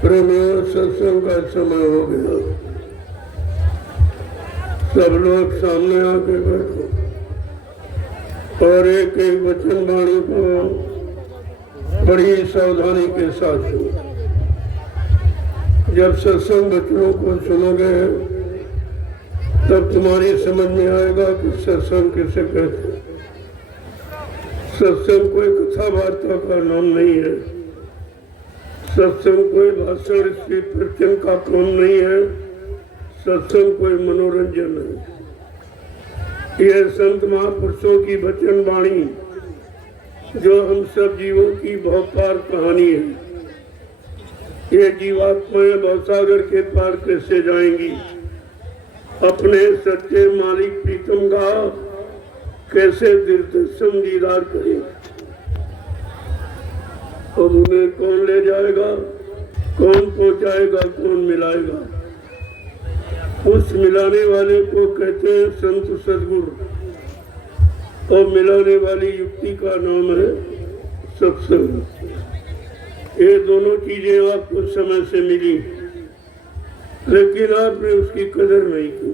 प्रेमियों, सत्संग का समय हो गया। सब लोग सामने आके बैठो और एक एक वचन वाणी को बड़ी सावधानी के साथ सुनो। जब सत्संग वचनों को सुनोगे तब तुम्हारी समझ में आएगा कि सत्संग किसे कहते हैं। सत्संग कोई कथा वार्ता का नाम नहीं है। सत्संग कोई भाषण श्री प्रवचन का काम नहीं है। सत्संग कोई मनोरंजन है। यह संत महापुरुषों की वचन वाणी जो हम सब जीवों की बहुपार कहानी है। ये जीवात्माएं भवसागर के पार कैसे जाएंगी, अपने सच्चे मालिक प्रीतम का कैसे दर्शन दीदार करेंगे, और उन्हें कौन ले जाएगा, कौन पहुंचाएगा, कौन मिलाएगा। उस मिलाने वाले को कहते हैं संत सद्गुरु, और मिलाने वाली युक्ति का नाम है सत्संग। ये दोनों चीजें आपको समय से मिली, लेकिन आपने उसकी कदर नहीं की।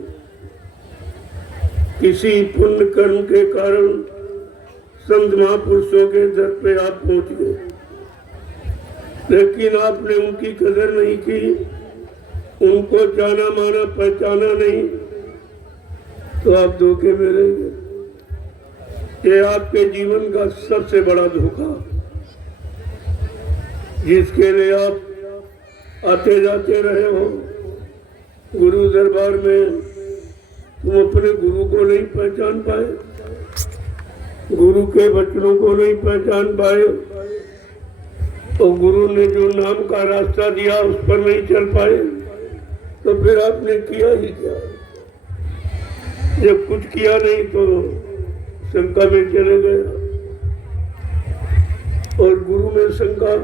किसी पुण्य कर्म के कारण संत महापुरुषों के दर पे आप पहुंच गए, लेकिन आपने उनकी कदर नहीं की, उनको जाना माना पहचाना नहीं, तो आप धोखे में रह गए। ये आपके जीवन का सबसे बड़ा धोखा, जिसके लिए आप आते जाते रहे हो। गुरु दरबार में तुम अपने गुरु को नहीं पहचान पाए, गुरु के वचनों को नहीं पहचान पाए, और गुरु ने जो नाम का रास्ता दिया उस पर नहीं चल पाए, तो फिर आपने किया ही क्या। जब कुछ किया नहीं तो शंका में चले गए, और गुरु में शंका,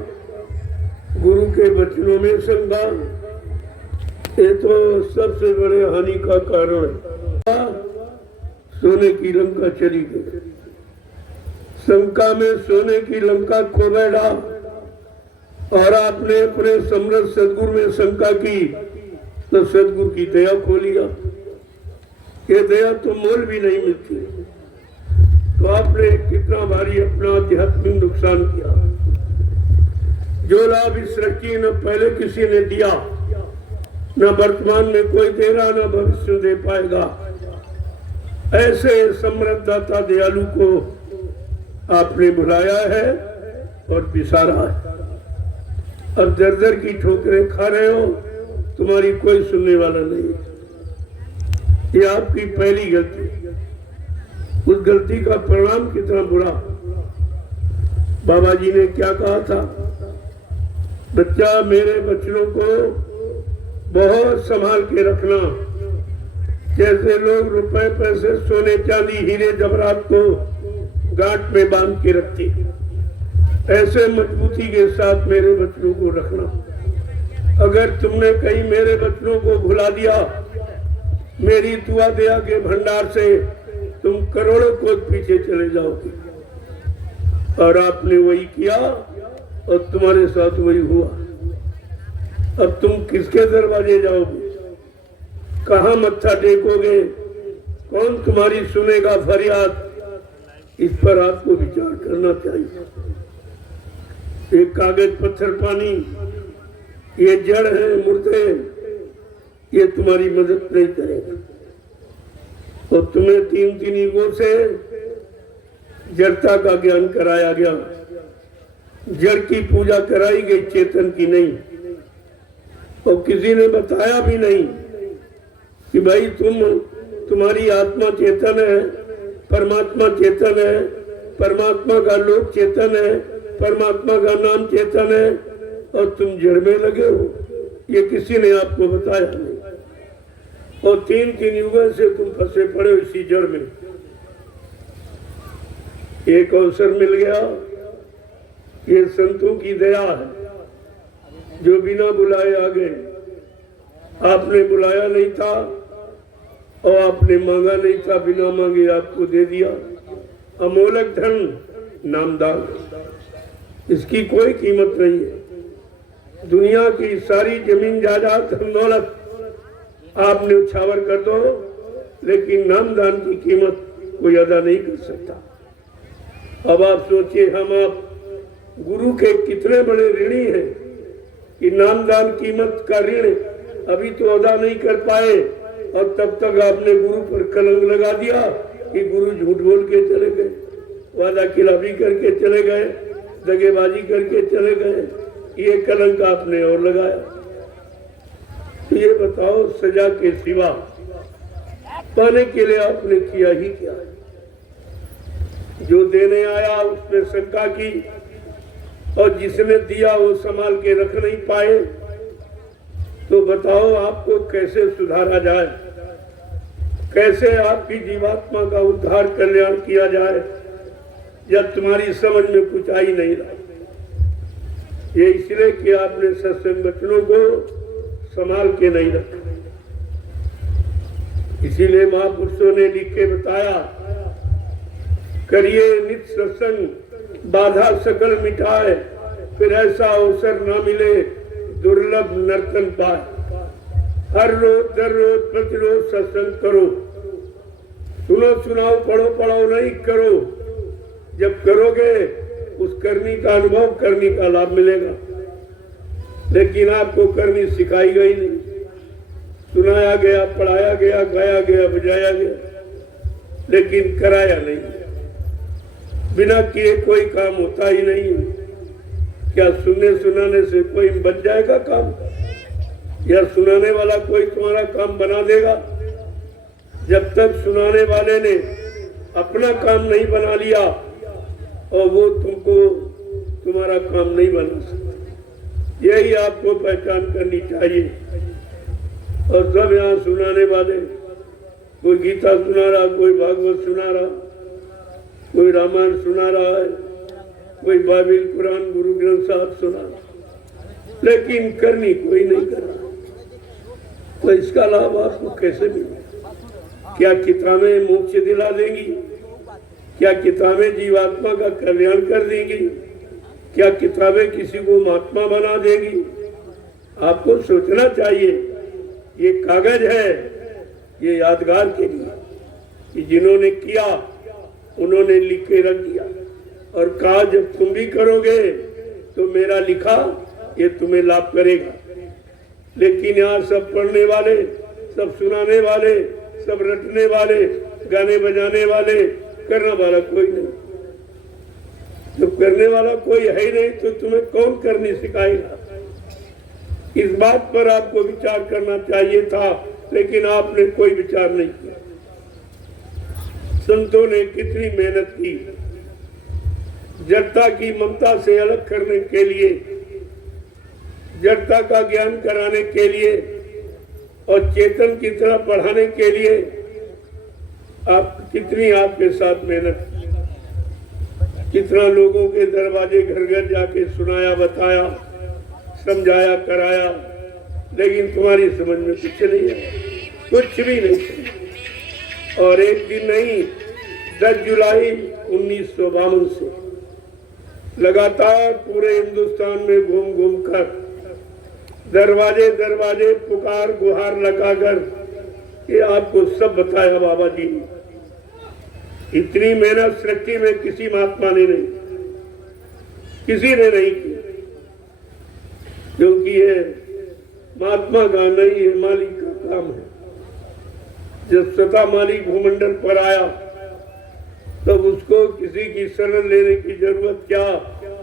गुरु के वचनों में शंका, ये तो सबसे बड़े हानि का कारण है। सोने की लंका चली गई, शंका में सोने की लंका खो बैठा, और आपने अपने समर्थ सदगुरु में शंका की तो सदगुरु की दया खो लिया। ये दया तो मोल भी नहीं मिलती, तो आपने कितना भारी अपना आध्यात्मिक नुकसान किया। जो लाभ इस सृष्टि न पहले किसी ने दिया, न वर्तमान में कोई दे रहा, न भविष्य दे पाएगा, ऐसे समृद्ध दाता दयालु को आपने बुलाया है और बिसारा है। अब दर दर की ठोकरें खा रहे हो, तुम्हारी कोई सुनने वाला नहीं। ये आपकी पहली गलती। उस गलती का परिणाम कितना बुरा। बाबा जी ने क्या कहा था, बच्चा मेरे बच्चों को बहुत संभाल के रखना। जैसे लोग रुपए पैसे सोने चांदी हीरे जवाहरात को गांठ में बांध के रखते, ऐसे मजबूती के साथ मेरे बच्चों को रखना। अगर तुमने कहीं मेरे बच्चों को भुला दिया, मेरी दुआ दया के भंडार से तुम करोड़ों को पीछे चले जाओगे। और आपने वही किया, और तुम्हारे साथ वही हुआ। अब तुम किसके दरवाजे जाओगे, कहाँ मत्था टेकोगे, कौन तुम्हारी सुनेगा फरियाद, इस पर आपको विचार करना चाहिए। एक कागज पत्थर पानी, ये जड़ है, मुर्दे, ये तुम्हारी मदद नहीं करेगा। और तुम्हें तीन तीन युगों से जड़ता का ज्ञान कराया गया, जड़ की पूजा कराई गई, चेतन की नहीं। और किसी ने बताया भी नहीं कि भाई तुम्हारी आत्मा चेतन है, परमात्मा चेतन है, परमात्मा का लोक चेतन है, परमात्मा का नाम चेतन है, और तुम जड़ में लगे हो। ये किसी ने आपको बताया नहीं। और तीन तीन युगों से तुम फंसे पड़े हो इसी जड़ में। एक अवसर मिल गया, ये संतों की दया है, जो बिना बुलाए आ गए। आपने बुलाया नहीं था और आपने मांगा नहीं था, बिना मांगे आपको दे दिया। अमोलक धन नामदान, इसकी कोई कीमत नहीं है। दुनिया की सारी जमीन जायदाद धन दौलत आपने उछावर कर दो, लेकिन नामदान की कीमत कोई अदा नहीं कर सकता। अब आप सोचिए, हम आप गुरु के कितने बड़े ऋणी हैं कि नामदान कीमत का ऋण अभी तो अदा नहीं कर पाए, और तब तक आपने गुरु पर कलंक लगा दिया कि गुरु झूठ बोल के चले गए, वादा खिलाफी करके चले गए, दगेबाजी करके चले गए। ये कलंक आपने और लगाया। तो ये बताओ, सजा के सिवा पाने के लिए आपने किया ही क्या? जो देने आया उसने शंका की, और जिसने दिया वो संभाल के रख नहीं पाए। तो बताओ, आपको कैसे सुधारा जाए, कैसे आपकी जीवात्मा का उद्धार कल्याण किया जाए, जब तुम्हारी समझ में कुछ आई नहीं रहा। ये इसलिए कि आपने सत्संग वचनों को संभाल के नहीं रखा। इसीलिए महापुरुषों ने लिख के बताया, करिए नित सत्संग, बाधा सकल मिटाए, फिर ऐसा अवसर ना मिले, दुर्लभ नर्तन पाए। हर रोज दर रोज प्रतिरोज सत्संग करो, सुनो सुनाओ पढ़ो पढ़ाओ नहीं करो। जब करोगे उस करनी का अनुभव, करनी का लाभ मिलेगा। लेकिन आपको करनी सिखाई गई नहीं, सुनाया गया, पढ़ाया गया, गाया गया, बजाया गया, लेकिन कराया नहीं। बिना किए कोई काम होता ही नहीं। क्या सुनने सुनाने से कोई बन जाएगा काम, या सुनाने वाला कोई तुम्हारा काम बना देगा? जब तक सुनाने वाले ने अपना काम नहीं बना लिया, और वो तुमको तुम्हारा काम नहीं बना सकता। यही आपको पहचान करनी चाहिए। और सब यहाँ सुनाने वाले, कोई गीता सुना रहा, कोई भागवत सुना रहा, कोई रामायण सुना रहा है, कोई बाइबिल कुरान गुरु ग्रंथ साहब सुना रहा, लेकिन करनी कोई नहीं कर रहा। तो इसका लाभ आपको कैसे मिलेगा? क्या किताबें मोक्ष दिला देंगी? क्या किताबें जीवात्मा का कल्याण कर देंगी? क्या किताबें किसी को महात्मा बना देंगी? आपको सोचना चाहिए। ये कागज है, ये यादगार के लिए कि जिन्होंने किया उन्होंने लिख के रख दिया, और कहा जब तुम भी करोगे तो मेरा लिखा ये तुम्हें लाभ करेगा। लेकिन यहाँ सब पढ़ने वाले, सब सुनाने वाले, सब रटने वाले, गाने बजाने वाले, करने वाला कोई नहीं। जब करने वाला कोई है ही नहीं तो तुम्हें कौन करनी सिखाएगा? इस बात पर आपको विचार करना चाहिए था, लेकिन आपने कोई विचार नहीं किया। संतों ने कितनी मेहनत की जड़ता की ममता से अलग करने के लिए, जड़ता का ज्ञान कराने के लिए, और चेतन की तरह पढ़ाने के लिए। आप कितनी आपके साथ मेहनत, कितना लोगों के दरवाजे घर घर जाके सुनाया, बताया, समझाया, कराया, लेकिन तुम्हारी समझ में कुछ नहीं है, कुछ भी नहीं। और एक दिन नहीं, 10 जुलाई 1952 से लगातार पूरे हिंदुस्तान में घूम घूम कर, दरवाजे दरवाजे पुकार गुहार लगाकर, ये आपको सब बताया बाबा जी ने। इतनी मेहनत सृष्टि में किसी महात्मा ने नहीं, किसी ने नहीं की, क्योंकि ये महात्मा का नहीं है, मालिक का काम है। जब स्वतः मालिक भूमंडल पर आया तब उसको किसी की शरण लेने की जरूरत क्या,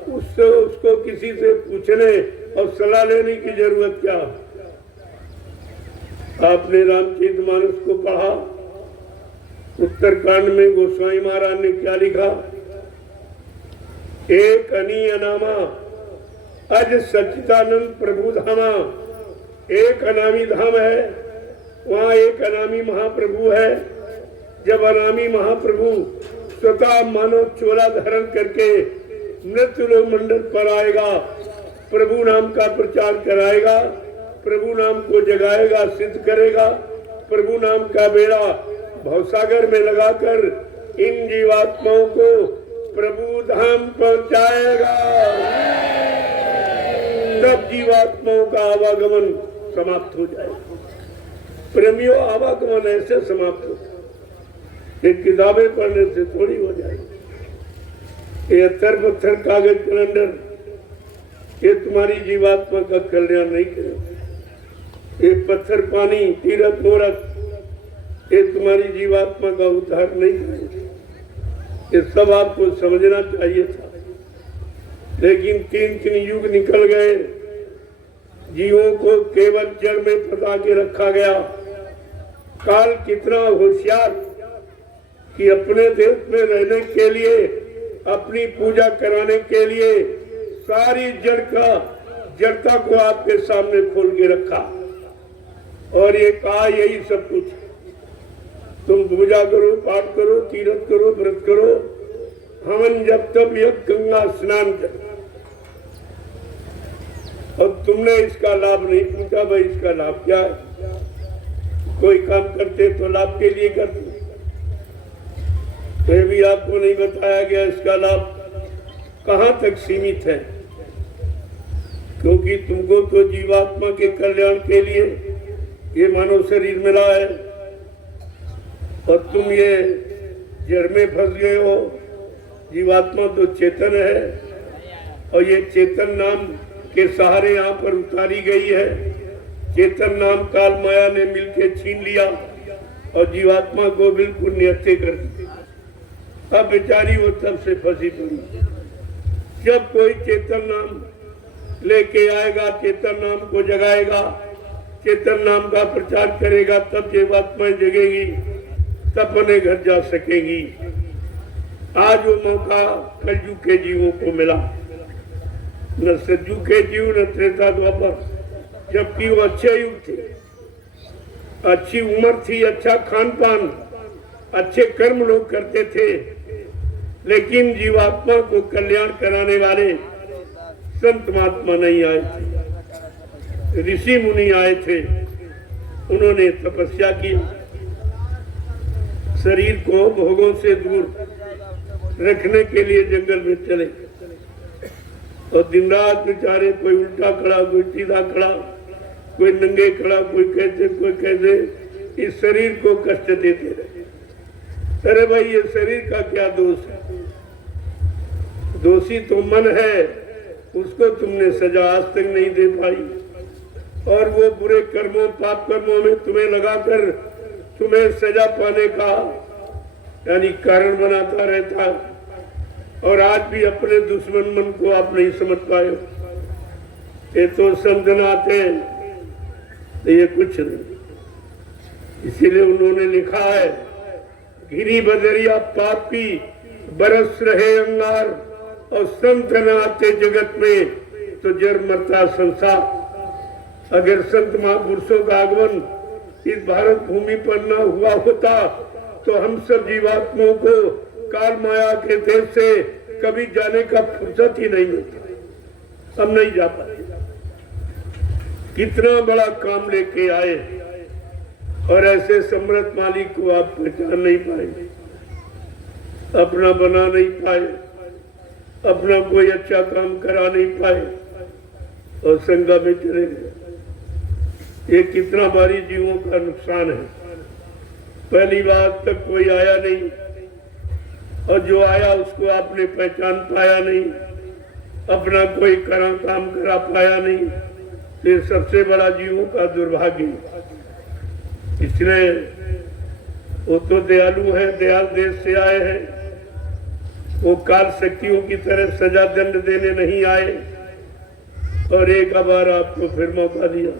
उसको किसी से पूछने और सलाह लेने की जरूरत क्या? आपने रामचरितमानस को पढ़ा, उत्तरकांड में गोस्वामी महाराज ने क्या लिखा? एक अनी अनामा अज सच्चिदानंद प्रभु धामा। एक अनामी धाम है, वहाँ एक अनामी महाप्रभु है। जब अनामी महाप्रभु स्वतः मानव चोला धारण करके नृत्य लोक मंडल पर आएगा, प्रभु नाम का प्रचार कराएगा, प्रभु नाम को जगाएगा, सिद्ध करेगा, प्रभु नाम का बेड़ा भवसागर में लगाकर इन जीवात्माओं को प्रभु धाम पहुंचाएगा। तब जीवात्माओं का आवागमन समाप्त हो जाएगा। प्रेमियों, आवागमन ऐसे समाप्त हो ये किताबें पढ़ने से थोड़ी हो जाएगी। ये अत्तर पत्थर कागज कैलेंडर ये तुम्हारी जीवात्मा का कल्याण नहीं करेगा। एक पत्थर पानी तीरथ मोरत ये तुम्हारी जीवात्मा का उद्धार नहीं करेगा। ये सब आपको समझना चाहिए था, लेकिन 3 युग निकल गए, जीवों को केवल जड़ में फंसा के रखा गया। काल कितना होशियार कि अपने देश में रहने के लिए, अपनी पूजा कराने के लिए सारी जड़ता को आपके सामने खोल के रखा और ये कहा यही सब कुछ, तुम पूजा करो, पाठ करो, तीर्थ करो, व्रत करो, हवन जब तब यज्ञ गंगा स्नान करो। अब तुमने इसका लाभ नहीं पूछा, भाई इसका लाभ क्या है? कोई काम करते तो लाभ के लिए करते, फिर भी आपको नहीं बताया गया इसका लाभ कहां तक सीमित है, क्योंकि तुमको तो जीवात्मा के कल्याण के लिए ये मानव शरीर मिला है और तुम ये जड़ में फंस गए हो। जीवात्मा तो चेतन है और ये चेतन नाम के सहारे यहाँ पर उतारी गई है। चेतन नाम काल माया ने मिलकर छीन लिया और जीवात्मा को बिल्कुल निहत्थे कर दिया। अब बेचारी वो तब से फंसी पड़ी। जब कोई चेतन नाम लेके आएगा, चेतन नाम को जगाएगा, चेतन नाम का प्रचार करेगा, तब जीवात्माएं जगेगी, तब अपने घर जा सकेगी। आज वो मौका कलयुग के जीवों को मिला, न सतयुग के जीव न त्रेता द्वापर, जबकि वो अच्छे युग थे, अच्छी उम्र थी, अच्छा खान पान, अच्छे कर्म लोग करते थे, लेकिन जीवात्मा को कल्याण कराने वाले संत महात्मा नहीं आए थे, ऋषि मुनि आए थे। उन्होंने तपस्या की, शरीर को भोगों से दूर रखने के लिए जंगल में चले और दिन रात बेचारे, कोई उल्टा खड़ा, कोई सीधा खड़ा, कोई नंगे खड़ा, कोई कैसे इस शरीर को कष्ट देते रहे। अरे भाई, ये शरीर का क्या दोष है? दोषी तो मन है, उसको तुमने सजा आज तक नहीं दे पाई और वो बुरे कर्मों, पाप कर्मों में तुम्हें लगाकर तुम्हें सजा पाने का यानी कारण बनाता रहता है। और आज भी अपने दुश्मन मन को आप नहीं समझ पाए। ये तो समझनाते हैं, ये कुछ नहीं। इसीलिए उन्होंने लिखा है, घिरी बदरिया पापी बरस रहे अंगार और संत न आते जगत में तो जर मरता संसार। अगर संत महापुरुषों का आगमन इस भारत भूमि पर न हुआ होता तो हम सब जीवात्माओं को काल माया के देश से कभी जाने का फुर्सत ही नहीं होता। हम नहीं जा पाते। कितना बड़ा काम लेके आए और ऐसे समृद्ध मालिक को आप पहचान नहीं पाए, अपना बना नहीं पाए, अपना कोई अच्छा काम करा नहीं पाए और संगा में चले गए। ये कितना भारी जीवों का नुकसान है। पहली बार तक कोई आया नहीं और जो आया उसको आपने पहचान पाया नहीं, अपना कोई काम करा पाया नहीं। ये सबसे बड़ा जीवों का दुर्भाग्य। इसलिए वो तो दयालु है, दयाल देश से आए हैं, वो काल शक्तियों की तरह सजा दंड देने नहीं आए और एक बार आपको फिर मौका दिया।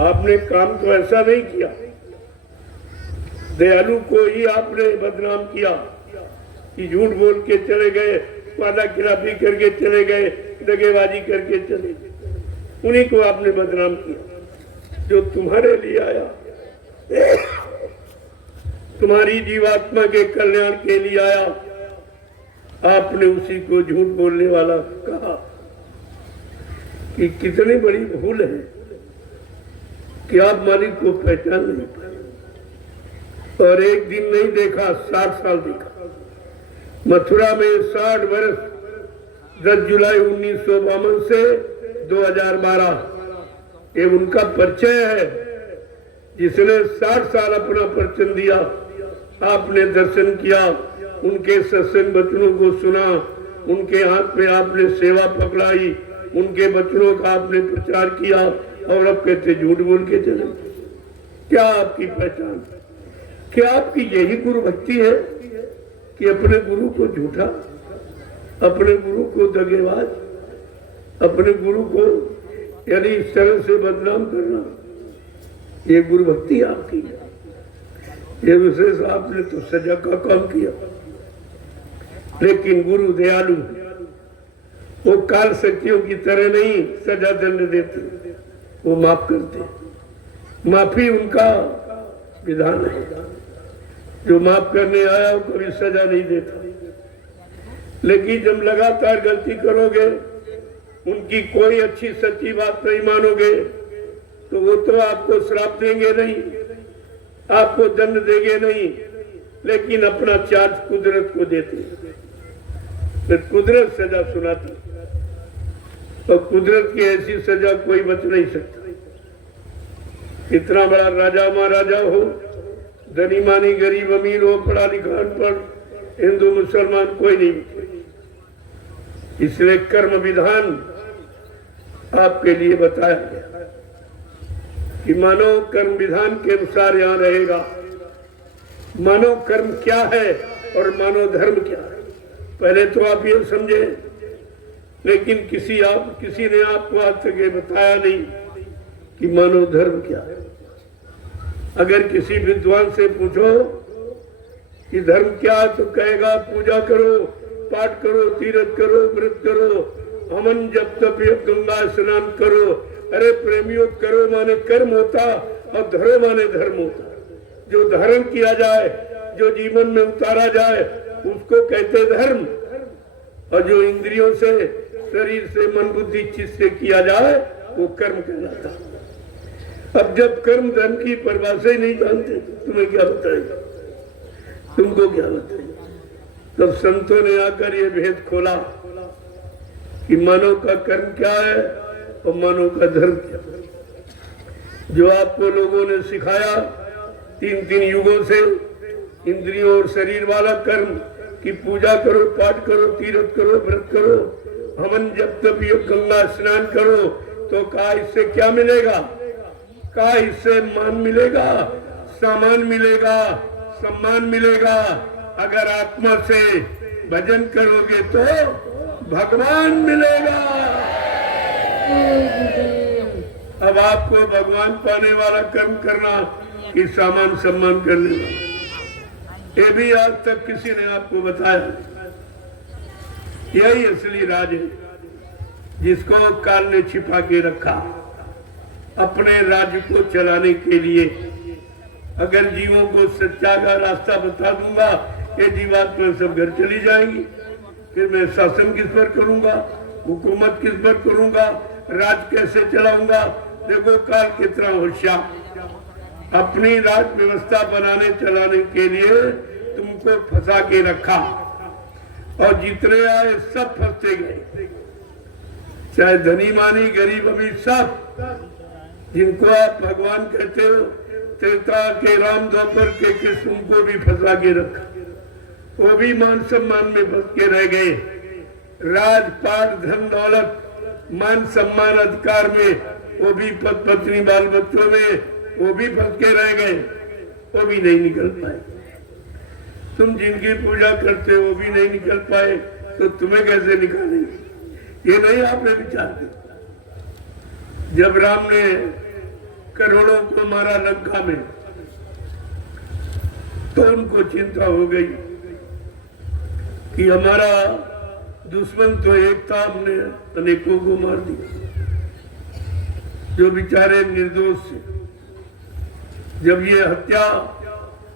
आपने काम तो ऐसा नहीं किया, दयालु को ही आपने बदनाम किया कि झूठ बोल के चले गए, वादा खिलाफी करके चले गए, दगेबाजी करके चले गए। उन्हीं को आपने बदनाम किया जो तुम्हारे लिए आया, तुम्हारी जीवात्मा के कल्याण के लिए आया। आपने उसी को झूठ बोलने वाला कहा कि कितनी बड़ी भूल है कि आप मालिक को पहचान नहीं पाए। और एक दिन नहीं देखा, 60 साल देखा। मथुरा में 60 वर्ष 10 जुलाई 1952 से 2012 ये उनका परिचय है, जिसने 60 साल अपना परिचय दिया। आपने दर्शन किया, उनके सत्संग वचनों को सुना, उनके हाथ में आपने सेवा पकड़ाई, उनके वचनों का आपने प्रचार किया, और अब कहते झूठ बोल के चले। क्या आपकी पहचान? क्या आपकी यही गुरु भक्ति है कि अपने गुरु को झूठा, अपने गुरु को दगेबाज, अपने गुरु को यानी इस तरह से बदनाम करना, ये गुरु भक्ति आपकी है? ये विशेष आपने तो सजा का काम किया। लेकिन गुरु दयालु, वो काल शक्तियों की तरह नहीं सजा दंड देते, वो माफ करते। माफी उनका विधान है। जो माफ करने आया वो कभी सजा नहीं देता। लेकिन जब लगातार गलती करोगे, उनकी कोई अच्छी सच्ची बात नहीं मानोगे, तो वो तो आपको श्राप देंगे नहीं, आपको दंड देंगे नहीं, लेकिन अपना चार्ज कुदरत को देते। फिर कुदरत सजा सुनाती, और कुदरत की ऐसी सजा कोई बच नहीं सकता। इतना बड़ा राजा महाराजा हो, धनी मानी गरीब अमीर हो, पढ़ा लिखा अनपढ़, हिंदू मुसलमान कोई नहीं। इसलिए कर्म विधान आपके लिए बताया गया कि मानव कर्म विधान के अनुसार यहाँ रहेगा। मानव कर्म क्या है और मानव धर्म क्या है, पहले तो आप ये समझे। लेकिन किसी ने आपको आज तक ये बताया नहीं कि मानव धर्म क्या है। अगर किसी विद्वान से पूछो कि धर्म क्या है, तो कहेगा पूजा करो, पाठ करो, तीर्थ करो, व्रत करो, हवन जप तप गंगा स्नान करो। अरे प्रेमियों, करो माने कर्म होता और धरो माने धर्म होता। जो धारण किया जाए, जो जीवन में उतारा जाए, उसको कहते धर्म। और जो इंद्रियों से, शरीर से, मन बुद्धि चित्त से किया जाए, वो कर्म कहलाता। अब जब कर्म धर्म की परिभाषा ही नहीं जानते, तुम्हें क्या बताएगा, तुमको क्या बताएगा? तब संतों ने आकर ये भेद खोला कि मानव का कर्म क्या है और मानव का धर्म क्या है। जो आपको लोगों ने सिखाया 3 युगों से, इंद्रियों और शरीर वाला कर्म कि पूजा करो, पाठ करो, तीर्थ करो, व्रत करो, हवन जप तप गंगा स्नान करो, तो कहा इससे क्या मिलेगा? कहा इससे मान मिलेगा, सामान मिलेगा, सम्मान मिलेगा। अगर आत्मा से भजन करोगे तो भगवान मिलेगा। अब आपको भगवान पाने वाला कर्म करना कि सामान सम्मान करने वाला, ये भी आज तक किसी ने आपको बताया? यही असली राज है, जिसको काल ने छिपा के रखा अपने राज्य को चलाने के लिए। अगर जीवों को सच्चा का रास्ता बता दूंगा, ये जीवात्मा सब घर चली जाएंगी, फिर मैं शासन किस पर करूंगा, हुकूमत किस पर करूंगा, राज कैसे चलाऊंगा? देखो काल कितना होशियार, अपनी राज व्यवस्था बनाने चलाने के लिए तुमको फंसा के रखा, और जितने आए सब फंसते गए, चाहे धनी मानी गरीब अमीर सब। जिनको आप भगवान कहते हो, त्रेता के राम, द्वापर के कृष्ण, उनको भी फंसा के रखा। वो भी मान सम्मान में फंस के रह गए। राजपाट धन दौलत मान सम्मान अधिकार में, वो भी पद पत्नी बाल बच्चों में, वो भी फंस के रह गए, वो भी नहीं निकल पाए। तुम जिनकी पूजा करते हो वो भी नहीं निकल पाए, तो तुम्हें कैसे निकालेंगे? ये नहीं आपने विचार किया? जब राम ने करोड़ों को मारा लंका में, तो उनको चिंता हो गई कि हमारा दुश्मन तो एक था, हमने अनेकों को मार दिया, जो बेचारे निर्दोष थे। जब ये हत्या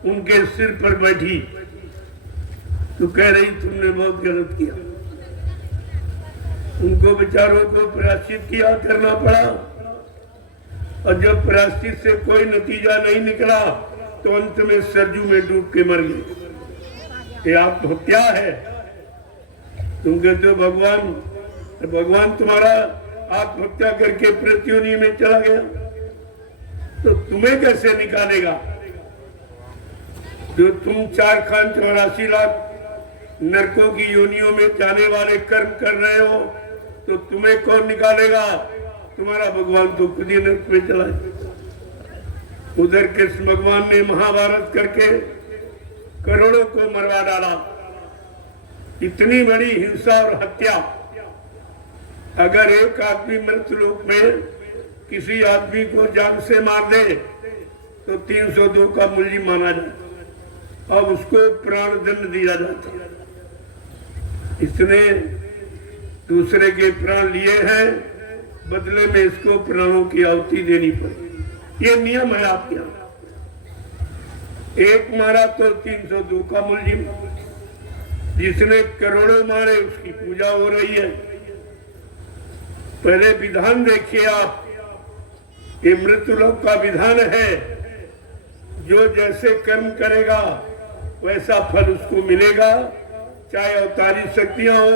उनके सिर पर बैठी, तो कह रही तुमने बहुत गलत किया। उनको बेचारों को प्रायश्चित किया करना पड़ा, और जब प्रायश्चित से कोई नतीजा नहीं निकला, तो अंत में सरजू में डूब के मर गए। ये आत्महत्या है। तुम कहते हो भगवान तुम्हारा आत्महत्या करके प्रत्योनी में चला गया, तो तुम्हें कैसे निकालेगा? जो तुम 4,84,00,000 नरकों की योनियों में जाने वाले कर्म कर रहे हो, तो तुम्हें कौन निकालेगा? तुम्हारा भगवान तो खुद ही नरक में चला जाए। उधर कृष्ण भगवान ने महाभारत करके करोड़ों को मरवा डाला। इतनी बड़ी हिंसा और हत्या, अगर एक आदमी मृत्युलोक में किसी आदमी को जान से मार दे तो 302 का मुलजिम माना जाए और उसको प्राण दंड दिया जाता। इसने दूसरे के प्राण लिए हैं, बदले में इसको प्राणों की आहुति देनी पड़ी। ये नियम है आपके यहाँ। एक मारा तो 302 का मुलजिम, जिसने करोड़ों मारे उसकी पूजा हो रही है। पहले विधान देखिए आप, ये मृत्युलोक का विधान है। जो जैसे कर्म करेगा वैसा फल उसको मिलेगा, चाहे अवतारी शक्तियां हो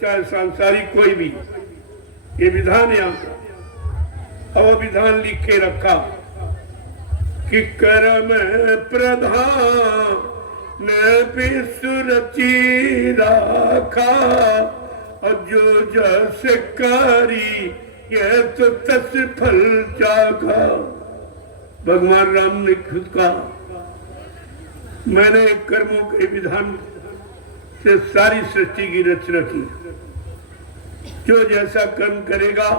चाहे सांसारिक कोई भी। ये विधान है आपका। और विधान लिख के रखा कि कर्म प्रधान सुरची राखा, और जो जस कारी ये तो तस फल चाखा। भगवान राम ने खुद कहा, मैंने कर्मों के विधान से सारी सृष्टि की रचना की। जो जैसा कर्म करेगा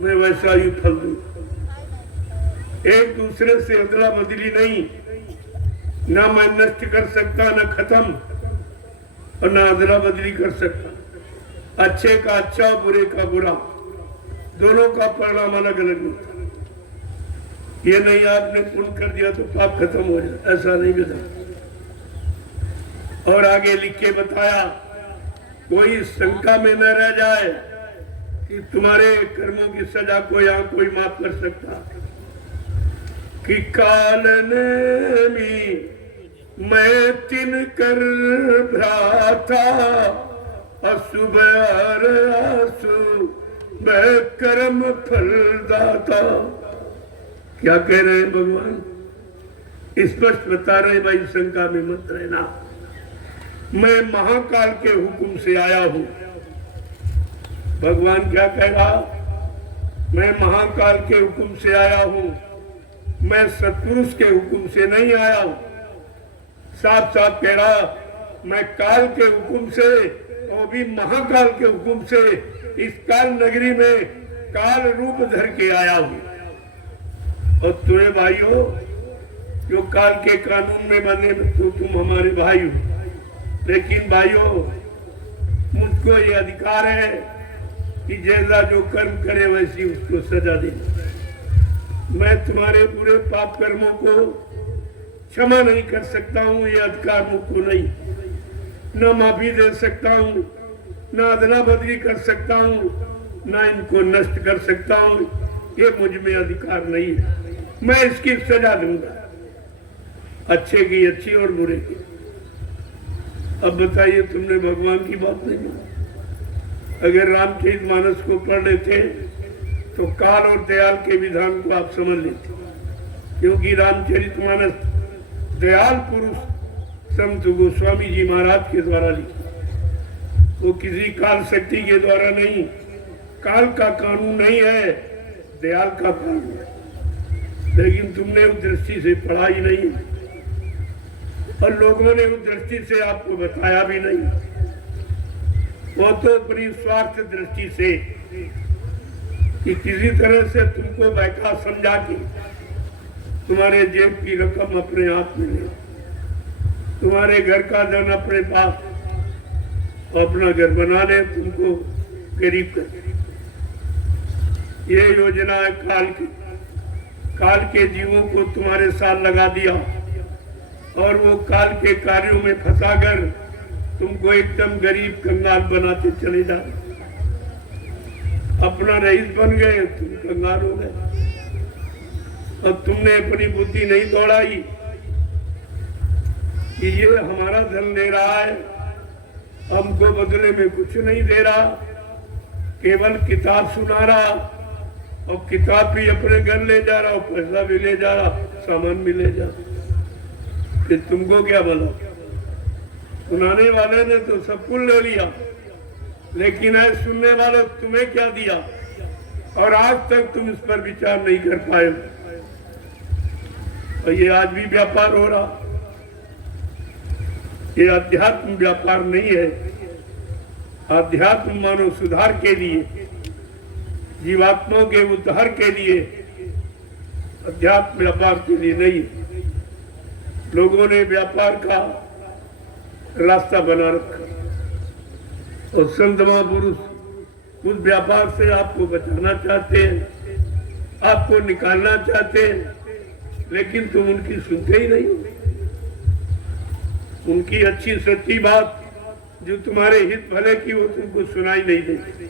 मैं वैसा ही फल दूं। एक दूसरे से अदला बदली नहीं, ना मैं नष्ट कर सकता ना खत्म, और ना अदला बदली कर सकता। अच्छे का अच्छा, बुरे का बुरा, दोनों का परिणाम अलग अलग होता। ये नहीं आपने पुण्य कर दिया तो पाप खत्म हो जाए, ऐसा नहीं बताया। और आगे लिख के बताया, कोई शंका में न रह जाए कि तुम्हारे कर्मों की सजा को यहाँ कोई माफ कर सकता। कि काल ने मैं तिन कर भ्राता, अशुभ आसु मैं कर्म फल दाता। क्या कह रहे हैं भगवान? स्पष्ट बता रहे, भाई शंका में मत रहना। मैं महाकाल के हुक्म से आया हूं। भगवान क्या कह रहा? मैं महाकाल के हुक्म से आया हूं, मैं सत्पुरुष के हुक्म से नहीं आया हूं। साफ साफ कह रहा, मैं काल के हुक्म से, वो भी महाकाल के हुक्म से, इस काल नगरी में काल रूप धर के आया हूं। और तुम्हें भाइयों, जो काल के कानून में बने तो तुम हमारे भाई हो। लेकिन भाइयों, मुझको ये अधिकार है कि जैसा जो कर्म करे वैसी उसको सजा दे। मैं तुम्हारे पूरे पाप कर्मों को क्षमा नहीं कर सकता हूँ, ये अधिकार मुझको नहीं। न माफी दे सकता हूँ, न अदला बदली कर सकता हूँ, न इनको नष्ट कर सकता हूँ। ये मुझ में अधिकार नहीं है। मैं इसकी सजा दूंगा, अच्छे की अच्छी और बुरे की। अब बताइए, तुमने भगवान की बात नहीं मानी। अगर रामचरितमानस को पढ़ लेते तो काल और दयाल के विधान को आप समझ लेते, क्योंकि रामचरितमानस दयाल पुरुष संत गोस्वामी जी महाराज के द्वारा लिखी। वो किसी काल शक्ति के द्वारा नहीं, काल का कानून नहीं है, दयाल का कानून है। लेकिन तुमने उस दृष्टि से पढ़ा ही नहीं, और लोगों ने उस दृष्टि से आपको बताया भी नहीं। वो तो अपनी स्वार्थ दृष्टि से कि किसी तरह से तुमको बैठा समझा के तुम्हारे जेब की रकम अपने हाथ में ले, तुम्हारे घर का धन अपने पास, अपना घर बना ले, तुमको गरीब कर। ये योजना है काल की। काल के जीवों को तुम्हारे साथ लगा दिया और वो काल के कार्यों में फंसाकर तुमको एकदम गरीब कंगाल बनाते चले जा। अपना रईस बन गए, तुम कंगाल हो गए। अब तुमने अपनी बुद्धि नहीं दौड़ाई कि ये हमारा धन ले रहा है, हमको बदले में कुछ नहीं दे रहा, केवल किताब सुना रहा और किताब भी अपने घर ले जा रहा और पैसा भी ले जा रहा, सामान भी ले जा रहा, फिर तुमको क्या बोला? सुनाने वाले ने तो सब कुछ ले लिया, लेकिन है सुनने वाले तुम्हें क्या दिया? और आज तक तुम इस पर विचार नहीं कर पाए। और ये आज भी व्यापार हो रहा, ये अध्यात्म व्यापार नहीं है। अध्यात्म मानव सुधार के लिए, जीवात्माओं के उद्धार के लिए, अध्यात्म व्यापार के लिए नहीं। लोगों ने व्यापार का रास्ता बना रखा और संत महापुरुष उस व्यापार से आपको बचाना चाहते हैं, आपको निकालना चाहते हैं, लेकिन तुम उनकी सुनते ही नहीं। उनकी अच्छी सच्ची बात जो तुम्हारे हित भले की वो तुमको सुनाई नहीं देती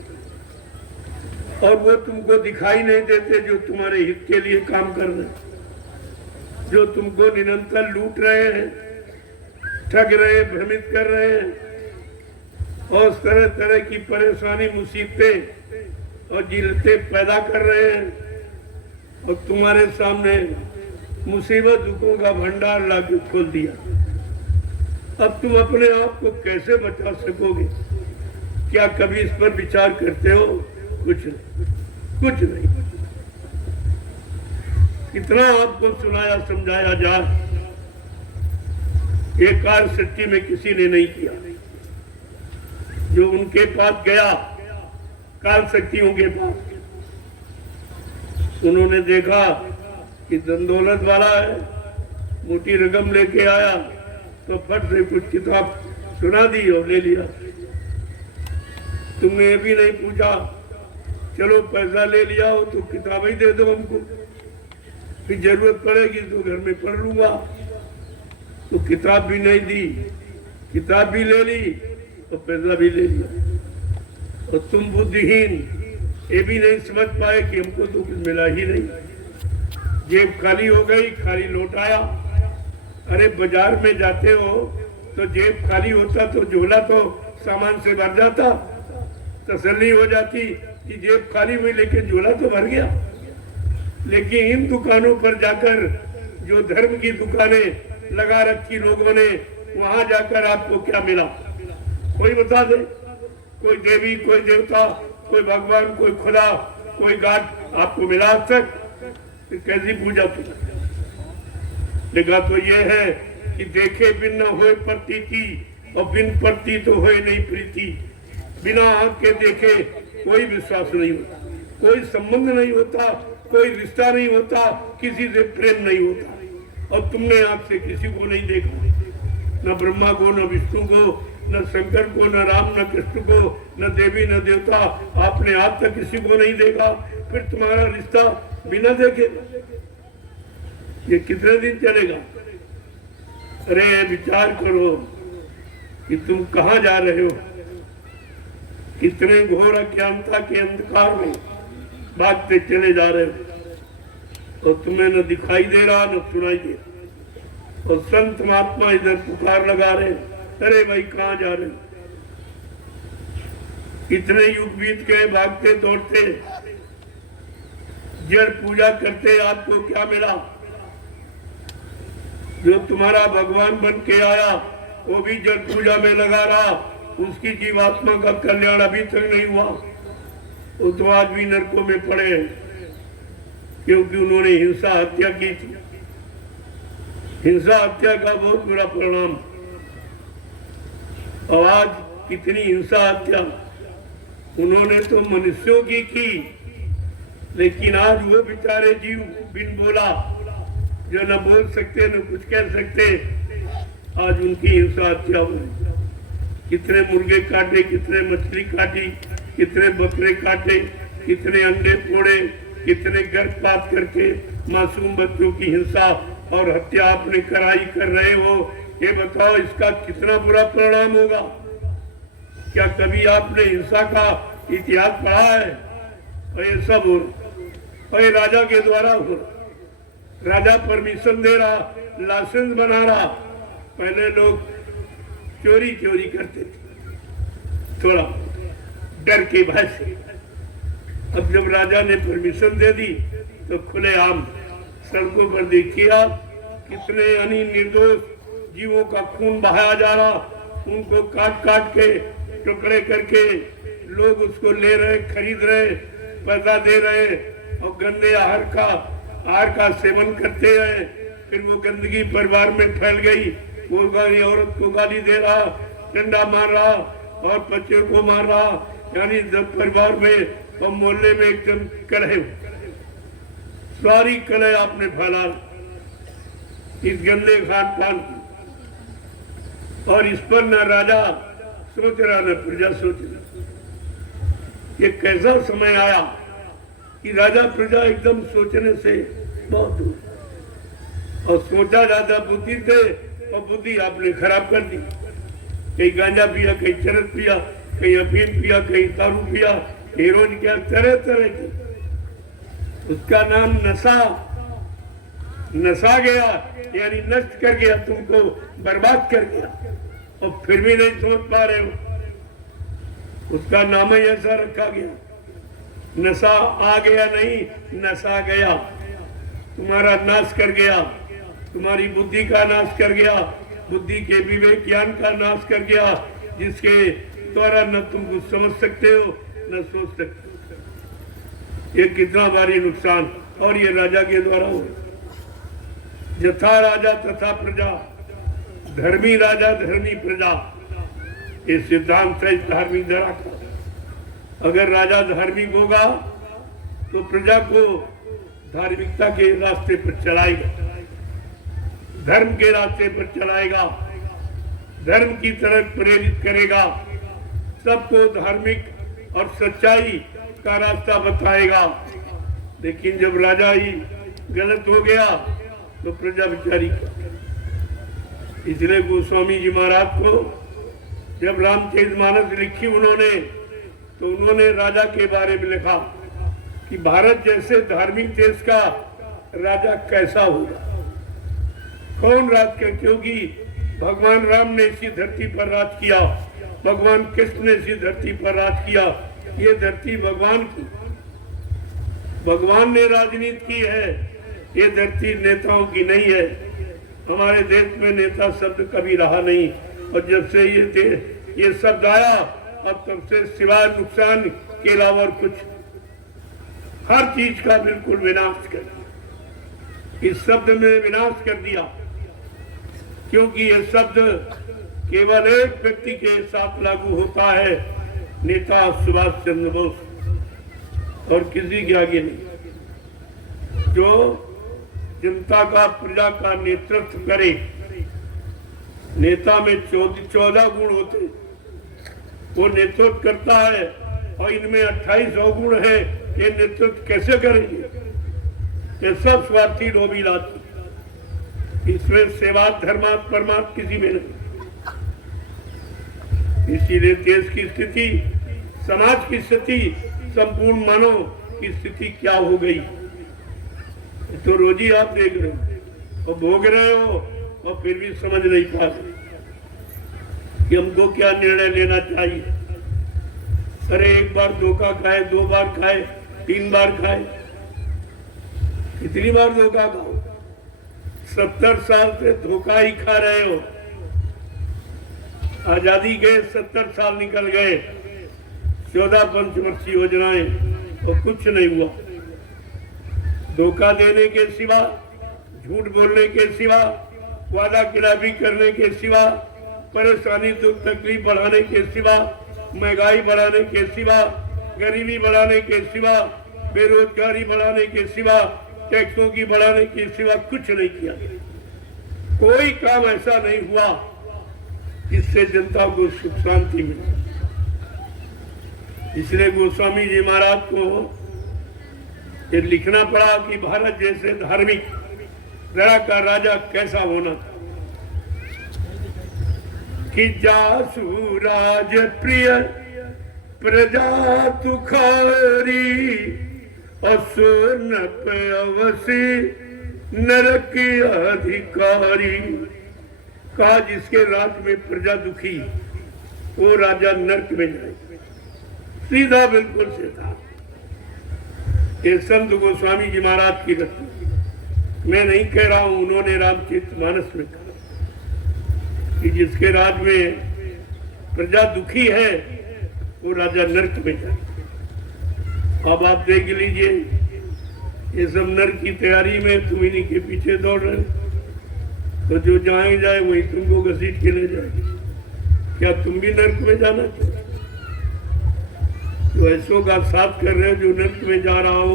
और वो तुमको दिखाई नहीं देते जो तुम्हारे हित के लिए काम कर रहे हैं, जो तुमको निरंतर लूट रहे हैं, ठग रहे हैं, भ्रमित कर रहे हैं और तरह तरह की परेशानी, मुसीबतें और जिल्लतें पैदा कर रहे हैं और तुम्हारे सामने मुसीबत दुखों का भंडार लाके खोल दिया। अब तुम अपने आप को कैसे बचा सकोगे? क्या कभी इस पर विचार करते हो? कुछ नहीं। कितना आपको सुनाया समझाया जाए, ये कार्य सच्ची में किसी ने नहीं किया। जो उनके पास गया काल शक्तियों के पास, उन्होंने देखा कि धन दौलत वाला है, मोटी रकम लेके आया तो फट से कुछ किताब सुना दी और ले लिया। तुमने ये भी नहीं पूछा चलो पैसा ले लिया हो तो किताब ही दे दो हमको, फिर जरूरत पड़ेगी तो घर में पढ़ लूंगा। तो किताब भी नहीं दी, किताब भी ले ली और पैसा भी ले लिया। और तुम बुद्धिहीन ये भी नहीं समझ पाए कि हमको तो कुछ मिला ही नहीं, जेब खाली हो गई, खाली लौट आया। अरे बाजार में जाते हो तो जेब खाली होता तो झोला तो सामान से भर जाता, तसल्ली हो जाती कि जेब खाली हुई लेकिन झोला तो भर गया। लेकिन इन दुकानों पर जाकर, जो धर्म की दुकानें लगा रखी लोगों ने, वहां जाकर आपको क्या मिला? कोई बता दे? कोई देवी, कोई देवता, कोई भगवान, कोई खुदा, कोई गाड आपको मिला आज तक? कैसी पूजा की? देखा तो ये है कि देखे बिन न होए प्रतीति और बिन प्रती तो होए नहीं प्रीति। बिना आंख के देखे कोई विश्वास नहीं होता, कोई संबंध नहीं होता, कोई रिश्ता नहीं होता, किसी से प्रेम नहीं होता। और तुमने आंख से किसी को नहीं देखा, न ब्रह्मा को, न विष्णु को, न शंकर को, न राम, न कृष्ण को, न देवी, न देवता। आपने आज तक किसी को नहीं देखा, फिर तुम्हारा रिश्ता बिना देखे ये कितने दिन चलेगा? अरे विचार करो कि तुम कहाँ जा रहे हो। कितने घोर अज्ञानता के अंधकार में भागते चले जा रहे हो और तुम्हें न दिखाई दे रहा न सुनाई दे रहा। और संत महात्मा इधर पुकार लगा रहे, अरे भाई कहाँ जा रहे हो? कितने युग बीत गए भागते दौड़ते, जड़ पूजा करते, आपको क्या मिला? जो तुम्हारा भगवान बन के आया वो भी जड़ पूजा में लगा रहा, उसकी जीवात्मा का कल्याण अभी तक नहीं हुआ, वो तो आज भी नरकों में पड़े हैं, क्योंकि उन्होंने हिंसा हत्या की थी। हिंसा हत्या का बहुत बुरा परिणाम। और आज कितनी हिंसा हत्या उन्होंने तो मनुष्यों की, लेकिन आज वो बेचारे जीव बिन बोला, जो न बोल सकते न कुछ कह सकते, आज उनकी हिंसा हत्या हुई। कितने मुर्गे काटे, कितने मछली काटी, कितने बकरे काटे, कितने अंडे फोड़े, कितने गर्भपात करके मासूम बच्चों की हिंसा और हत्या आपने कराई कर रहे हो। ये बताओ इसका कितना बुरा परिणाम होगा? क्या कभी आपने हिंसा का इतिहास पढ़ा है? और ये सब हो रहा, और ये राजा के द्वारा हो रहा। राजा परमिशन दे रहा, लाइसेंस बना रहा। पहले लोग चोरी करते थे, थोड़ा डर के भय से, अब जब राजा ने परमिशन दे दी तो खुलेआम सड़कों पर देखिए आप कितने यानी निर्दोष जीवों का खून बहाया जा रहा, उनको काट काट के टुकड़े करके लोग उसको ले रहे, खरीद रहे, पैसा दे रहे और गंदे आहार का सेवन करते हैं। फिर वो गंदगी परिवार में फैल गई, वो औरत को गाली दे रहा, डंडा मार रहा और बच्चे को मार रहा, यानी जब परिवार में और मोहल्ले में एकदम कलह, सारी कलह आपने फैला इस गंदे खान पान की। और इस पर न राजा सोच रहा न प्रजा सोच रहा। ये कैसा समय आया कि राजा प्रजा एकदम सोचने से बहुत दूर, और सोचा राजा बुद्धि थे और बुद्धि आपने खराब कर दी। कहीं गांजा पिया, कहीं चरस पिया, कहीं अफीम पिया, कहीं दारू पिया, हेरोइन किया, तरह तरह की। उसका नाम नशा गया, यानी नष्ट कर गया, तुमको बर्बाद कर गया और फिर भी नहीं सोच पा रहे हो। उसका नाम ही ऐसा रखा गया, नशा आ गया नहीं, नशा गया, तुम्हारा नाश कर गया, तुम्हारी बुद्धि का नाश कर गया, बुद्धि के विवेक ज्ञान का नाश कर गया, जिसके द्वारा न तुम कुछ समझ सकते हो न सोच सकते हो। ये कितना भारी नुकसान, और ये राजा के द्वारा हुआ। यथा राजा तथा प्रजा, धर्मी राजा धर्मी प्रजा, ये सिद्धांत है धार्मिक धरा का। अगर राजा धार्मिक होगा तो प्रजा को धार्मिकता के रास्ते पर चलाएगा, धर्म के रास्ते पर चलाएगा, धर्म की तरफ प्रेरित करेगा, सबको धार्मिक और सच्चाई का रास्ता बताएगा। लेकिन जब राजा ही गलत हो गया तो प्रजा बेचारी, इसलिए गोस्वामी जी महाराज को जब रामचरितमानस लिखी उन्होंने, तो उन्होंने राजा के बारे में लिखा कि भारत जैसे धार्मिक देश का राजा कैसा होगा, कौन राज कर, क्योंकि भगवान राम ने इसी धरती पर राज किया, भगवान कृष्ण ने इसी धरती पर राज किया। ये धरती भगवान की, भगवान ने राजनीति की है, ये धरती नेताओं की नहीं है। हमारे देश में नेता शब्द कभी रहा नहीं, और जब से ये शब्द आया अब तब से सिवाय नुकसान के अलावा कुछ, हर चीज का बिल्कुल विनाश कर दिया। इस शब्द में विनाश कर दिया, क्योंकि ये शब्द केवल एक व्यक्ति के साथ लागू होता है, नेता सुभाष चंद्र बोस, और किसी के आगे नहीं। जो जनता का, प्रजा का नेतृत्व करे, नेता में 14 गुण होते, वो नेतृत्व करता है, और इनमें 28 गुण है, ये नेतृत्व कैसे करेंगे? ये सब स्वार्थी लोभी लाती, इसमें सेवा धर्मात परमात्मा किसी में नहीं। इसीलिए देश की स्थिति, समाज की स्थिति, संपूर्ण मानव की स्थिति क्या हो गई, तो रोज ही आप देख रहे हो और भोग रहे हो, और फिर भी समझ नहीं पाते कि हमको क्या निर्णय लेना चाहिए। अरे एक बार धोखा खाए, 2 बार खाए, 3 बार खाए, कितनी बार धोखा खाओ? 70 साल से धोखा ही खा रहे हो। आजादी के 70 साल निकल गए, 14 पंचवर्षीय योजनाएं, और कुछ नहीं हुआ। धोखा देने के सिवा, झूठ बोलने के सिवा, वादा खिलाफी करने के सिवा, परेशानी दुख तकलीफ बढ़ाने के सिवा, महंगाई बढ़ाने के सिवा, गरीबी बढ़ाने के सिवा, बेरोजगारी बढ़ाने के सिवा, टैक्सों की बढ़ाने के सिवा कुछ नहीं किया। कोई काम ऐसा नहीं हुआ जिससे जनता को सुख शांति मिले। इसलिए गोस्वामी जी महाराज को ये लिखना पड़ा कि भारत जैसे धार्मिक धरा का राजा कैसा होना था, कि जासु राज प्रिय प्रजा तुखारी, असुर नप अवसी नरक अधिकारी। कहा जिसके राज में प्रजा दुखी, वो राजा नरक में जाए, सीधा बिल्कुल सीधा। ये संत गोस्वामी जी महाराज की रचना। मैं नहीं कह रहा हूं, उन्होंने रामचरितमानस में कहा कि जिसके राज में प्रजा दुखी है वो राजा नरक में जाए। अब आप देख लीजिए, ये सब नरक की तैयारी में तुम इन्हीं के पीछे दौड़ रहे, तो जो जाए जाए वही तुमको घसीट के ले जाए। क्या तुम भी नरक में जाना चाहते? जो ऐसों का साथ कर रहे हो, जो नरक में जा रहा हो,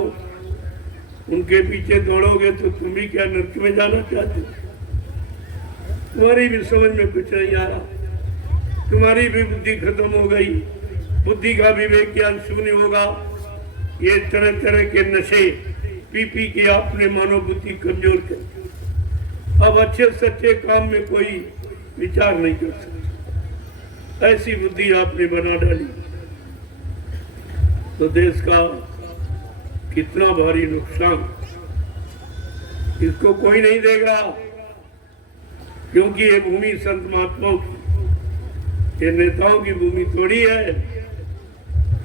उनके पीछे दौड़ोगे तो तुम भी क्या नरक में जाना चाहते? तुम्हारी भी समझ में कुछ नहीं आ रहा, तुम्हारी भी बुद्धि खत्म हो गई, बुद्धि का विवेक ज्ञान शून्य होगा। ये तरह तरह के नशे पी पी के आपने मानव बुद्धि कमजोर कर, अब अच्छे सच्चे काम में कोई विचार नहीं कर सकते, ऐसी बुद्धि आपने बना डाली। तो देश का कितना भारी नुकसान, इसको कोई नहीं देख रहा, क्योंकि ये भूमि संत महात्माओं की, ये नेताओं की भूमि थोड़ी है।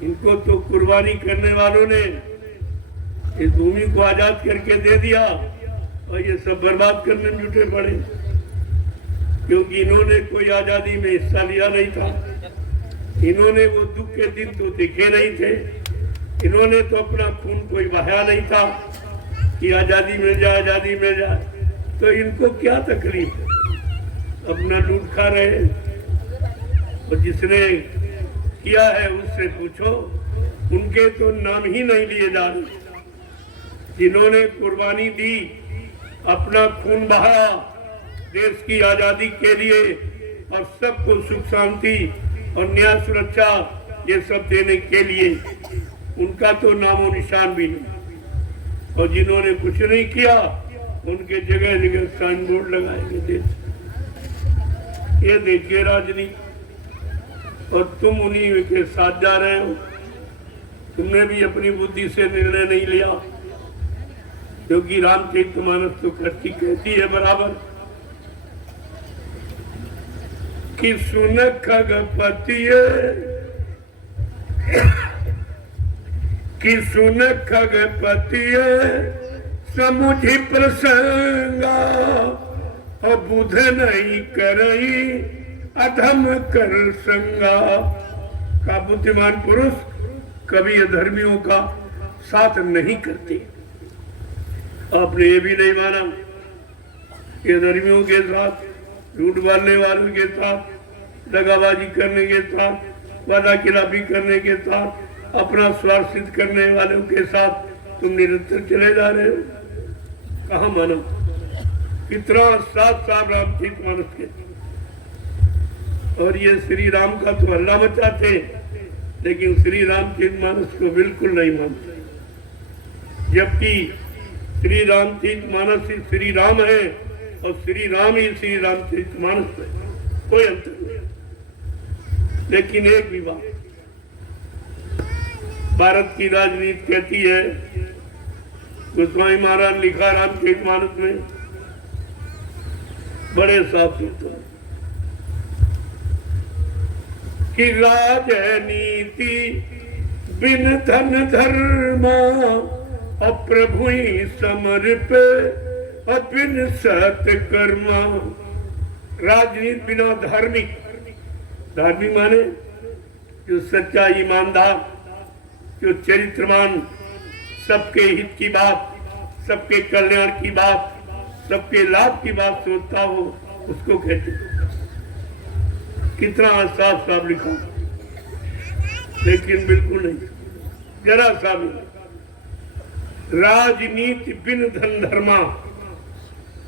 इनको तो कुर्बानी करने वालों ने इस भूमि को आजाद करके दे दिया और ये सब बर्बाद करने में जुटे पड़े, क्योंकि इन्होंने कोई आजादी में हिस्सा लिया नहीं था। इन्होंने वो दुख के दिन तो देखे नहीं थे, इन्होंने तो अपना खून कोई बहाया नहीं था कि आजादी मिल जाए, आजादी मिल जाए। तो इनको क्या तकलीफ है, अपना लूट खा रहे। और जिसने किया है उससे पूछो, उनके तो नाम ही नहीं लिए जा रहे। जिन्होंने कुर्बानी दी, अपना खून बहाया देश की आजादी के लिए और सबको सुख शांति और न्याय सुरक्षा ये सब देने के लिए, उनका तो नामो निशान भी नहीं। और जिन्होंने कुछ नहीं किया, उनके जगह जगह साइन बोर्ड लगाएंगे देश। ये देखिए राजनीति, और तुम उन्हीं के साथ जा रहे हो। तुमने भी अपनी बुद्धि से निर्णय नहीं लिया, क्योंकि रामचरितमानस तो कहती है बराबर कि सुन खगपति, कि सुन खगपति समुझि प्रसंगा, और बुध नहीं करई अधम कर संगा। का बुद्धिमान पुरुष कभी अधर्मियों का साथ नहीं करते। आपने ये भी नहीं माना कि अधर्मियों के साथ, झूठ बोलने वालों के साथ, दगाबाजी करने के साथ, वादा खिलाफी करने के साथ, अपना स्वार्थ सिद्ध करने वालों के साथ तुम निरंतर चले जा रहे हो। कहाँ मानो? कितना साफ साफ रामचरितमानस के, और ये श्री राम का तो हल्ला मचाते, लेकिन श्री रामचरितमानस को बिल्कुल नहीं मानते। जबकि श्री रामचरितमानस ही श्री राम है और श्री राम ही श्री रामचरितमानस है, कोई अंतर नहीं। लेकिन एक भी बात, भारत की राजनीति कहती है, गोस्वामी महाराज लिखा रामचरितमानस में बड़े साफ सुथरे कि राजनीति बिन धन धर्मा, और प्रभु ही समर्प और बिन सत्कर्मा। राजनीति बिना धार्मिक, धार्मिक माने जो सच्चा ईमानदार, जो चरित्रवान, सबके हित की बात, सबके कल्याण की बात, सबके लाभ की बात सोचता हो, उसको कहते हैं। कितना साफ साफ लिखा, लेकिन बिल्कुल नहीं, जरा सा भी। राजनीति बिन धन धर्मा,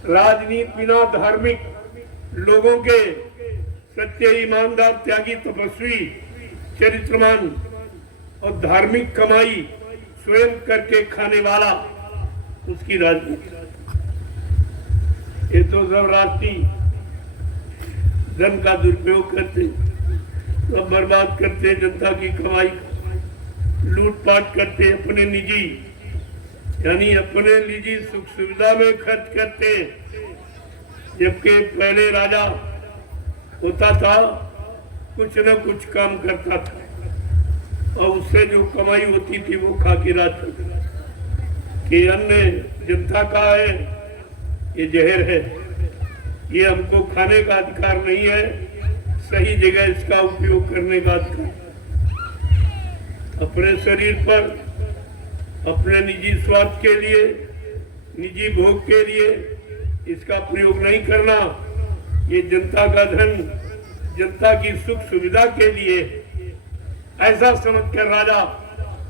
राजनीति बिना धार्मिक लोगों के, सच्चे ईमानदार, त्यागी, तपस्वी, चरित्रवान और धार्मिक कमाई स्वयं करके खाने वाला, उसकी राजनीति। ये तो सब राष्ट्रीय धन का दुरुपयोग करते, सब बर्बाद करते, जनता की कमाई लूटपाट करते, अपने निजी यानी अपने निजी सुख सुविधा में खर्च करते। जबकि पहले राजा होता था, कुछ न कुछ काम करता था और उससे जो कमाई होती थी वो खा के राज करता था। कि अन्न जनता का है, ये जहर है, ये हमको खाने का अधिकार नहीं है, सही जगह इसका उपयोग करने का अधिकार। अपने शरीर पर अपने निजी स्वार्थ के लिए, निजी भोग के लिए इसका प्रयोग नहीं करना। ये जनता का धन जनता की सुख सुविधा के लिए ऐसा समझकर राजा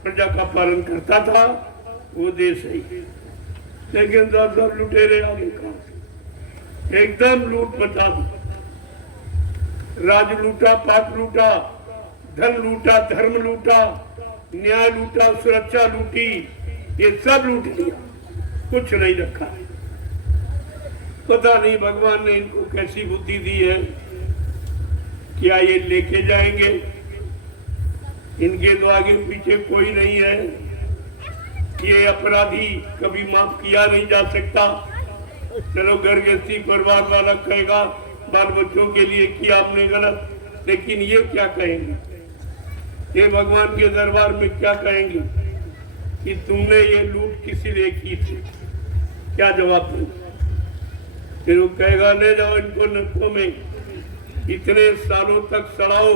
प्रजा का पालन करता था, वो देश है। लेकिन सब लुटेरे आगे कहा, एकदम लूट मचा दी। राज लूटा, पाप लूटा, धन लूटा, धर्म लूटा, न्याय लूटा, सुरक्षा लूटी, ये सब लूट लिया, कुछ नहीं रखा। पता नहीं भगवान ने इनको कैसी बुद्धि दी है, क्या ये लेके जाएंगे? इनके तो आगे पीछे कोई नहीं है। ये अपराधी कभी माफ किया नहीं जा सकता। चलो घर गृहस्थी परिवार वाला कहेगा बाल बच्चों के लिए किया आपने गलत, लेकिन ये क्या कहेंगे? ये भगवान के दरबार में क्या कहेंगे कि तुमने ये लूट किसी लिए की थी? क्या जवाब दो? फिर वो कहेगा ले जाओ इनको नरकों में, इतने सालों तक सड़ाओ,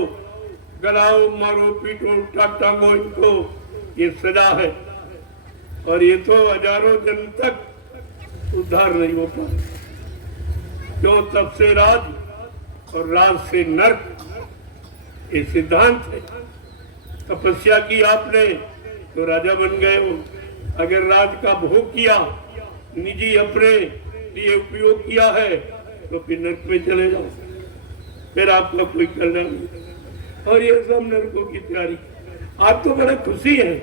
गलाओ, मारो, पीटो, टांगो इनको, ये सजा है। और ये तो हजारों जन्म तक उद्धार नहीं हो पाए। क्यों? तब से राज और राज से नर्क, ये सिद्धांत है। तपस्या की आपने तो राजा बन गए हो। अगर राज का भोग किया, निजी अपने लिए उपयोग किया है, तो फिर नर्क में चले जाओ, फिर आपका कोई कल्याण नहीं। और ये सब नर्कों की तैयारी। आप तो बड़ा खुशी है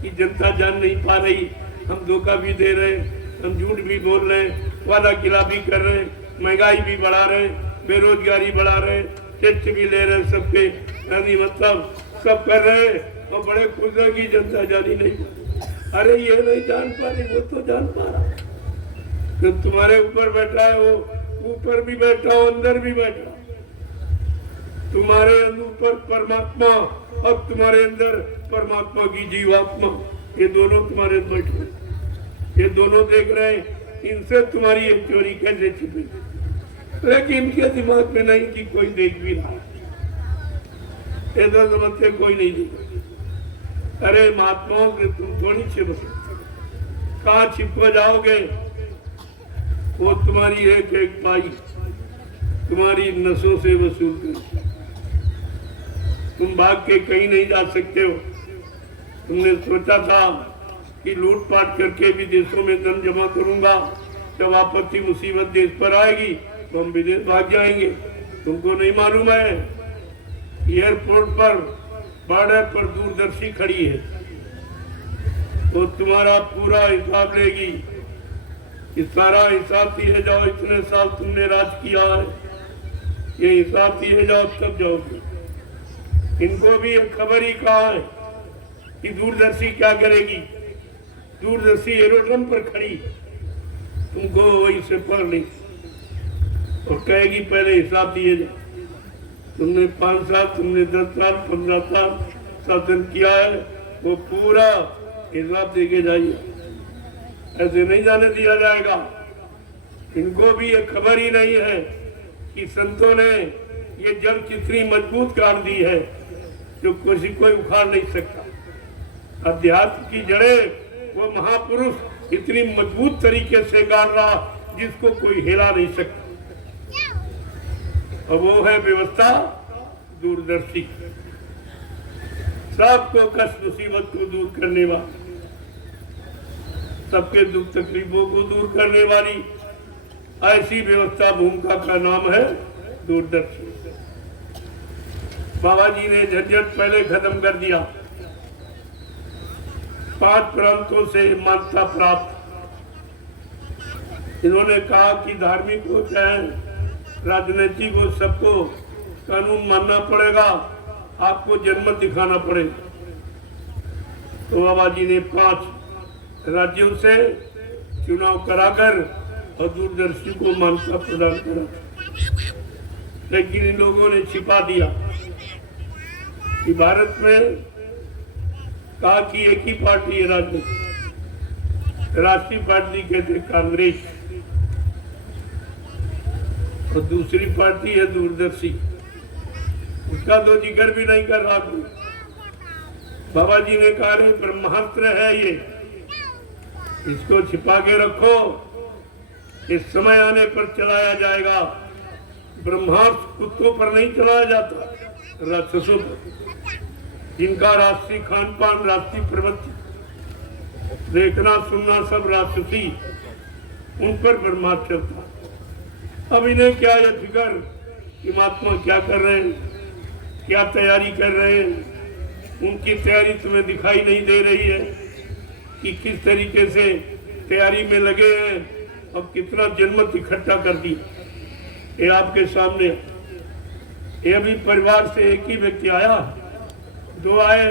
कि जनता जान नहीं पा रही, हम धोखा भी दे रहे, हम झूठ भी बोल रहे, वादा खिलाफी कर रहे, महंगाई भी बढ़ा रहे, बेरोजगारी बढ़ा रहे, टैक्स भी ले रहे सबके, यानी मतलब सब कर रहे हैं और बड़े खुश है कि जनता जानी नहीं। अरे ये नहीं जान पा रही, वो तो जान पा रहा। जो तुम्हारे ऊपर बैठा है वो ऊपर भी बैठा हो, अंदर भी बैठा। तुम्हारे ऊपर परमात्मा और तुम्हारे अंदर परमात्मा की जीवात्मा, ये दोनों तुम्हारे बैठे, ये दोनों देख रहे हैं। इनसे तुम्हारी एक चोरी कैसे छिपी? लेकिन इनके दिमाग में नहीं कि कोई देख भी रहा, ये तो समझते कोई नहीं देख। अरे महात्माओं के तुम थोड़ी छिप सकते, कहाँ छिप जाओगे? वो तुम्हारी एक एक पाई तुम्हारी नसों से वसूल कर, तुम भाग के कहीं नहीं जा सकते हो। तुमने सोचा था कि लूटपाट करके विदेशों में धन जमा करूंगा, जब आपत्ति मुसीबत देश पर आएगी तो हम विदेश भाग जाएंगे। तुमको नहीं मालूम है, एयरपोर्ट पर बॉर्डर पर दूरदर्शी खड़ी है, तो तुम्हारा पूरा हिसाब लेगी। इस सारा हिसाब दिए जाओ, इतने साल तुमने राज किया है, ये हिसाब दिए जाओ तब जाओगे। इनको भी एक खबर ही कहा है कि दूरदर्शी क्या करेगी। दूरदर्शी एरोड्रम पर खड़ी, तुमको वहीं से पढ़ ली और कहेगी पहले हिसाब दिए जाओ। तुमने 5 साल, तुमने 10 साल, 15 साल शासन किया है, वो पूरा हिसाब देके जाइए। ऐसे नहीं जाने दिया जाएगा। इनको भी ये खबर ही नहीं है कि संतों ने ये जड़ कितनी मजबूत गाड़ दी है, जो किसी कोई उखाड़ नहीं सकता। अध्यात्म की जड़ें वो महापुरुष इतनी मजबूत तरीके से गाड़ रहा, जिसको कोई हिला नहीं सकता। और वो है व्यवस्था दूरदर्शी, सबको कष्ट मुसीबत को दूर करने वाली, सबके दुख तकलीफों को दूर करने वाली ऐसी व्यवस्था भूमिका का नाम है दूरदर्शी। बाबा जी ने झंझट पहले खत्म कर दिया। 5 प्रांतों से मान्यता प्राप्त। इन्होंने कहा कि धार्मिक हो चाहे राजनीतिक हो, सबको कानून मानना पड़ेगा, आपको जनमत दिखाना पड़ेगा। तो बाबा जी ने 5 राज्यों से चुनाव कराकर और दूरदर्शी को मान्यता प्रदान करा, लेकिन इन लोगों ने छिपा दिया कि भारत में कहा कि एक ही पार्टी है राजनीति, राष्ट्रीय पार्टी कहते कांग्रेस और दूसरी पार्टी है दूरदर्शी, उसका तो जिक्र भी नहीं कर रहा कोई। बाबा जी ने कहा ब्रह्मास्त्र है ये, इसको छिपा के रखो, इस समय आने पर चलाया जाएगा। ब्रह्मास्त्र कुत्तों पर नहीं चलाया जाता, राक्षसों पर, जिनका राष्ट्रीय खान पान, राष्ट्रीय प्रवृत्ति, देखना सुनना सब राक्षसी, उन पर ब्रह्मास्त्र चलता। अब इन्हें क्या ये फिक्र कि महात्मा क्या कर रहे हैं, क्या तैयारी कर रहे हैं, उनकी तैयारी तुम्हें दिखाई नहीं दे रही है कि किस तरीके से तैयारी में लगे हैं और कितना जनमत इकट्ठा कर दी। ये आपके सामने, ये अभी परिवार से एक ही व्यक्ति आया, दो आए,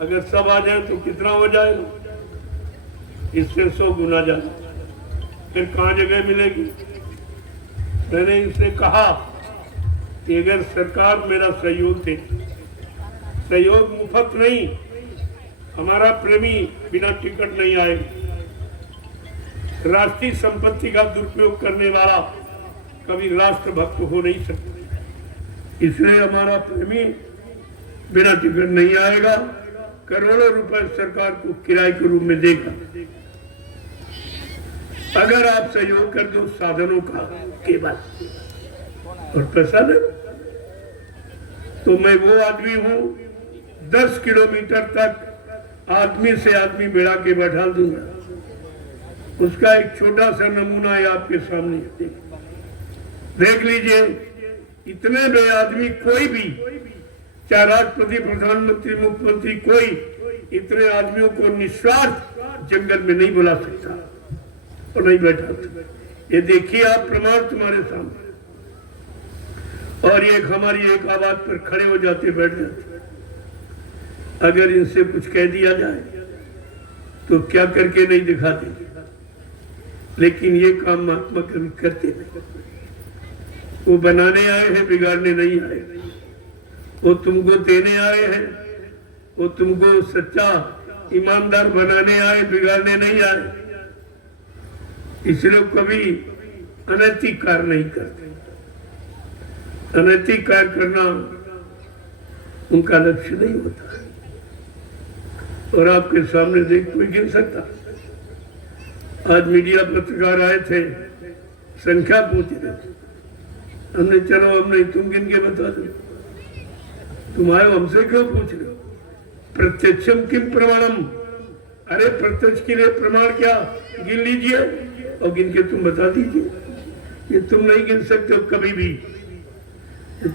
अगर सब आ जाए तो कितना हो जाएगा, इससे 100 गुना ज्यादा। फिर कहाँ जगह मिलेगी। मैंने इनसे कहा कि अगर सरकार मेरा सहयोग दे, सहयोग मुफ्त नहीं, हमारा प्रेमी बिना टिकट नहीं आएगा। राष्ट्रीय संपत्ति का दुरुपयोग करने वाला कभी राष्ट्र भक्त हो नहीं सकता, इसलिए हमारा प्रेमी बिना टिकट नहीं आएगा। करोड़ों रुपए सरकार को किराए के रूप में देगा अगर आप सहयोग कर दो साधनों का केवल, और पैसा दे। तो मैं वो आदमी हूं 10 किलोमीटर तक आदमी से आदमी बिड़ा के बैठा दूंगा। उसका एक छोटा सा नमूना है आपके सामने, देख लीजिए। इतने बड़े आदमी कोई भी, चाहे राष्ट्रपति, प्रधानमंत्री, मुख्यमंत्री, कोई इतने आदमियों को निस्वार्थ जंगल में नहीं बुला सकता और नहीं बैठा सकता। ये देखिए आप, प्रमाण तुम्हारे सामने। और ये हमारी एक आवाज पर खड़े हो जाते, बैठ जाते। अगर इनसे कुछ कह दिया जाए तो क्या करके नहीं दिखाते, लेकिन ये काम महात्मा कभी करते नहीं। वो बनाने आए हैं, बिगाड़ने नहीं आए। वो तुमको देने आए हैं, वो तुमको सच्चा ईमानदार बनाने आए, बिगाड़ने नहीं आए। इसलिए कभी अनैतिक कार्य नहीं करते। अनैतिक कार्य करना उनका लक्ष्य नहीं होता। और आपके सामने देख कोई गिन सकता। आज मीडिया पत्रकार आए थे, संख्या पूछ रहे थे, हमने चलो हम नहीं, तुम गिन के बता दो। तुम आए हमसे क्यों पूछ रहे हो? प्रत्यक्षम किम प्रमाणम, अरे प्रत्यक्ष के लिए प्रमाण क्या, गिन लीजिए और गिन के तुम बता दीजिए। ये तुम नहीं गिन सकते हो कभी भी,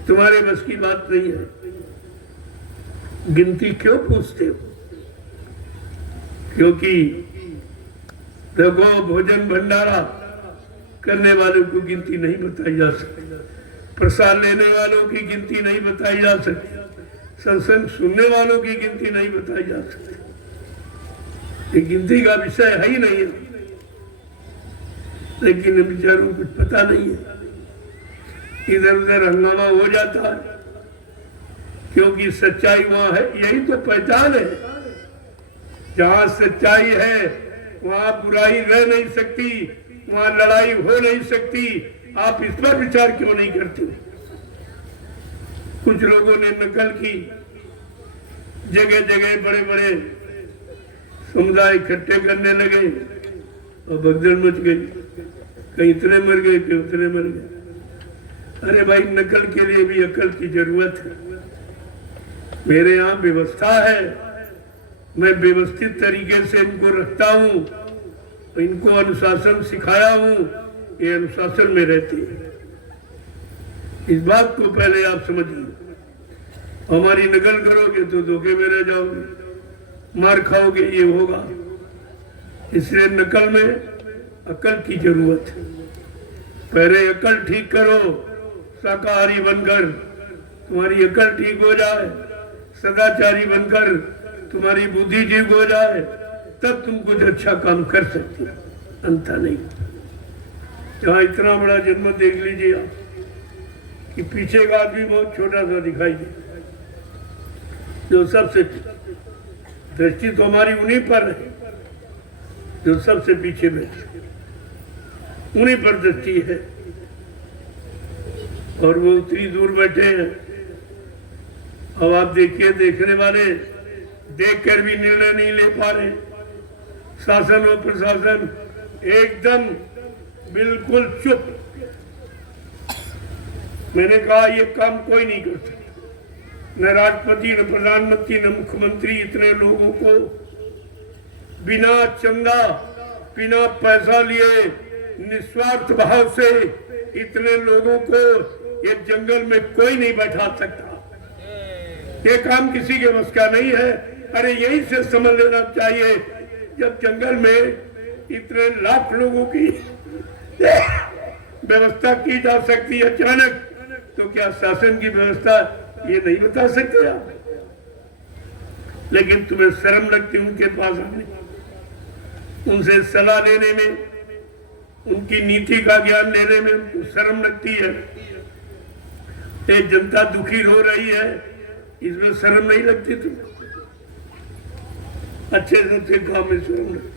तुम्हारे बस की बात नहीं है। गिनती क्यों पूछते हो? क्योंकि देखो, भोजन भंडारा करने वालों को गिनती नहीं बताई जा सकती, प्रसाद लेने वालों की गिनती नहीं बताई जा सकती, सत्संग सुनने वालों की गिनती नहीं बताई जा सकती। ये गिनती का विषय है ही नहीं है। लेकिन बेचारों को कुछ पता नहीं है, इधर उधर हंगामा हो जाता है, क्योंकि सच्चाई वहां है। यही तो पहचान है, जहां सच्चाई है वहां बुराई रह नहीं सकती, वहां लड़ाई हो नहीं सकती। आप इस पर विचार क्यों नहीं करते? कुछ लोगों ने नकल की, जगह जगह बड़े बड़े समुदाय इकट्ठे करने लगे और भगदड़ मच गई। कहीं इतने मर गए, कहीं उतने मर गए। अरे भाई, नकल के लिए भी अकल की जरूरत है। मेरे यहाँ व्यवस्था है, मैं व्यवस्थित तरीके से इनको रखता हूँ, इनको अनुशासन सिखाया हूँ, ये अनुशासन में रहते हैं। इस बात को पहले आप समझिए। हमारी नकल करोगे तो धोखे में रह जाओगे, मार खाओगे, ये होगा। इसलिए नकल में अकल की जरूरत है। पहले अकल ठीक करो, शाकाहारी बनकर तुम्हारी अकल ठीक हो जाए, सदाचारी बनकर तुम्हारी बुद्धि ठीक हो जाए, तब तुम कुछ अच्छा काम कर सकते हो, अंता नहीं। यहाँ इतना बड़ा जन्म देख लीजिए आप कि पीछे का आदमी बहुत छोटा सा दिखाई दे, जो सबसे दृष्टि तो हमारी उन्हीं पर है। जो सबसे पीछे बैठे, उन्हीं पर दृष्टि है और वो उतनी दूर बैठे हैं। अब आप देखिए, देखने वाले देखकर भी निर्णय नहीं ले पा रहे। शासन और प्रशासन एकदम बिल्कुल चुप। मैंने कहा ये काम कोई नहीं कर सकता, न राष्ट्रपति, न प्रधानमंत्री, न मुख्यमंत्री इतने लोगों को बिना चंदा, बिना पैसा लिए, निस्वार्थ भाव से इतने लोगों को ये जंगल में कोई नहीं बैठा सकता। ये काम किसी के बस का नहीं है। अरे यही से समझ लेना चाहिए, जब जंगल में इतने लाख लोगों की व्यवस्था की जा सकती है अचानक, तो क्या शासन की व्यवस्था ये नहीं बता सकते आप? लेकिन तुम्हें शर्म लगती उनके पास आने, उनसे सलाह लेने में, उनकी नीति का ज्ञान लेने में उनको शर्म लगती है। ये जनता दुखी हो रही है, इसमें शर्म नहीं लगती तुम्हें? अच्छे से अच्छे काम में शर्म लगती।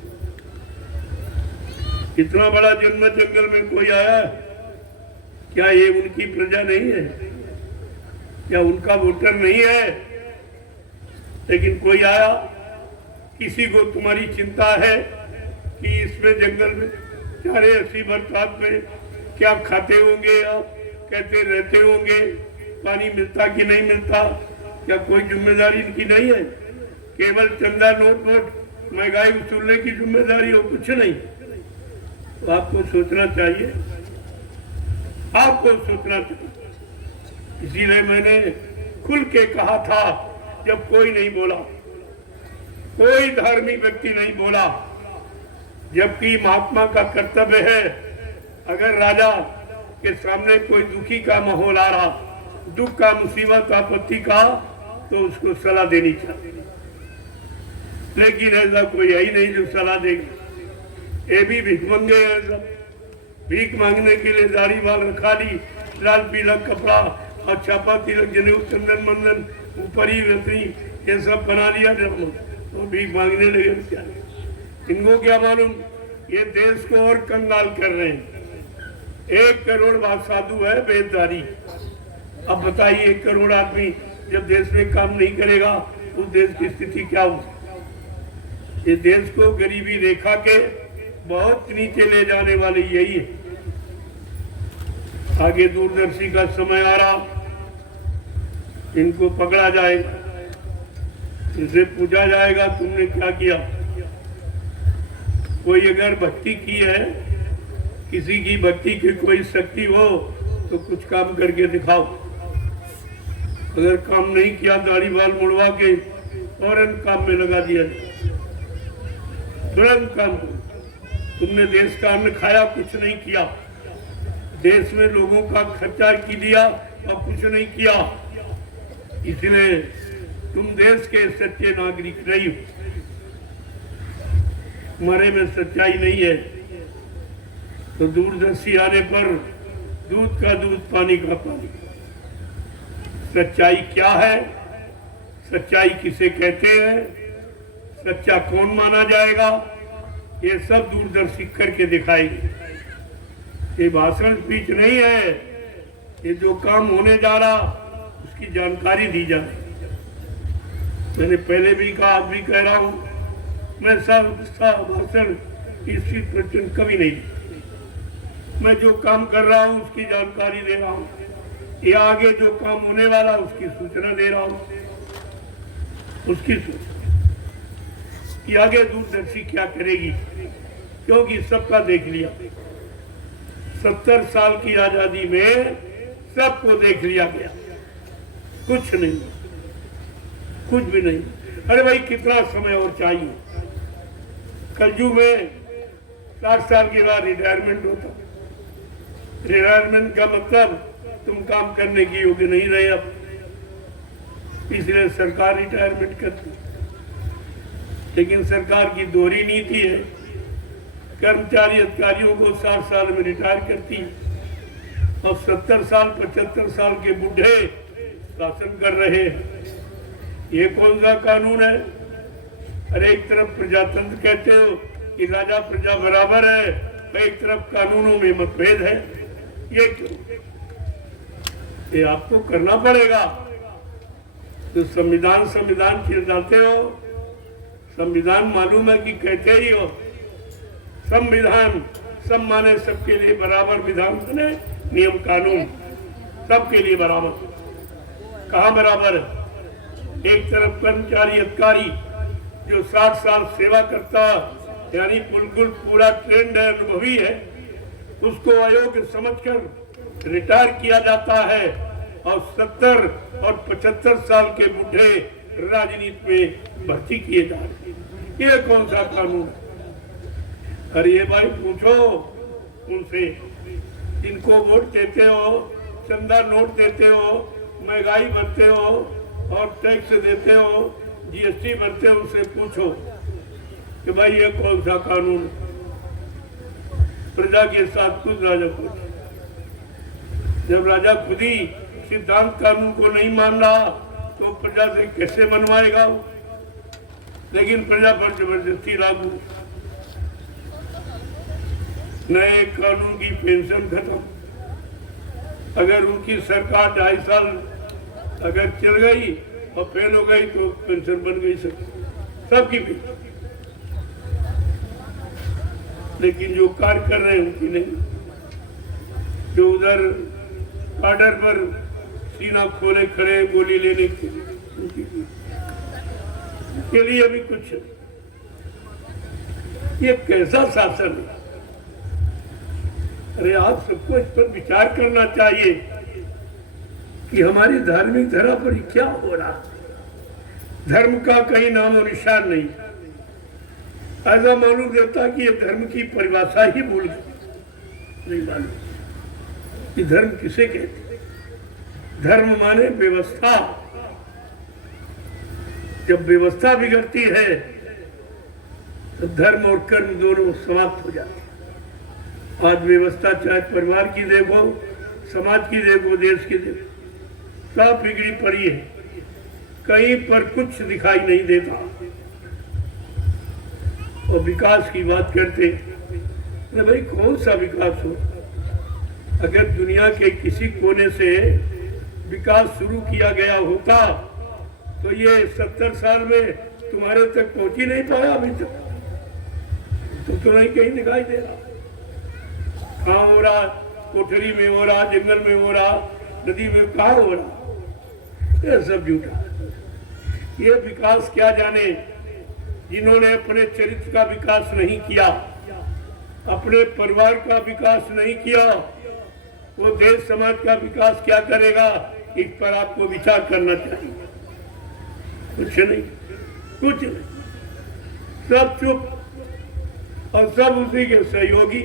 इतना बड़ा जन्म जंगल में कोई आया, क्या ये उनकी प्रजा नहीं है? क्या उनका वोटर नहीं है? लेकिन कोई आया, किसी को तुम्हारी चिंता है कि इसमें जंगल में 80 बरसात में क्या खाते होंगे आप, कैसे रहते होंगे, पानी मिलता कि नहीं मिलता? क्या कोई जिम्मेदारी इनकी नहीं है? केवल चंदा नोट महंगाई वसूलने की जिम्मेदारी हो, कुछ नहीं। तो आपको सोचना चाहिए, आपको सोचना चाहिए। इसीलिए मैंने खुल के कहा था, जब कोई नहीं बोला, कोई धार्मिक व्यक्ति नहीं बोला, जबकि महात्मा का कर्तव्य है, अगर राजा के सामने कोई दुखी का माहौल आ रहा, दुख का, मुसीबत, आपत्ति का, तो उसको सलाह देनी चाहिए। लेकिन ऐसा कोई है ही नहीं जो सलाह देगा। ये भी भिखमंगे हैं सब, भीख मांगने के लिए दाढ़ी बाल रखा ली, लाल पीला कपड़ा और छापा तिलक, जनेऊ, चंदन मंदन, ऊपरी रत्नी, ये सब बना लिया जब लोग, तो भीख मांगने लगे बेचारे। इनको क्या मालूम, ये देश को और कंगाल कर रहे हैं। 1 करोड़ साधु है वेदधारी। अब बताइए, 1 करोड़ आदमी जब देश में काम नहीं करेगा, उस देश की स्थिति क्या होगी? ये देश को गरीबी रेखा के बहुत नीचे ले जाने वाली यही है। आगे दूरदर्शी का समय आ रहा, इनको पकड़ा जाएगा, इनसे पूछा जाएगा तुमने क्या किया। कोई अगर भक्ति की है, किसी की भक्ति की कोई शक्ति हो, तो कुछ काम करके दिखाओ। अगर काम नहीं किया, दाढ़ी बाल मुड़वा के फौरन काम में लगा दिया, तुरंत काम। तुमने देश का अन्न खाया, कुछ नहीं किया, देश में लोगों का खर्चा की दिया और कुछ नहीं किया, इसलिए तुम देश के सच्चे नागरिक नहीं हो। तुम्हारे में सच्चाई नहीं है, तो दूरदर्शी आने पर दूध का दूध, पानी का पानी। सच्चाई क्या है, सच्चाई किसे कहते हैं, सच्चा कौन माना जाएगा, ये सब दूरदर्शी करके दिखाएगी। ये भाषण स्पीच नहीं है, ये जो काम होने जा रहा उसकी जानकारी दी जाए। मैंने पहले भी कहा, आज भी कह रहा हूं, मैं सब भाषण इसकी प्रचलन कभी नहीं दी। मैं जो काम कर रहा हूं उसकी जानकारी दे रहा हूं, या आगे जो काम होने वाला उसकी सूचना दे रहा हूं, उसकी सूचना कि आगे दूरदर्शी क्या करेगी, क्योंकि सबका देख लिया। 70 साल की आजादी में सबको देख लिया गया, कुछ नहीं, कुछ भी नहीं। अरे भाई, कितना समय और चाहिए? कलयुग में 60 साल के बाद रिटायरमेंट होता। रिटायरमेंट का मतलब तुम काम करने की योग्य नहीं रहे अब, इसलिए सरकार रिटायरमेंट करती। लेकिन सरकार की दोहरी नीति है, कर्मचारी अधिकारियों को 60 साल में रिटायर करती और 70 साल 75 साल के बूढ़े शासन कर रहे हैं। ये कौन सा कानून है? अरे एक तरफ प्रजातंत्र कहते हो, कि राजा प्रजा बराबर है, तो एक तरफ कानूनों में मतभेद है, ये क्यों? ये आपको करना पड़ेगा। तो संविधान जानते हो, संविधान मालूम है कि कहते ही हो संविधान, सब माने सबके लिए बराबर, विधान बने नियम कानून सबके लिए बराबर। कहाँ बराबर है? एक तरफ कर्मचारी अधिकारी जो 60 साल सेवा करता, यानी बिल्कुल पूरा ट्रेंड है, अनुभवी है, उसको अयोग्य समझकर रिटायर किया जाता है, और 70 और 75 साल के बूढ़े राजनीति में भर्ती किए जा रहे हैं। ये कौन सा कानून है? अरे ये भाई पूछो उनसे, इनको वोट देते हो, चंदा नोट देते हो, महंगाई भरते हो और टैक्स देते हो, जीएसटी भरते हो, उनसे पूछो कि भाई ये कौन सा कानून है? प्रजा के साथ खुद राजा पूछे। जब राजा खुद ही सिद्धांत कानून को नहीं मान रहा तो प्रजा से कैसे मनवाएगा वो? लेकिन प्रजा पर जबरदस्ती लागू, नए कानून की पेंशन खत्म। अगर उनकी सरकार 2.5 साल अगर चल गई और फेल हो गई तो पेंशन बन गई सबकी पेंशन, लेकिन जो कार्य कर रहे हैं उनकी नहीं। जो उधर बॉर्डर पर सीना खोले खड़े गोली लेने के लिए अभी कुछ, ये कैसा शासन है? अरे आप सबको इस पर विचार करना चाहिए कि हमारी धार्मिक धरा पर क्या हो रहा। धर्म का कहीं नामो निशान नहीं। ऐसा मालूम देता कि ये धर्म की परिभाषा ही भूल गई, नहीं मालूम कि धर्म किसे कहते। धर्म माने व्यवस्था। जब व्यवस्था बिगड़ती है तो धर्म और कर्म दोनों समाप्त हो जाते हैं। आज व्यवस्था चाहे परिवार की देखो, समाज की देखो, देश की देखो, सब बिगड़ी पड़ी है, कहीं पर कुछ दिखाई नहीं देता। और विकास की बात करते, अरे भाई कौन सा विकास हो? अगर दुनिया के किसी कोने से विकास शुरू किया गया होता तो ये 70 साल में तुम्हारे तक पहुंच ही नहीं पाया अभी तक। तो तुम्हें कहीं दिखाई दे रहा, कहाँ हो रहा? कोठरी में हो रहा, जंगल में हो रहा, नदी में कहाँ हो रहा? ये सब झूठा। ये विकास क्या जाने, जिन्होंने अपने चरित्र का विकास नहीं किया, अपने परिवार का विकास नहीं किया, वो देश समाज का विकास क्या करेगा? इस पर आपको विचार करना चाहिए। कुछ नहीं, कुछ नहीं, सब चुप और सब उसी के सहयोगी।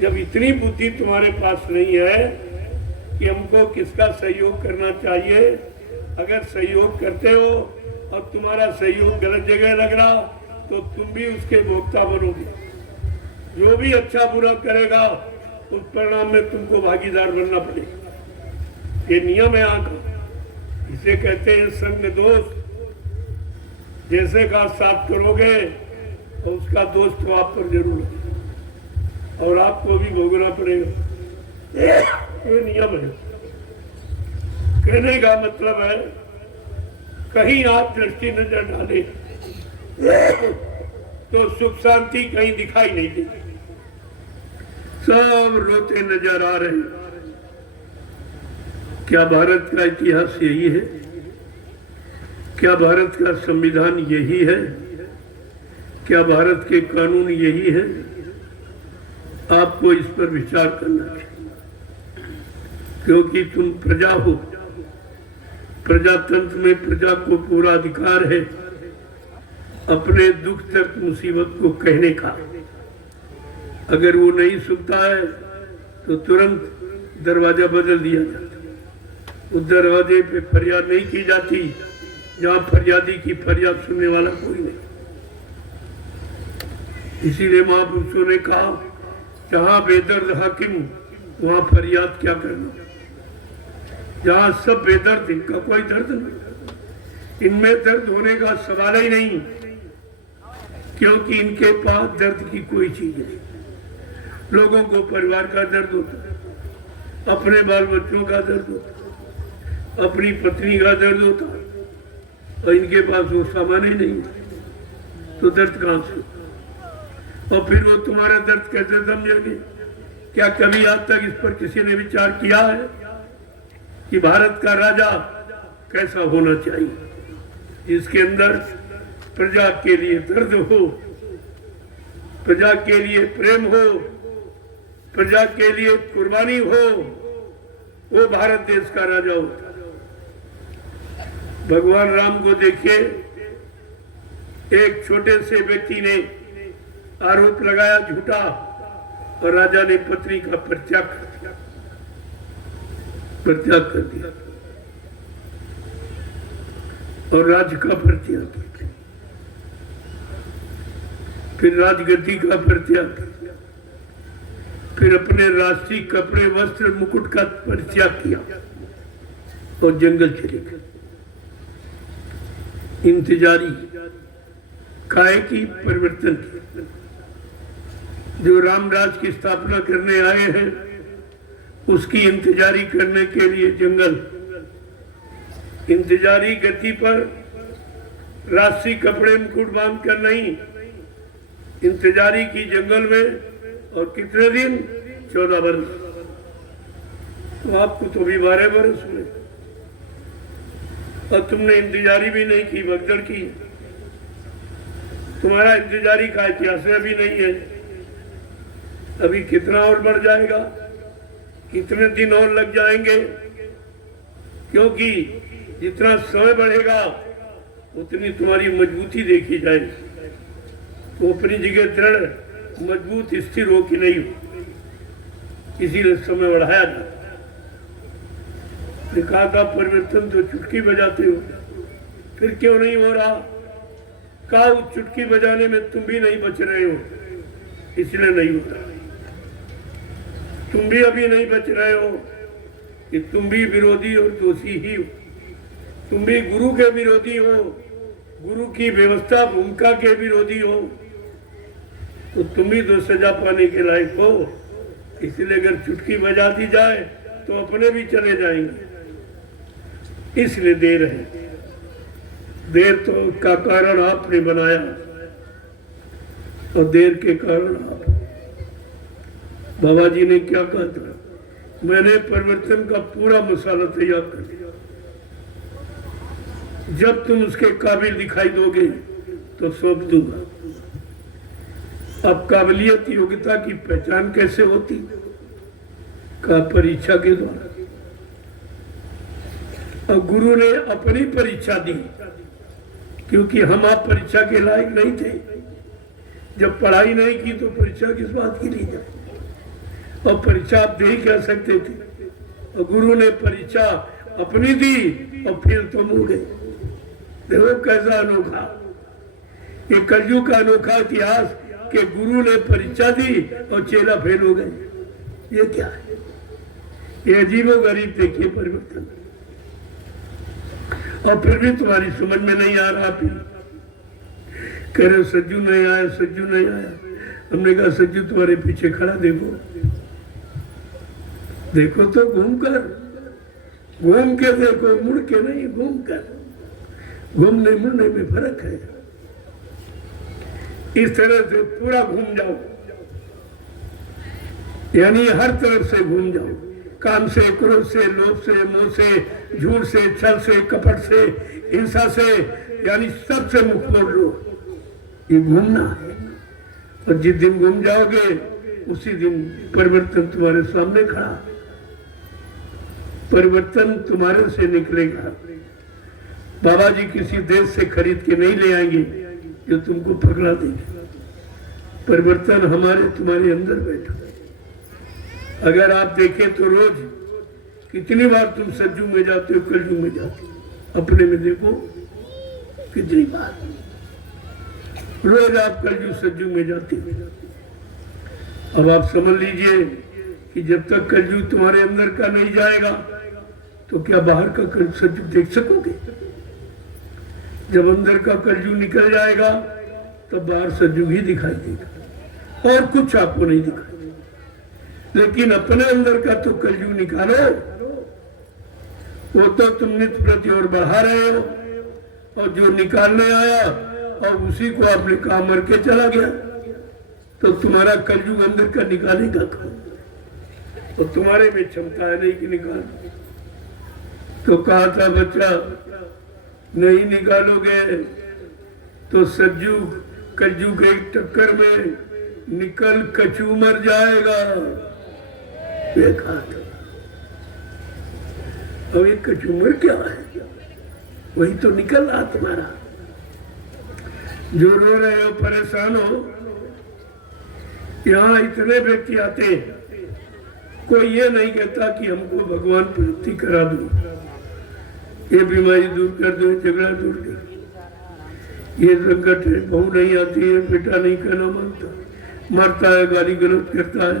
जब इतनी बुद्धि तुम्हारे पास नहीं है कि हमको किसका सहयोग करना चाहिए, अगर सहयोग करते हो और तुम्हारा सहयोग गलत जगह लग रहा तो तुम भी उसके भोक्ता बनोगे। जो भी अच्छा बुरा करेगा उस परिणाम में तुमको भागीदार बनना पड़ेगा। ये नियम है आंख, इसे कहते हैं संग दोष। जैसे का साथ करोगे तो उसका दोष तो आप पर जरूर है और आपको भी भोगना पड़ेगा। ये नियम है। कहने का मतलब है कहीं आप दृष्टि नजर डाले तो सुख शांति कहीं दिखाई नहीं देती, सब रोते नजर आ रहे हैं। क्या भारत का इतिहास यही है? क्या भारत का संविधान यही है? क्या भारत के कानून यही है? आपको इस पर विचार करना चाहिए, क्योंकि तुम प्रजा हो। प्रजातंत्र में प्रजा को पूरा अधिकार है अपने दुख तक मुसीबत को कहने का। अगर वो नहीं सुनता है तो तुरंत दरवाजा बदल दिया जाता। उस दरवाजे पे फरियाद नहीं की जाती जहाँ फरियादी की फरियाद सुनने वाला कोई नहीं। इसीलिए महापुरुषों ने कहा, जहाँ बेदर्द हाकिम वहाँ फरियाद क्या करना। जहाँ सब बेदर्द, इनका कोई दर्द नहीं, इनमें दर्द होने का सवाल ही नहीं क्योंकि इनके पास दर्द की कोई चीज नहीं। लोगों को परिवार का दर्द होता है, अपने बाल बच्चों का दर्द होता है, अपनी पत्नी का दर्द होता है, और इनके पास वो सामान ही नहीं, तो दर्द कहां से? और फिर वो तुम्हारा दर्द कैसे समझेंगे? क्या कभी आज तक इस पर किसी ने विचार किया है कि भारत का राजा कैसा होना चाहिए, जिसके अंदर प्रजा के लिए दर्द हो, प्रजा के लिए प्रेम हो, प्रजा के लिए कुर्बानी हो, वो भारत देश का राजा होता है। भगवान राम को देखिए, एक छोटे से व्यक्ति ने आरोप लगाया झूठा, और राजा ने पत्नी का परित्याग कर दिया और राज्य का परित्याग किया, फिर राजगद्दी का परित्याग किया, फिर अपने राष्ट्रीय कपड़े वस्त्र मुकुट का परित्याग किया और जंगल चले गए। इंतजारी काय की परिवर्तन की, जो रामराज की स्थापना करने आए हैं उसकी इंतजारी करने के लिए जंगल, इंतजारी गति पर राष्ट्रीय कपड़े मुकुट बांध कर नहीं, इंतजारी की जंगल में। और कितने दिन? 14 वर्ष। तो आपको तो भी 12 वर्ष हुए और तुमने इंतजारी भी नहीं की, भगदड़ की। तुम्हारा इंतजारी का इतिहास अभी नहीं है, अभी कितना और बढ़ जाएगा, कितने दिन और लग जाएंगे, क्योंकि जितना समय बढ़ेगा उतनी तुम्हारी मजबूती देखी जाएगी। तो अपनी जगह दृढ़ मजबूत स्थिर हो कि नहीं हो, इसीलिए समय बढ़ाया जाता है। कहा था परिवर्तन तो चुटकी बजाते हो, फिर क्यों नहीं हो रहा? कहा उस चुटकी बजाने में तुम भी नहीं बच रहे हो, इसलिए नहीं होता। तुम भी अभी नहीं बच रहे हो कि तुम भी विरोधी और दोषी ही हो, तुम भी गुरु के विरोधी हो, गुरु की व्यवस्था भूमिका के विरोधी हो, तो तुम भी तो सजा पाने के लायक हो। इसलिए अगर चुटकी बजा दी जाए तो अपने भी चले जाएंगे, इसलिए देर है। देर तो का कारण आपने बनाया और देर के कारण आप। बाबा जी ने क्या कहा था? मैंने परिवर्तन का पूरा मसाला तैयार कर लिया, जब तुम उसके काबिल दिखाई दोगे तो सौंप दूंगा। अब काबिलियत योग्यता की पहचान कैसे होती? का परीक्षा के द्वारा। अब गुरु ने अपनी परीक्षा दी, क्योंकि हम आप परीक्षा के लायक नहीं थे। जब पढ़ाई नहीं की तो परीक्षा किस बात की ली जाए? और परीक्षा आप दे ही क्या सकते थे? और गुरु ने परीक्षा अपनी दी और फिर तुम हो गए। देखो कैसा अनोखा, ये कलयुग का अनोखा इतिहास कि गुरु ने परीक्षा दी और चेला फेल हो गए। ये क्या है? ये अजीबो गरीब देखिए परिवर्तन। और फिर भी तुम्हारी समझ में नहीं आ रहा। फिर कह रहे सज्जू नहीं आया, सज्जू नहीं आया। हमने कहा सज्जू तुम्हारे पीछे खड़ा, देखो देखो तो घूम के देखो, मुड़ के नहीं, घूम कर। घूमने मुड़ने में फर्क है। इस तरह से पूरा घूम जाओ, यानी हर तरफ से घूम जाओ, काम से, क्रोध से, लोभ से, मोह से, झूठ से, छल से, कपट से, हिंसा से, यानी सबसे मुख मोड़ लो। ये घूमना है। और जिस दिन घूम जाओगे उसी दिन परिवर्तन तुम्हारे सामने खड़ा। परिवर्तन तुम्हारे से निकलेगा। बाबा जी किसी देश से खरीद के नहीं ले आएंगे जो तुमको पकड़ा देंगे। परिवर्तन हमारे तुम्हारे अंदर बैठा। अगर आप देखें तो रोज कितनी बार तुम सज्जू में जाते हो, कलजू में जाते हो। अपने में देखो कितनी बार रोज आप कलजू सज्जू में जाते हो। अब आप समझ लीजिए कि जब तक कलजू तुम्हारे अंदर का नहीं जाएगा तो क्या बाहर का सज्जू देख सकोगे? जब अंदर का कलजू निकल जाएगा तब बाहर सज्जू ही दिखाई देगा और कुछ आपको नहीं दिखाई। लेकिन अपने अंदर का तो कलयुग निकालो, वो तो तुम नित्य प्रति और बढ़ा रहे हो, और जो निकालने आया और उसी को आपने काम मर के चला गया, तो तुम्हारा कलयुग अंदर का निकालेगा कौन? तो तुम्हारे में क्षमता है नहीं कि निकाल। तो कहा था बच्चा नहीं निकालोगे तो सज्जू कलयुग के टक्कर में निकल कचू मर जाएगा। देखा था। अब ये कचूमर क्या है? वही तो निकल रहा तुम्हारा। जो रो रहे हो, परेशान हो, यहाँ इतने व्यक्ति आते हैं, कोई ये नहीं कहता कि हमको भगवान प्राप्ति करा दो, ये बीमारी दूर कर दो, झगड़ा दूर कर दो, ये संकट है, बहू नहीं आती है, बेटा नहीं कहना मानता, मरता है, गाली गलौज करता है,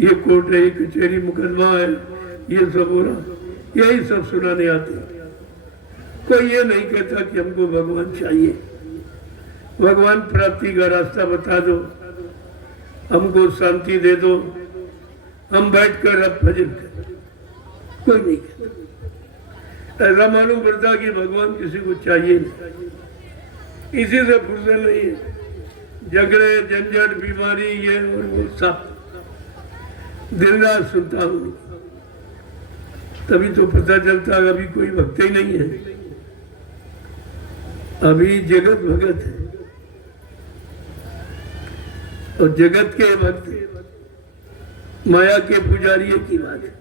ये कोर्ट है, ये कचहरी, मुकदमा है, ये सब हो रहा, यही सब सुनाने आते हैं। कोई ये नहीं कहता कि हमको भगवान चाहिए, भगवान प्राप्ति का रास्ता बता दो, हमको शांति दे दो, हम बैठकर अब भजन करें। कोई नहीं कहता। ऐसा मालूम पड़ता कि भगवान किसी को चाहिए नहीं, इसी से फुर्सत नहीं है। झगड़े, झंझट, बीमारी, ये और वो सब दिन रात सुनता हूँ, तभी तो पता चलता है अभी कोई भक्त ही नहीं है, अभी जगत भगत है। और जगत के भक्त माया के पुजारी की बात है,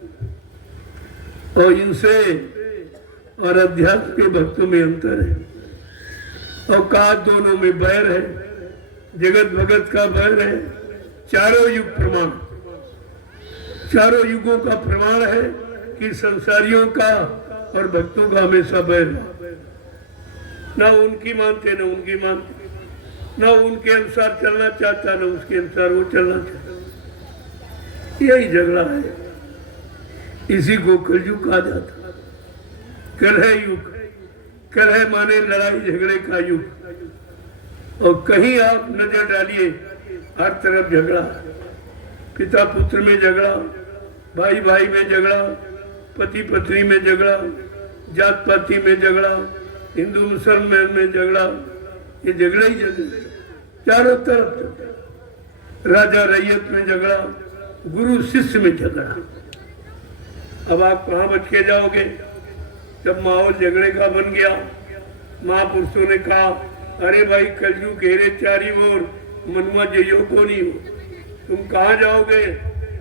और इनसे और अध्यात्म के भक्तों में अंतर है। और कहा दोनों में बैर है, जगत भगत का बैर है। चारों युग प्रमाण, चारों युगों का प्रमाण है कि संसारियों का और भक्तों का हमेशा बैर है। ना उनकी मानते ना उनकी मानते, ना उनके अनुसार चलना चाहता ना उसके अनुसार वो चलना चाहता। यही झगड़ा है, इसी को कलयुग कहा जाता। कलह युग, कलह माने लड़ाई झगड़े का युग। और कहीं आप नजर डालिए, हर तरफ झगड़ा, पिता पुत्र में झगड़ा, भाई भाई में झगड़ा, पति पत्नी में झगड़ा, जात पाति में झगड़ा, हिंदू मुसलमान में झगड़ा, ये झगड़ा ही झगड़ा चारों तरफ। राजा रैयत में झगड़ा, गुरु शिष्य में झगड़ा। अब आप कहाँ बच के जाओगे जब माहौल झगड़े का बन गया? महापुरुषों ने कहा, अरे भाई कलयुग घेरे चारी ओर, मनुआ जइयो को नहीं हो। तुम कहाँ जाओगे?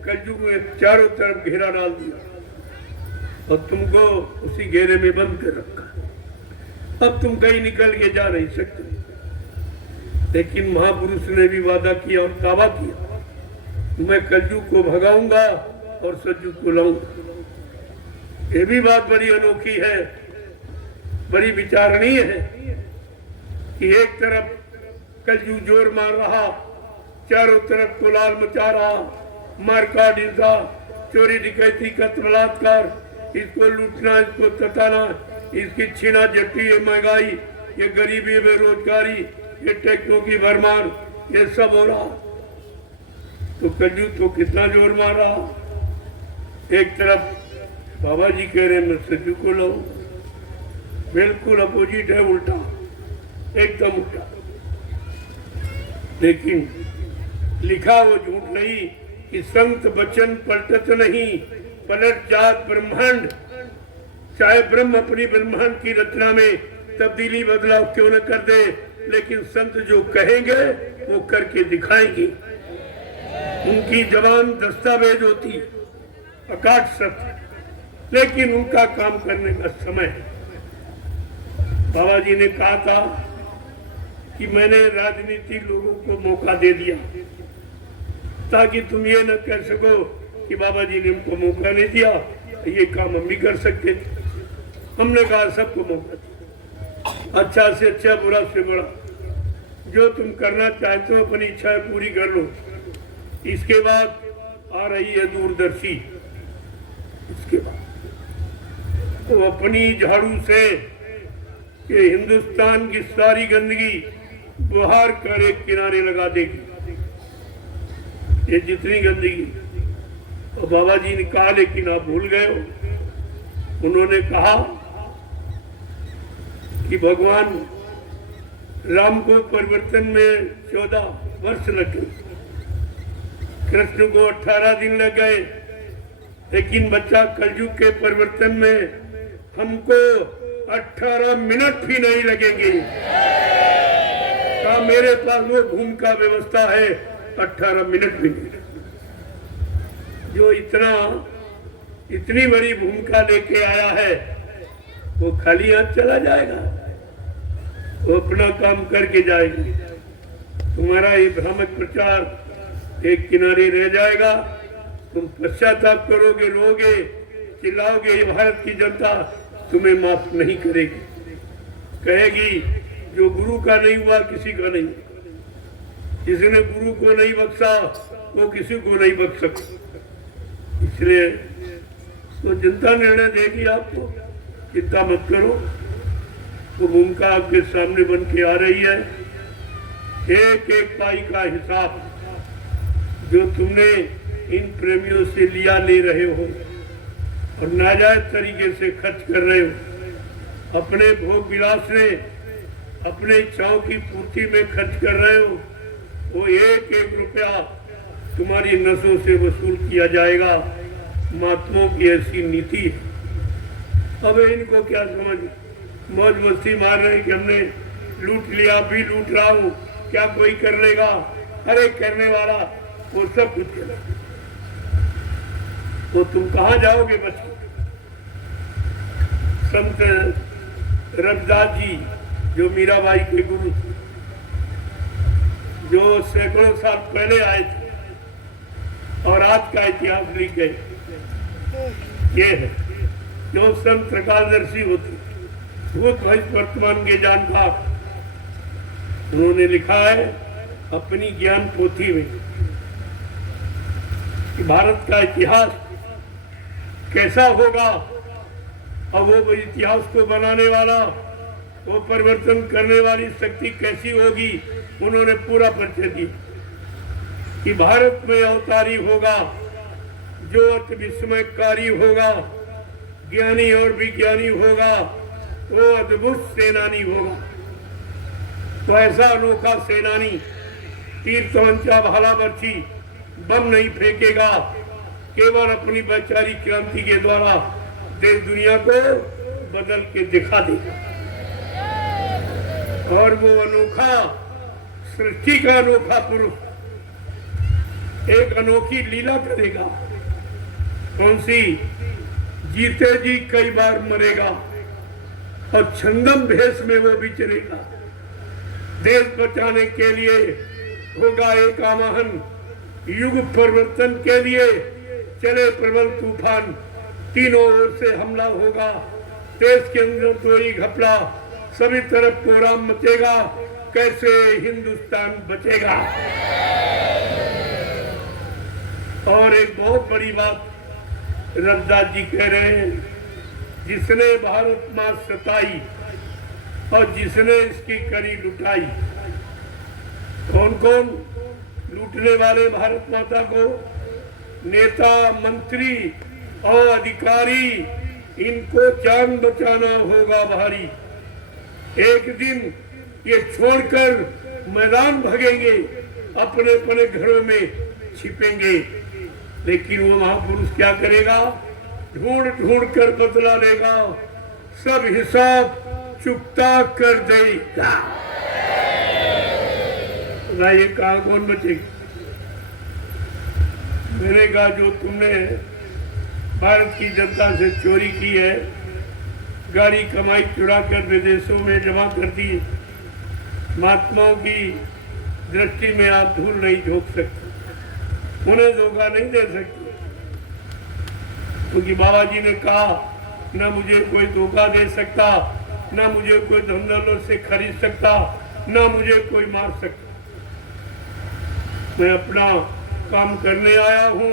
कलयुग में चारों तरफ घेरा डाल दिया और तुमको उसी घेरे में बंद कर रखा। अब तुम कहीं निकल के जा नहीं सकते। लेकिन महापुरुष ने भी वादा किया और दावा किया, मैं कलयुग को भगाऊंगा और सतयुग को लाऊंगा। ये भी बात बड़ी अनोखी है, बड़ी विचारणीय है कि एक तरफ कलयुग जोर मार रहा, चारों तरफ कोलाहल मचा रहा, मारकाट, हिंसा, चोरी डकैती, कत्ल बलात्कार, इसको लूटना, इसको तताना, इसकी छीना झपटी, ये महंगाई, ये गरीबी, बेरोजगारी, ये टैक्सों की भरमार, ये सब हो रहा। तो कलयुग तो कितना जोर मार रहा। एक तरफ बाबा जी कह रहे मैं सतयुग को लाऊं, बिल्कुल अपोजिट है, उल्टा, एकदम उल्टा। लेकिन लिखा वो झूठ नहीं कि संत वचन पलटत नहीं, पलट जात ब्रह्मांड। चाहे ब्रह्म अपनी ब्रह्मांड की रचना में तब्दीली बदलाव क्यों न कर दे, लेकिन संत जो कहेंगे वो करके दिखाएंगे। उनकी जबान दस्तावेज होती, अकाट सत्य, लेकिन उनका काम करने का समय है। बाबा जी ने कहा था कि मैंने राजनीति लोगों को मौका दे दिया ताकि तुम ये न कह सको कि बाबा जी ने हमको मौका नहीं दिया, ये काम हम भी कर सकते थे। हमने कहा सबको मौका दिया, अच्छा से अच्छा, बुरा से बुरा, जो तुम करना चाहते हो अपनी इच्छा पूरी कर लो। इसके बाद आ रही है दूरदर्शी। इसके बाद वो अपनी झाड़ू से ये हिंदुस्तान की सारी गंदगी बुहार कर एक किनारे लगा देगी ये जितनी गंदगी। और बाबा जी ने कहा लेकिन आप भूल गए हो। उन्होंने कहा कि भगवान राम को परिवर्तन में 14 वर्ष लगे, कृष्ण को 18 दिन लग गए, लेकिन बच्चा कलयुग के परिवर्तन में हमको 18 मिनट भी नहीं लगेंगे। मेरे पास वो भूमिका व्यवस्था है 18 मिनट भी नहीं। जो इतनी बड़ी भूमिका लेके आया है वो खाली हाथ चला जाएगा, वो अपना काम करके जाएगी। तुम्हारा ये भ्रामक प्रचार एक किनारे रह जाएगा। तुम पश्चाताप करोगे, रोगे, चिल्लाओगे, ये भारत की जनता तुम्हें माफ नहीं करेगी। कहेगी जो गुरु का नहीं हुआ किसी का नहीं, जिसने गुरु को नहीं बख्शा वो किसी को नहीं बख्श सकता। इसलिए तो जनता निर्णय देगी आपको, चिंता मत करो। वो भूमिका आपके सामने बन के आ रही है। एक एक पाई का हिसाब जो तुमने इन प्रेमियों से लिया ले रहे हो और नाजायज तरीके से खर्च कर रहे हो, अपने भोग विलास में, अपने इच्छाओं की पूर्ति में खर्च कर रहे हो, वो एक एक रुपया तुम्हारी नसों से वसूल किया जाएगा। महात्माओं की ऐसी नीति है। अब इनको क्या समझ, मौज मस्ती मार रहे कि हमने लूट लिया, भी लूट रहा हूँ, क्या कोई कर लेगा? अरे करने वाला वो सब कुछ करेगा। तो तुम कहाँ जाओगे बच्चे? संत रविदास जी जो मीराबाई के गुरु थे, जो सैकड़ों साल पहले आए थे और आज का इतिहास लिख गए, ये है जो संत प्रकाशदर्शी होते, भूत भविष्य वर्तमान के जानकार। उन्होंने लिखा है अपनी ज्ञान पोथी में कि भारत का इतिहास कैसा होगा, और वो इतिहास को बनाने वाला, वो परिवर्तन करने वाली शक्ति कैसी होगी। उन्होंने पूरा परिचय दिया कि भारत में अवतारी होगा जो अति विस्मयकारी होगा, ज्ञानी और विज्ञानी होगा, वो अद्भुत सेनानी होगा। तो ऐसा अनोखा सेनानी तीर तमंचा भाला बर्छी बम नहीं फेंकेगा, केवल अपनी वैचारिक क्रांति के द्वारा देश दुनिया को बदल के दिखा देगा। और वो अनोखा, सृष्टि का अनोखा पुरुष एक अनोखी लीला करेगा। कौन सी? जीते जी कई बार मरेगा और छंदम भेष में वो विचरेगा। देश बचाने के लिए होगा एक आवाहन, युग परिवर्तन के लिए चले प्रबल तूफान, तीनों ओर से हमला होगा। देश के अंदर कोई घपला, सभी तरफ कोहराम मचेगा, कैसे हिंदुस्तान बचेगा। और एक बहुत बड़ी बात रविदास जी कह रहे हैं, जिसने भारत माँ सताई और जिसने इसकी करी लुटाई। कौन कौन लूटने वाले भारत माता को? नेता, मंत्री और अधिकारी, इनको जान बचाना होगा भारी। एक दिन ये छोड़कर मैदान भागेंगे, अपने अपने घरों में छिपेंगे, लेकिन वो महापुरुष क्या करेगा? ढूंढ ढूंढ कर बदला लेगा, सब हिसाब चुकता कर देगा। ये कहा कौन बचेगा? मैंने कहा जो तुमने भारत की जनता से चोरी की है, गाड़ी कमाई चुरा कर विदेशों में जमा कर दी, महात्माओं की दृष्टि में आप धूल नहीं झोंक सकते, उन्हें धोखा नहीं दे सकते। क्योंकि बाबा जी ने कहा न मुझे कोई धोखा दे सकता, न मुझे कोई धन दौलत से खरीद सकता, न मुझे कोई मार सकता। मैं अपना काम करने आया हूँ,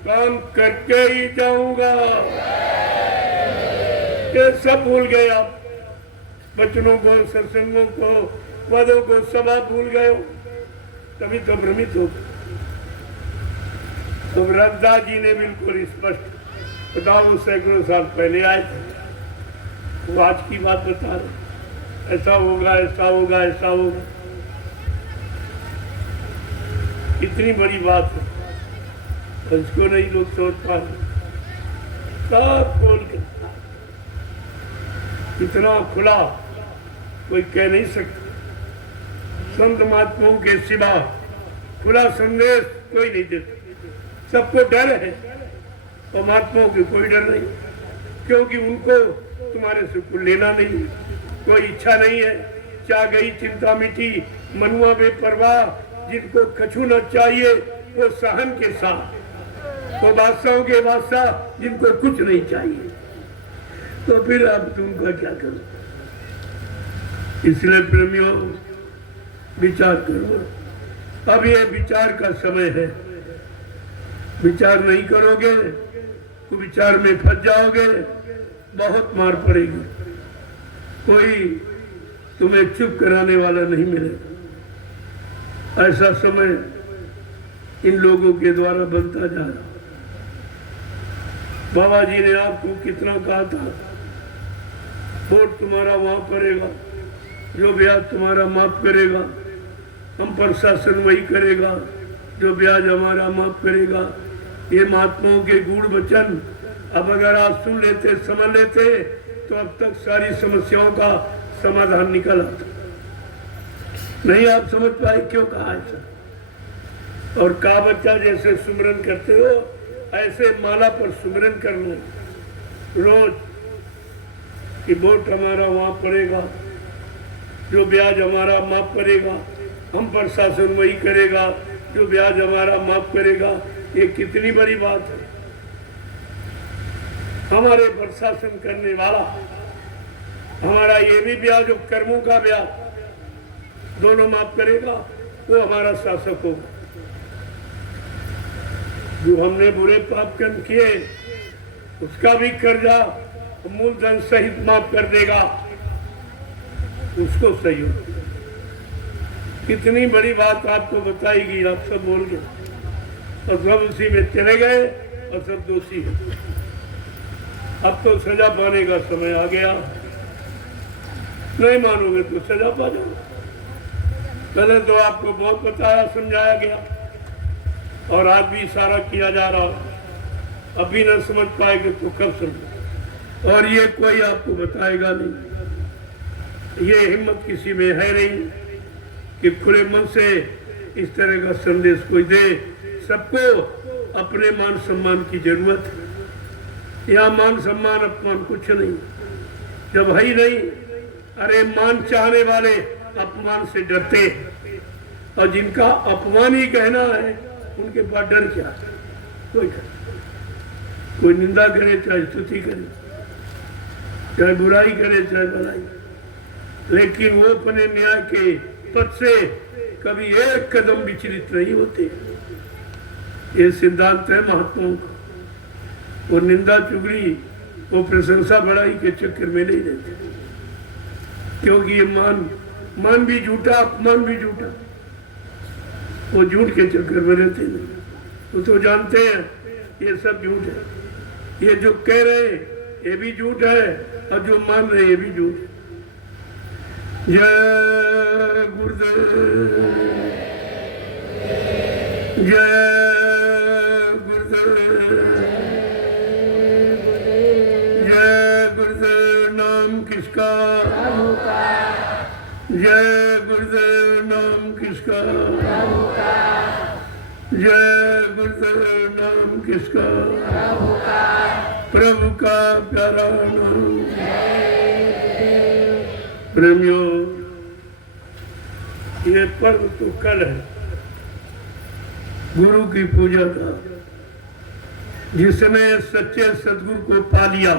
काम करके ही जाऊंगा। ये सब भूल गए आप, बचनों को, सत्संगों को, पदों को सब आप भूल गए हो, तभी तो भ्रमित हो। तो रविदास जी ने बिल्कुल स्पष्ट बताओ, वो सैकड़ों साल पहले आए थे, वो आज की बात बता रहे, ऐसा होगा ऐसा होगा ऐसा होगा। इतनी बड़ी बात है, इसको नहीं लोग सोच पा रहे। सब खोल के, इतना खुला कोई कह नहीं सकता। संत महात्माओं के सिवा खुला संदेश कोई नहीं देता। सबको डर है और महात्माओं की कोई डर नहीं, क्योंकि उनको तुम्हारे से कुछ लेना नहीं, कोई इच्छा नहीं है। चाह गई चिंता मिटी, मनुआ बेपरवाह, जिनको कछु न चाहिए वो सहन के साथ, तो बादशाहों के बादशाह जिनको कुछ नहीं चाहिए। तो फिर अब तुमका क्या करो? इसलिए प्रेमियों विचार करो। अब ये विचार का समय है। विचार नहीं करोगे तो विचार में फंस जाओगे, बहुत मार पड़ेगी। कोई तुम्हें चुप कराने वाला नहीं मिलेगा। ऐसा समय इन लोगों के द्वारा बनता जा रहा। बाबा जी ने आपको कितना कहा था, वोट तुम्हारा वहां पड़ेगा, जो ब्याज तुम्हारा माफ करेगा, हम पर शासन वही करेगा, जो ब्याज हमारा माफ करेगा। ये महात्माओं के गूढ़ वचन अब अगर आप सुन लेते, समझ लेते, तो अब तक सारी समस्याओं का समाधान निकल आता। नहीं आप समझ पाए क्यों कहा ऐसा। और का बच्चा जैसे सुमरन करते हो, ऐसे माला पर सुमरन करना रोज कि वोट हमारा वहां पड़ेगा, जो ब्याज हमारा माफ करेगा, हम पर शासन वही करेगा, जो ब्याज हमारा माफ करेगा। ये कितनी बड़ी बात है। हमारे पर शासन करने वाला, हमारा ये भी ब्याज और कर्मों का ब्याज दोनों माफ करेगा, वो हमारा शासक होगा। जो हमने बुरे पाप कर्म किए उसका भी कर्जा मूलधन सहित माफ कर देगा, उसको सही हो। कितनी बड़ी बात आपको बताएगी, आप सब बोल गए और सब उसी में चले गए और सब दोषी हैं। अब तो सजा पाने का समय आ गया। नहीं मानोगे तो सजा पा जाओगे। पहले तो आपको बहुत बताया, समझाया गया और आज भी इशारा किया जा रहा। अभी न समझ पाएंगे तो कब समझो। और ये कोई आपको बताएगा नहीं। ये हिम्मत किसी में है नहीं कि खुले मन से इस तरह का संदेश कोई दे। सबको अपने मान सम्मान की जरूरत है। यहाँ मान सम्मान अपमान कुछ नहीं, जब है ही नहीं। अरे मान चाहने वाले अपमान से डरते, और जिनका अपमान ही कहना है उनके पास डर क्या है? कोई निंदा करे, चाहे स्तुति करे, चाहे बुराई करे, चाहे भलाई, लेकिन वो अपने न्याय के पद से कभी एक कदम विचलित नहीं होते। ये सिद्धांत है महात्माओं का। वो निंदा चुगली, वो प्रशंसा बढ़ाई के चक्कर में नहीं रहते, क्योंकि ये मान भी झूठा, अपमान भी झूठा। वो झूठ के चक्कर में रहते नहीं। वो तो जानते हैं ये सब झूठ है। ये जो कह रहे हैं ये भी झूठ है, और जो मान रहे ये भी झूठ है। जय गुरुदेव, जय गुरुदेव, जय गुरुदेव। नाम किसका? जय गुरुदेव। नाम किसका? जय गुरुदेव। नाम किसका? प्रभु का प्यारा नाम। प्रेमियों, ये पर्व तो कल है, गुरु की पूजा का। जिसने सच्चे सदगुरु को पा लिया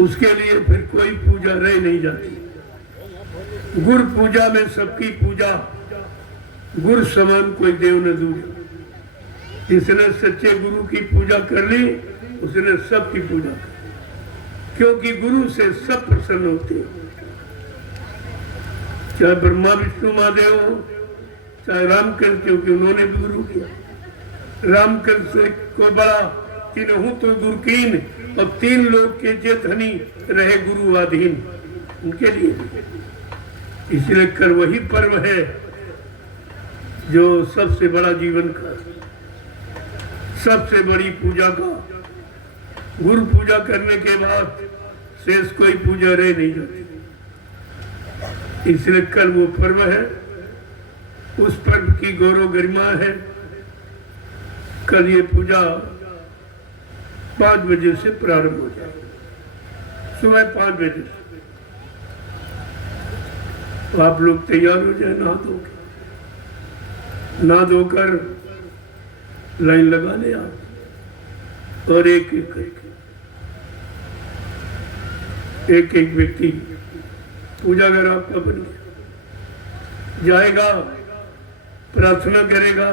उसके लिए फिर कोई पूजा रह नहीं जाती। गुरु पूजा में सबकी पूजा, गुरु समान कोई देव न दूजा। जिसने सच्चे गुरु की पूजा कर ली उसने सबकी पूजा कर, क्योंकि गुरु से सब प्रसन्न होते हैं। चाहे ब्रह्मा विष्णु महादेव हो, चाहे रामकृष्ण, क्योंकि उन्होंने भी गुरु किया। रामकृष्ण को बड़ा तीनों तो गुरकीन, और 3 लोग के जे धनी रहे गुरु अधीन, उनके लिए। इसलिए कर वही पर्व है जो सबसे बड़ा जीवन का, सबसे बड़ी पूजा का। गुरु पूजा करने के बाद शेष कोई पूजा रह नहीं जाती। इसलिए कल वो पर्व है, उस पर्व की गौरव गरिमा है। कल ये पूजा 5 बजे से प्रारंभ हो जाए, सुबह 5 बजे से। तो आप लोग तैयार हो जाए, नहा धोकर लाइन लगा ले आप, और एक एक व्यक्ति पूजा घर आपका बन गया, जाएगा, प्रार्थना करेगा,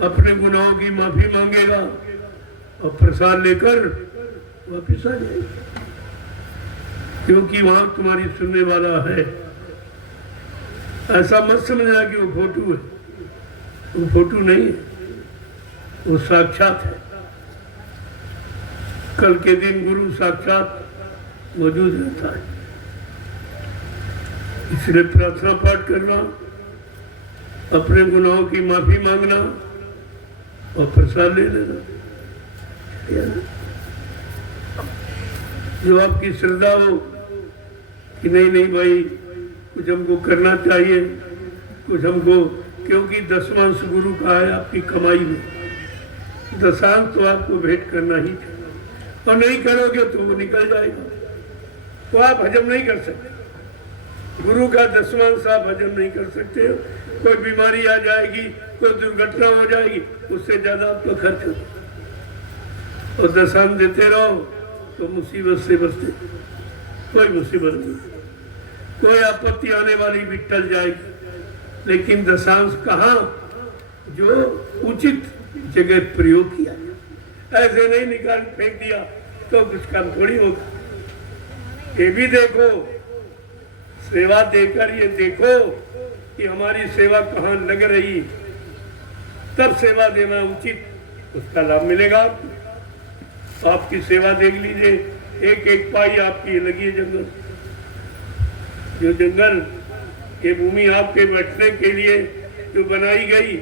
अपने गुनाहों की माफी मांगेगा और प्रसाद लेकर वापिस आ जाएगा, क्योंकि वहां तुम्हारी सुनने वाला है। ऐसा मत समझना कि वो फोटो है, वो फोटो नहीं है, वो साक्षात है। कल के दिन गुरु साक्षात मौजूद रहता है। इसलिए प्रार्थना पाठ करना, अपने गुनाहों की माफी मांगना और प्रसाद ले लेना। जो आपकी श्रद्धा हो कि नहीं नहीं भाई, कुछ हमको करना चाहिए, कुछ हमको, क्योंकि दशमांश गुरु का है आपकी कमाई में, दशांश तो आपको भेंट करना ही चाहिए। और नहीं करोगे तो वो निकल जाएगा, तो आप हजम नहीं कर सकते। गुरु का दशमांश आप हजम नहीं कर सकते। कोई बीमारी आ जाएगी, कोई दुर्घटना हो जाएगी, उससे ज्यादा आपका खर्च होगा। और दशांश देते रहो तो मुसीबत से बचते, कोई मुसीबत नहीं, कोई आपत्ति आने वाली भी टल जाएगी। लेकिन दशांश कहाँ, जो उचित जगह प्रयोग किया, ऐसे नहीं निकाल फेंक दिया तो कुछ काम थोड़ी होगा। ये भी देखो, सेवा देकर ये देखो कि हमारी सेवा कहाँ लग रही, तब सेवा देना उचित, उसका लाभ मिलेगा आपको। आपकी सेवा देख लीजिए, एक एक पाई आपकी लगी है जंगल, जो जंगल, ये भूमि आपके बैठने के लिए जो बनाई गई,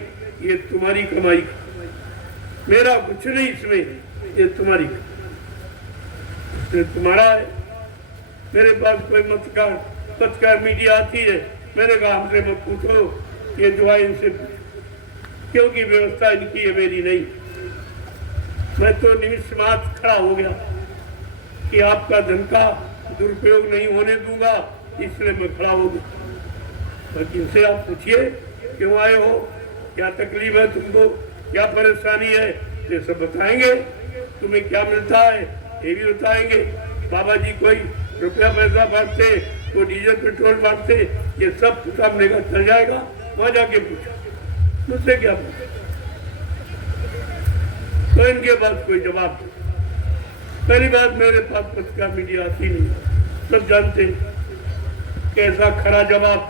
ये तुम्हारी कमाई, मेरा कुछ नहीं इसमें, ये तुम्हारी, ये तुम्हारा है। मेरे पास कोई पत्रकार मीडिया आती है, मैंने कहा हमसे मत पूछो, ये दुआ इनसे पूछो, क्योंकि व्यवस्था इनकी है, मेरी नहीं। मैं तो निमिष मात्र खड़ा हो गया कि आपका धन का दुरुपयोग नहीं होने दूंगा, इसलिए मैं खड़ा हो गया। बाकी इनसे आप पूछिए क्यों आए हो, क्या तकलीफ है तुमको, क्या परेशानी है, ये सब बताएंगे। तुम्हें क्या मिलता है ये भी बताएंगे। बाबा जी कोई रुपया पैसा बांटते, कोई डीजल पेट्रोल बांटते, ये सब सामने का चल जाएगा। वहां जाके पूछो, मुझसे क्या पूछो, तो इनके पास कोई जवाब नहीं। पहली बात, मेरे पास पत्रकार मीडिया आती नहीं, सब जानते कैसा खरा जवाब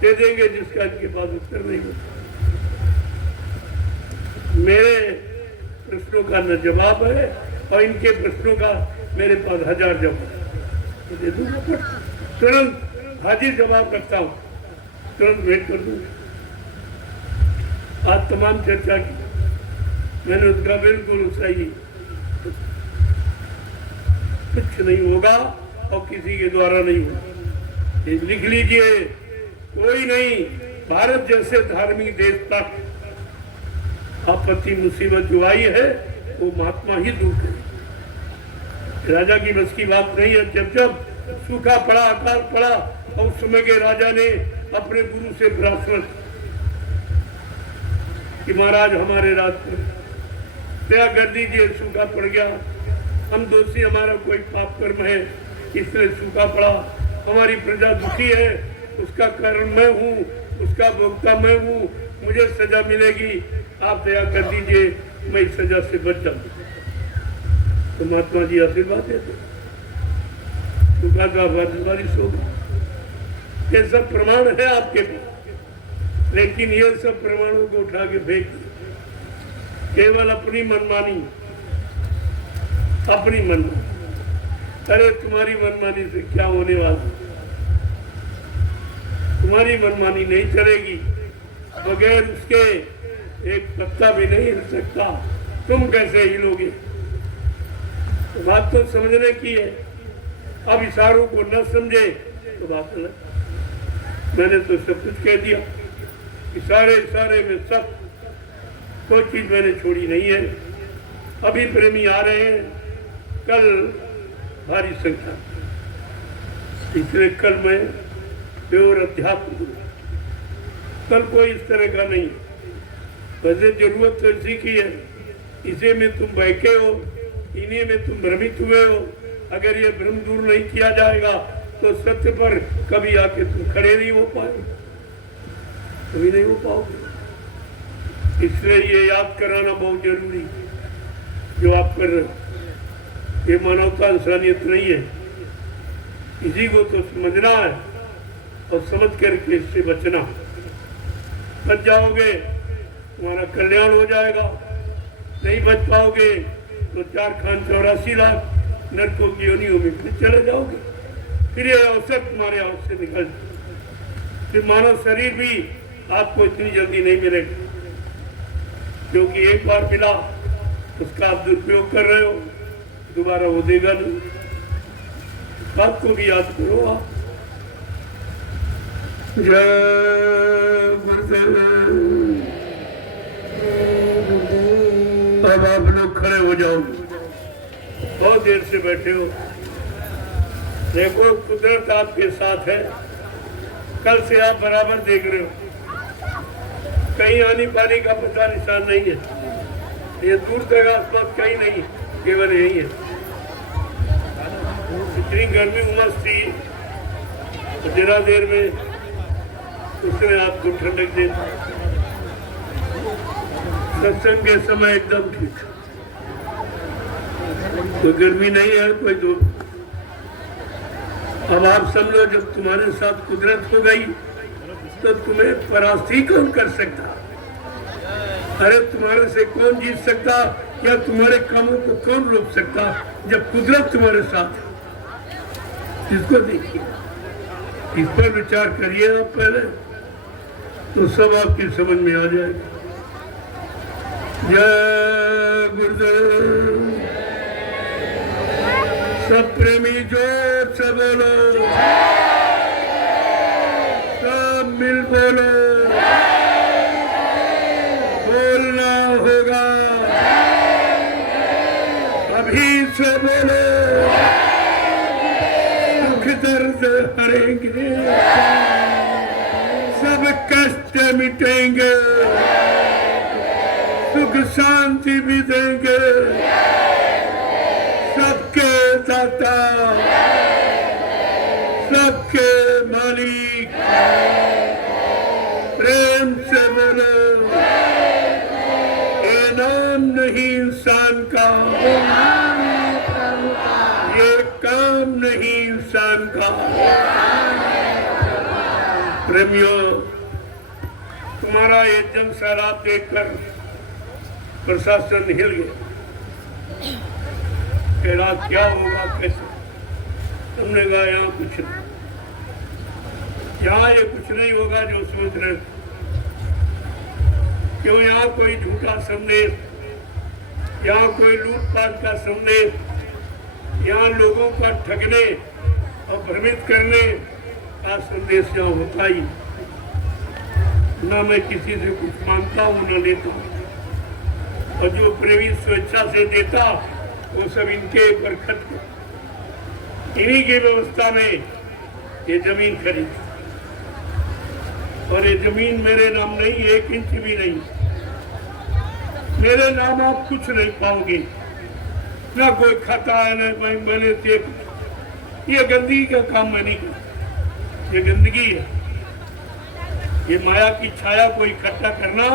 दे देंगे जिसका इनके पास उत्तर नहीं होता। मेरे प्रश्नों का न जवाब है और इनके प्रश्नों का मेरे पास 1000 जवाब तो दे दूंगा, तुरंत हाजिर जवाब करता हूँ, तुरंत वेट कर दूंगा। आज तमाम चर्चा की, मैंने उसका बिल्कुल सही, कुछ नहीं होगा और किसी के द्वारा नहीं होगा। ये लिख लीजिए, कोई नहीं, भारत जैसे धार्मिक देश तक आपत्ति मुसीबत जो आई है वो महात्मा ही दूर करे। राजा की बस की बात नहीं है। जब जब सूखा पड़ा, अकाल पड़ा, और उस समय के राजा ने अपने गुरु से प्रार्थना कि महाराज हमारे राज पर दया कर दीजिए, सूखा पड़ गया, हम दोषी, हमारा कोई पाप कर्म है इसलिए सूखा पड़ा, हमारी प्रजा दुखी है, उसका कारण मैं हूँ, उसका भोक्ता मैं हूँ, मुझे सजा मिलेगी, आप दया कर दीजिए, मैं इस सजा से बच जाऊँ। तो महात्मा जी आशीर्वाद देते, सूखा का बारिश होगा, ये सब प्रमाण है आपके पास, लेकिन ये सब प्रमाणों को उठा के फेंक दिया। केवल अपनी मनमानी, अपनी मनमानी। अरे तुम्हारी मनमानी से क्या होने वाला? तुम्हारी मनमानी नहीं चलेगी, बगैर उसके एक पत्ता भी नहीं हिल सकता। तुम कैसे हिलोगे? तो बात तो समझने की है। अब इशारों को न समझे तो बात अलग। मैंने तो सब कुछ कह दिया, इशारे इशारे में सब, कोई चीज मैंने छोड़ी नहीं है। अभी प्रेमी आ रहे हैं, कल भारी संख्या, इसलिए कल मैं प्योर अध्यात्म, कल कोई इस तरह का नहीं। वैसे जरूरत तो इसी की है, इसी में तुम बहके हो, इन्हीं में तुम भ्रमित हुए हो। अगर ये भ्रम दूर नहीं किया जाएगा तो सत्य पर कभी आके तुम खड़े नहीं हो पाओगे, कभी नहीं हो पाओगे। इसलिए ये याद कराना बहुत जरूरी, जो आप कर रहे हो ये मानवता इंसानियत नहीं है। इसी को तो समझना है और समझ करके इससे बचना। बच जाओगे तुम्हारा कल्याण हो जाएगा, नहीं बच पाओगे तो 4 खान 84 लाख नरकों की योनियों में फिर चले जाओगे। फिर ये अवसर तुम्हारे हाथ से निकल, फिर मानव शरीर भी आपको इतनी जल्दी नहीं मिलेगा, क्योंकि एक बार मिला उसका आप दुरुपयोग कर रहे हो, दोबारा वो देगा नहीं। बात को भी याद करो आप। जय गुरुदेव। अब आप लोग खड़े हो जाओ, बहुत देर से बैठे हो। देखो कुदरत आपके साथ है, कल से आप बराबर देख रहे हो, कहीं आने पानी का पता निशान नहीं है। ये दूर तक आसपास कहीं नहीं, केवल यही है। इतनी गर्मी उमस थी तो जरा देर में उसने आपको ठंडक दे। सत्संग के समय एकदम ठीक, तो गर्मी नहीं है कोई दूर। अब आप समझो जब तुम्हारे साथ कुदरत हो गई तो तुम्हें परास्त ही कौन कर सकता? अरे तुम्हारे से कौन जीत सकता या तुम्हारे कामों को कौन रोक सकता जब कुदरत तुम्हारे साथ है? इसको देखिए, इस पर विचार करिए आप पहले, तो सब आपकी समझ में आ जाएगा। जय गुरुदेव। सब प्रेमी जोर से बोलो, सब मिल बोलो, बोलना होगा, अभी से बोलो। दुख दर्द हरेंगे, सब कष्ट मिटेंगे, सुख शांति भी देंगे। सबके दाता, सबके मालिक, प्रेम से बोलो। ये नाम नहीं इंसान का, ये काम नहीं इंसान का। प्रेमियों, तुम्हारा ये जन सैलाब देखकर प्रशासन हिल गया। कह क्या होगा, कैसे? तुमने कहा यहाँ कुछ नहीं, यहाँ ये कुछ नहीं होगा जो सोच रहे। क्यों? यहाँ कोई झूठा संदेश, यहाँ कोई लूटपाट का संदेश, यहाँ लोगों का ठगने और भ्रमित करने का संदेश यहाँ होता ही। न मैं किसी से कुछ मांगता हूँ न लेता हूँ, और जो प्रेमी स्वेच्छा से देता वो सब इनके ऊपर खर्च, इन्हीं की व्यवस्था में ये जमीन खरीदी। और ये जमीन मेरे नाम नहीं, 1 इंच भी नहीं। मेरे नाम आप कुछ नहीं पाओगे, ना कोई खाता है, ना मैंने ये गंदगी का काम मैं नहीं करता। ये गंदगी है, ये माया की छाया को इकट्ठा करना,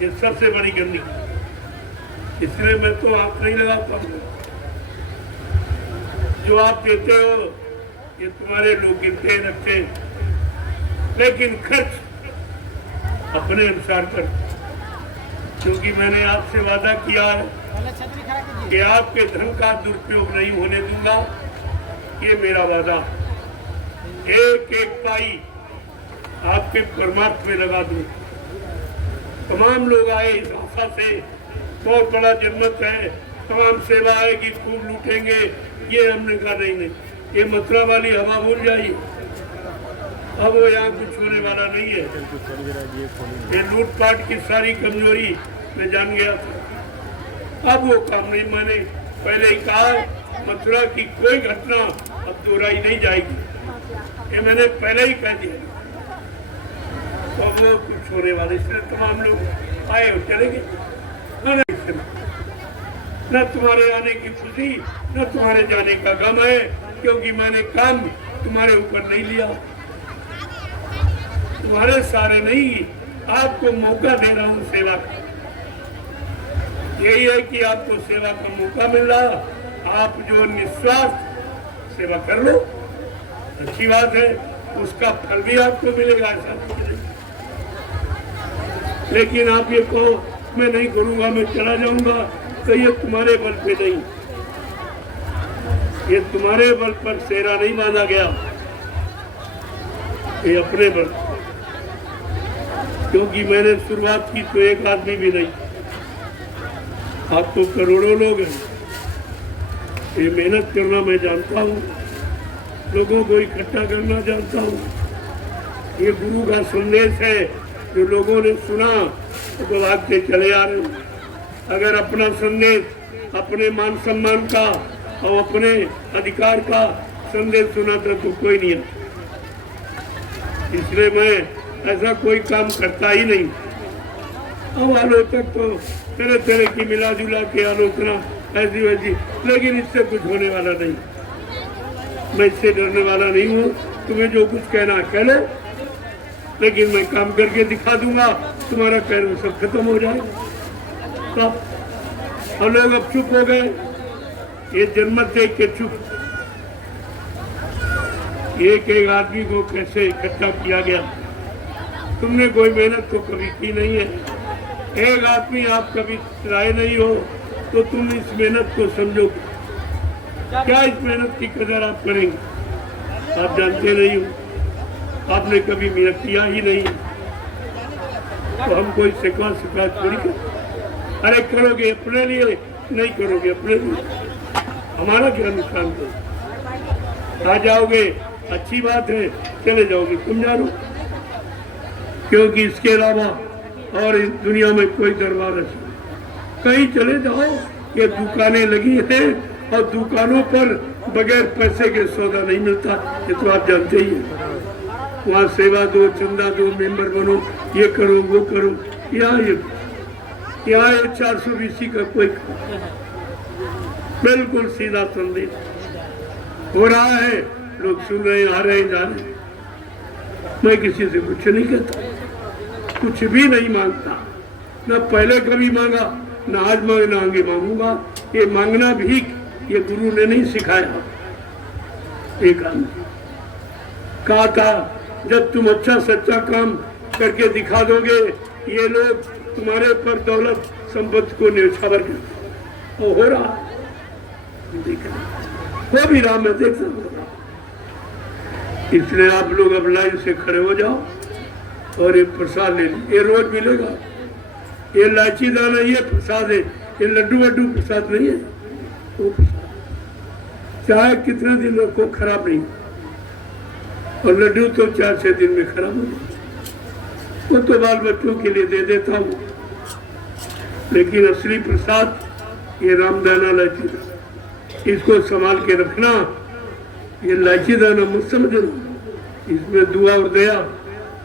ये सबसे बड़ी गंदगी। इसलिए मैं तो आंख नहीं लगाता। जो आप देते हो ये तुम्हारे लोग गिनते रखते, लेकिन खर्च अपने अनुसार कर, क्योंकि मैंने आपसे वादा किया है कि आपके धन का दुरुपयोग नहीं होने दूंगा। ये मेरा वादा। एक एक पाई आपके परमार्थ में लगा दूं। तमाम लोग आए इस आशा से, बहुत बड़ा जन्मत है, तमाम सेवा आएगी, खूब लूटेंगे। ये हमने कहा नहीं, ये मथुरा वाली हवा भूल जाइए। अब वो यहाँ कुछ होने वाला नहीं है। ये लूटपाट की सारी कमजोरी मैं जान गया था। अब वो काम नहीं, मैंने पहले ही कहा मथुरा की कोई घटना अब दोहराई नहीं जाएगी, ये मैंने पहले ही कह दिया। तो वो कुछ होने वाले, इसलिए तमाम लोग आए और चले गए। न तुम्हारे आने की खुशी न तुम्हारे जाने का गम है, क्योंकि मैंने काम तुम्हारे ऊपर नहीं लिया। तुम्हारे सारे नहीं, आपको मौका दे रहा हूँ सेवा का। यही है कि आपको सेवा का मौका मिल रहा, आप जो निस्वार्थ सेवा कर लो, अच्छी बात है, उसका फल भी आपको मिलेगा, ऐसा नहीं। लेकिन आप ये कहो मैं नहीं करूंगा, मैं चला जाऊंगा, तो ये तुम्हारे बल पे नहीं, ये तुम्हारे बल पर सेरा नहीं बांधा गया, ये अपने बल। क्योंकि मैंने शुरुआत की तो एक आदमी भी नहीं, आप तो करोड़ों लोग हैं। ये मेहनत करना मैं जानता हूँ, लोगों को इकट्ठा करना जानता हूँ। ये गुरु का संदेश है जो लोगों ने सुना तो भागते चले आ रहे हैं। अगर अपना संदेश, अपने मान सम्मान का और अपने अधिकार का संदेश सुनाता तो कोई नहीं आता। इसलिए मैं ऐसा कोई काम करता ही नहीं। अब आलोचक तो तरह तरह की मिला जुला के आलोचना ऐसी वैसी, लेकिन इससे कुछ होने वाला नहीं। मैं इससे डरने वाला नहीं हूँ। तुम्हें जो कुछ कहना कह लो, लेकिन मैं काम करके दिखा दूंगा, तुम्हारा कहना सब खत्म हो जाएगा। और लोग अब चुप हो गए, ये जन्मत देख के चुप। एक एक आदमी को कैसे इकट्ठा किया गया, तुमने कोई मेहनत तो कभी की नहीं है। एक आदमी आप कभी राय नहीं हो तो तुम इस मेहनत को समझो, क्या इस मेहनत की कदर आप करेंगे? आप जानते नहीं हो, आपने कभी मेहनत किया ही नहीं, तो हम कोई शिकायत थोड़ी कर। अरे करोगे अपने लिए, नहीं करोगे अपने लिए, हमारा क्या नुकसान हो? आ जाओगे अच्छी बात है, चले जाओगे तुम जानो, क्योंकि इसके अलावा और इस दुनिया में कोई दरबार है। कहीं चले जाओ, ये दुकानें लगी हैं और दुकानों पर बगैर पैसे के सौदा नहीं मिलता, ये तो आप जानते ही हैं। वहाँ सेवा दो, चंदा दो, मेंबर बनो, ये करो वो करो। यहाँ ये 420 का कोई बिल्कुल सीधा संदेश हो रहा है, लोग सुन रहे हैं, आ रहे हैं, जा रहे हैं। मैं किसी से कुछ नहीं कहता, कुछ भी नहीं मांगता, न पहले कभी मांगा, न आज मांगना आगे मांगूंगा। ये मांगना भीख ये गुरु ने नहीं सिखाया। एक आदमी कहा था, जब तुम अच्छा सच्चा काम करके दिखा दोगे, ये लोग तुम्हारे पर दौलत संपत्ति को न्यौछावर करते। और हो रहा, हो भी रहा, मैं देख सकता। इसलिए आप लोग अब लाइन से खड़े हो जाओ और ये प्रसाद ले लो, ये रोज मिलेगा। ये इलायची दाना ये प्रसाद है, ये लड्डू वड्डू प्रसाद नहीं है। वो चाहे कितने दिन रखो खराब नहीं, और लड्डू तो 4-6 दिन में खराब हो जाए। वो तो बाल बच्चों के लिए दे देता हूँ, लेकिन असली प्रसाद ये रामदाना इलायची दाना, इसको संभाल के रखना। ये इलायची दाना मत समझो, इसमें दुआ और दया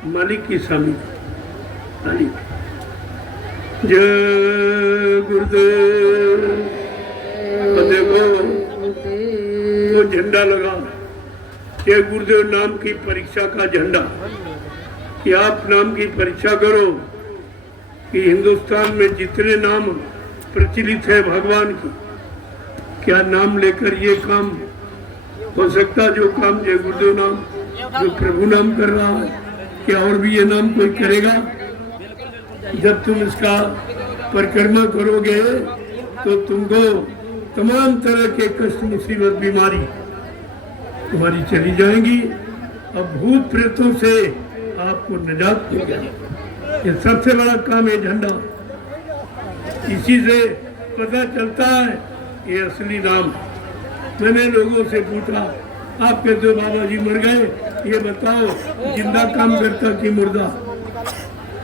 मालिक की शामिल। मालिक जय गुरुदेव। देखो वो झंडा लगा, जय गुरुदेव नाम की परीक्षा का झंडा, कि आप नाम की परीक्षा करो कि हिंदुस्तान में जितने नाम प्रचलित है भगवान की, क्या नाम लेकर ये काम हो सकता, जो काम जय गुरुदेव नाम, जो प्रभु नाम कर रहा है। क्या और भी ये नाम कोई करेगा? जब तुम इसका परिक्रमा करोगे तो तुमको तमाम तरह के कष्ट, मुसीबत, बीमारी तुम्हारी चली जाएंगी। अब भूत प्रेतों से आपको निजात मिलेगी। ये सबसे बड़ा काम है झंडा। इसी से पता चलता है ये असली नाम। मैंने लोगों से पूछा, आप कहते हो बाबा जी मर गए, ये बताओ जिंदा काम करता कि मुर्दा?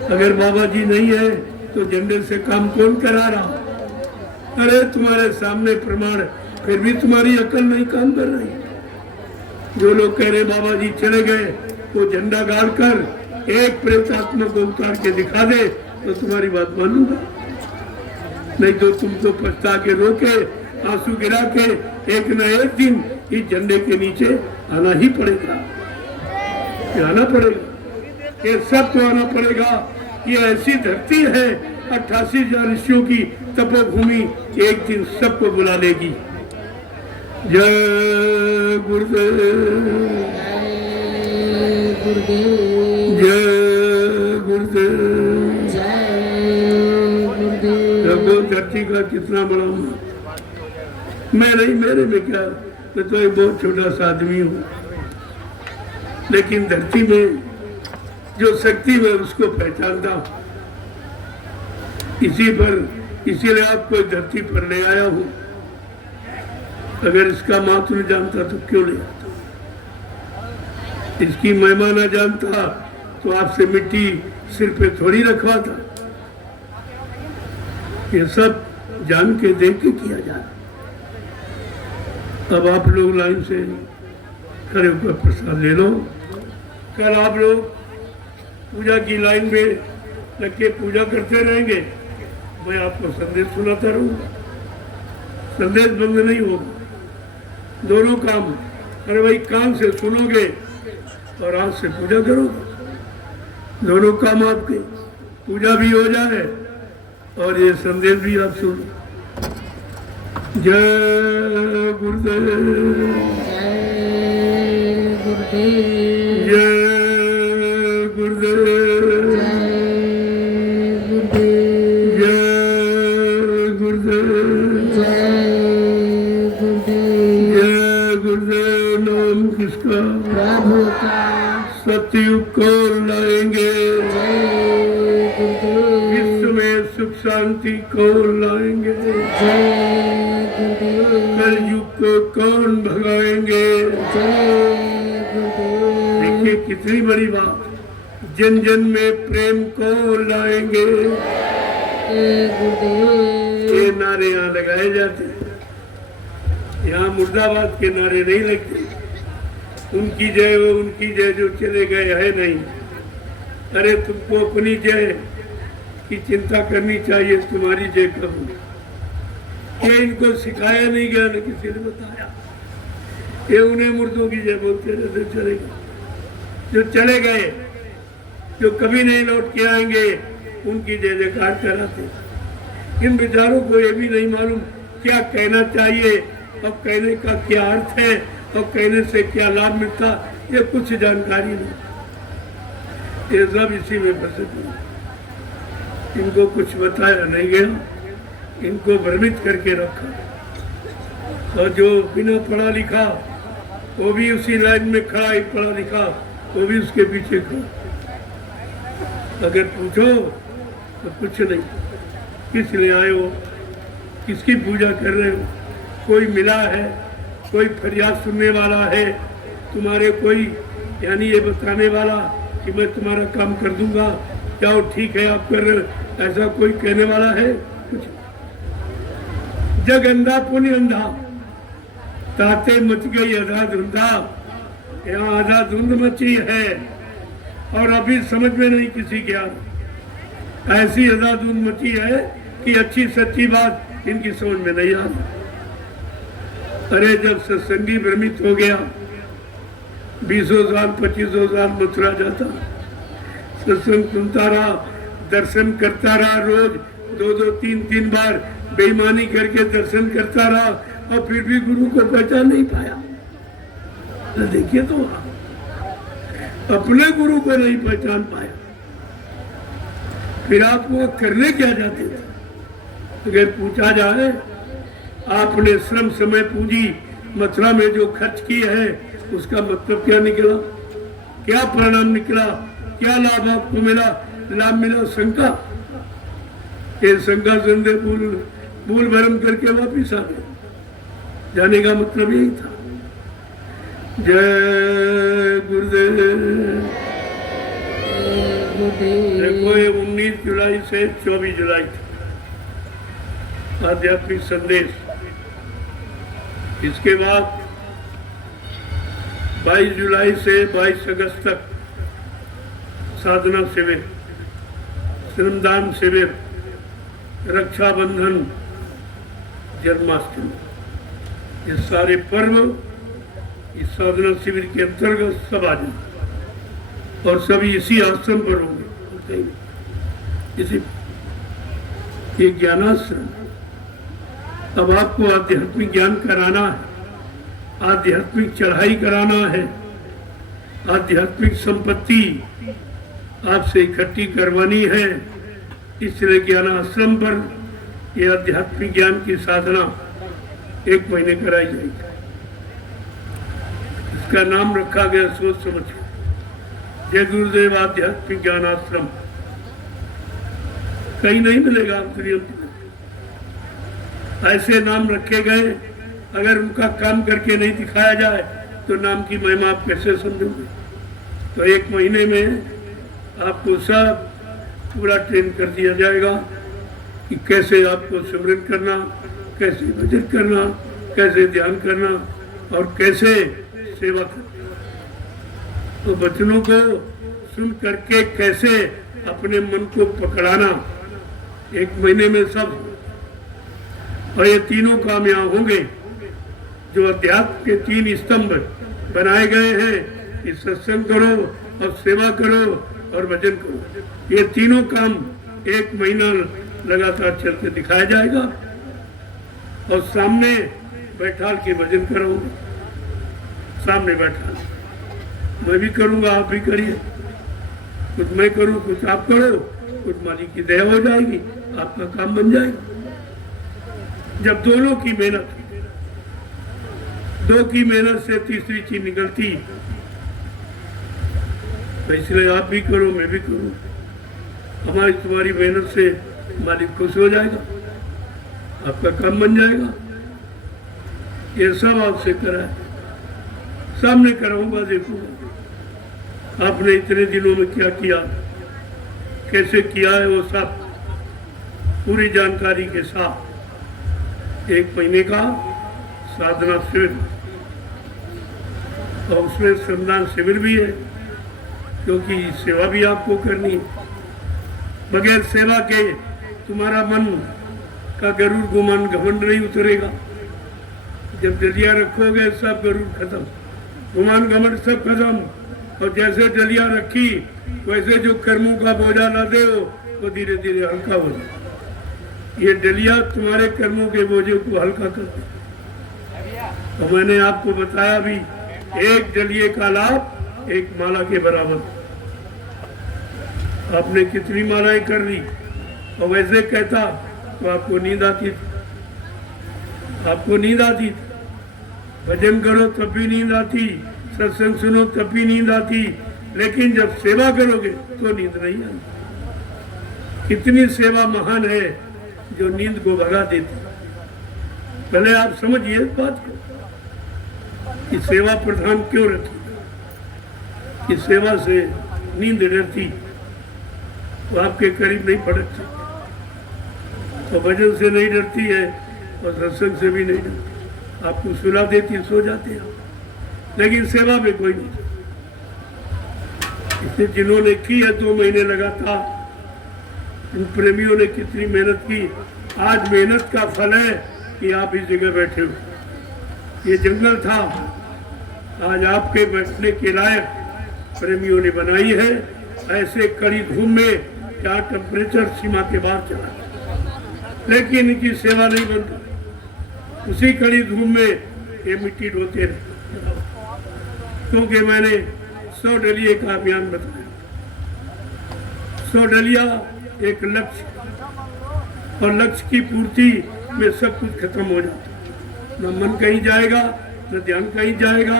अगर बाबा जी नहीं है तो झंडे से काम कौन करा रहा? अरे तुम्हारे सामने प्रमाण, फिर भी तुम्हारी अकल नहीं काम कर रही। जो लोग कह रहे बाबा जी चले गए, वो झंडा गाड़ कर एक प्रेतात्मा को उतार के दिखा दे तो तुम्हारी बात मानूंगा। नहीं तो तुमको पछता के रोके, आंसू गिरा के एक न एक दिन इस झंडे के नीचे आना ही पड़ेगा। आना पड़ेगा, ये सब तो आना पड़ेगा। ये ऐसी धरती है 88,000 ऋषियों की तपोभूमि, एक दिन सबको बुला लेगी। जय गुरुदेव, जय गुरुदेव। देखो धरती का कितना बड़ा, मैं नहीं, मेरे में क्या, मैं तो एक बहुत छोटा सा आदमी हूँ, लेकिन धरती में जो शक्ति मैं उसको पहचानता हूँ। इसीलिए आपको धरती पर ले आया हूँ। अगर इसका महत्व न जानता तो क्यों ले आता? इसकी महिमा न जानता तो आपसे मिट्टी सिर पे थोड़ी रखवाता। ये सब जान के देख के किया जाए। अब आप लोग लाइन से खड़े होकर प्रसाद ले लो। कल आप लोग पूजा की लाइन में लग के पूजा करते रहेंगे, मैं आपको संदेश सुनाता रहूंगा। संदेश बंद नहीं होगा। दोनों काम, अरे भाई कान से सुनोगे और हाथ से पूजा करोगे। दोनों काम आपके, पूजा भी हो जाए और ये संदेश भी आप सुनो। जय गुरुदेव, जय गुरुदेव, जय गुरुदेव, जय गुरुदेव। नाम किसका? प्रभु का। सतयुग कौन लाएंगे? विश्व में सुख शांति कौन लाएंगे? कलयुग को कौन भगाएंगे? देखिए कितनी बड़ी बात, जन जन में प्रेम कौन लाएंगे? ये नारे यहाँ लगाए जाते, यहाँ मुर्दाबाद के नारे नहीं लगते। उनकी जय वो उनकी जय जो चले गए है नहीं। अरे तुमको अपनी जय की चिंता करनी चाहिए, तुम्हारी जय कब? ये इनको सिखाया नहीं गया, न किसी ने बताया। ये उन्हें मुर्दों की जय बोलते रहते चले गए, जो चले गए, जो कभी नहीं लौट के आएंगे, उनकी जय जयकार कराते। इन विचारों को ये भी नहीं मालूम क्या कहना चाहिए और कहने का क्या अर्थ है और कहने से क्या लाभ मिलता, ये कुछ जानकारी नहीं। ये सब इसी में फंसे थे। इनको कुछ बताया नहीं गया, इनको भ्रमित करके रखा। और जो बिना पढ़ा लिखा वो भी उसी लाइन में खड़ा, ही पढ़ा लिखा वो भी उसके पीछे खड़ा। अगर पूछो तो कुछ नहीं, किस लिए आए हो, किसकी पूजा कर रहे हो? कोई मिला है, कोई फरियाद सुनने वाला है तुम्हारे, कोई यानी ये बताने वाला कि मैं तुम्हारा काम कर दूंगा, जाओ ठीक है आप कर रहे हो, ऐसा कोई कहने वाला है? कुछ। जग अंधा पुण्य अंधा, ताते मच गई अंधाधुंधा। यहाँ अंधाधुंध मची है और अभी समझ में नहीं किसी के आ। ऐसी अंधाधुंध मची है कि अच्छी सच्ची बात इनकी समझ में नहीं आ रही। अरे जब सत्संगी भ्रमित हो गया, 20 साल 25 साल मथुरा जाता, सत्संग सुनता रहा, दर्शन करता रहा, रोज 2-2 3-3 बार बेईमानी करके दर्शन करता रहा और फिर भी गुरु को पहचान नहीं पाया। तो देखिए तो अपने गुरु को नहीं पहचान पाया, फिर आप वो करने क्या जाते थे? अगर पूछा जाए आपने श्रम समय पूंजी मथुरा में जो खर्च की है उसका मतलब क्या निकला, क्या परिणाम निकला, क्या लाभ आपको मिला? लाभ मिला शंका, ये शंका संदेह भूल भरम करके वापिस आ गए। जाने का मतलब यही था। जय गुरुदेव। देखो ये 19 जुलाई से 24 जुलाई तक आध्यात्मिक संदेश। इसके बाद 22 जुलाई से 22 अगस्त तक साधना शिविर, श्रमदान शिविर, रक्षाबंधन, जन्माष्टमी, ये सारे पर्व इस साधना शिविर के अंतर्गत सब आ जाए और सभी इसी आश्रम पर होंगे। इसी ये ज्ञानाश्रम। अब आपको आध्यात्मिक ज्ञान कराना है, आध्यात्मिक चढ़ाई कराना है, आध्यात्मिक संपत्ति आपसे इकट्ठी करवानी है। इसलिए ज्ञानाश्रम पर यह आध्यात्मिक ज्ञान की साधना 1 महीने कराई जाएगी। इसका नाम रखा गया सोच समझ के, जय गुरुदेव आध्यात्मिक ज्ञानाश्रम। कहीं नहीं मिलेगा आपको। ऐसे नाम रखे गए, अगर उनका काम करके नहीं दिखाया जाए तो नाम की महिमा आप कैसे समझोगे? तो 1 महीने में आपको सब पूरा ट्रेन कर दिया जाएगा कि कैसे आपको सिमरन करना, कैसे भजन करना, कैसे ध्यान करना और कैसे सेवा करना। तो वचनों को सुन करके कैसे अपने मन को पकड़ाना, 1 महीने में सब। और ये तीनों काम यहाँ होंगे जो अध्यात्म के 3 स्तंभ बनाए गए हैं कि सत्संग करो और सेवा करो और भजन करो। ये तीनों काम 1 महीना लगातार चल के दिखाया जाएगा और सामने बैठा के भजन कराऊंगा। सामने बैठा मैं भी करूंगा, आप भी करिए। कुछ मैं करूं, कुछ आप करो, कुछ मालिक की दया हो जाएगी, आपका काम बन जाएगा। जब दोनों की मेहनत, 2 की मेहनत से तीसरी चीज निकलती, इसलिए आप भी करो, मैं भी करूं। हमारी तुम्हारी मेहनत से मालिक खुश हो जाएगा, आपका काम बन जाएगा। ये सब आपसे करा है, सामने कराऊंगा, देखूंगा आपने इतने दिनों में क्या किया, कैसे किया है, वो सब पूरी जानकारी के साथ 1 महीने का साधना शिविर। और उसमें श्रमदान शिविर भी है, क्योंकि सेवा भी आपको करनी है। बगैर सेवा के तुम्हारा मन का गरुड़ गुमान घमंड नहीं उतरेगा। जब डलिया रखोगे सब गरुड़ खत्म, गुमान घमंड सब खत्म। और जैसे डलिया रखी वैसे जो कर्मों का बोझा ना दे वो धीरे धीरे हल्का हो जाए। ये डलिया तुम्हारे कर्मों के बोझे को हल्का कर दे। तो मैंने आपको बताया भी, 1 डलिये का लाभ 1 माला के बराबर। आपने कितनी मालाएं कर ली, और वैसे कहता तो आपको नींद आती थी, आपको नींद आती थी। भजन करो तब भी नींद आती, सत्संग सुनो तब भी नींद आती, लेकिन जब सेवा करोगे तो नींद नहीं आती। कितनी सेवा महान है जो नींद को भगा देती। पहले आप समझिए इस बात को कि सेवा प्रधान क्यों रखी, कि सेवा से नींद डरती, वो आपके करीब नहीं पड़ती, तो भजन से नहीं डरती है और सत्संग से भी नहीं डरती। आपको सुला देती, सो जाते हैं, लेकिन सेवा में कोई नहीं। इसलिए जिन्होंने की है 2 महीने लगातार, इन प्रेमियों ने कितनी मेहनत की। आज मेहनत का फल है कि आप इस जगह बैठे हो। ये जंगल था, आज आपके बैठने के लायक प्रेमियों ने बनाई है। ऐसे कड़ी धूप में क्या टेम्परेचर सीमा के बाहर चला, लेकिन इनकी सेवा नहीं बनती। उसी कड़ी धूप में ये मिट्टी ढोते रहे, क्योंकि मैंने 100 डलिये का अभियान बताया। 100 डलिया एक लक्ष्य, और लक्ष्य की पूर्ति में सब कुछ खत्म हो जाता। न मन कहीं जाएगा, न ध्यान कहीं जाएगा,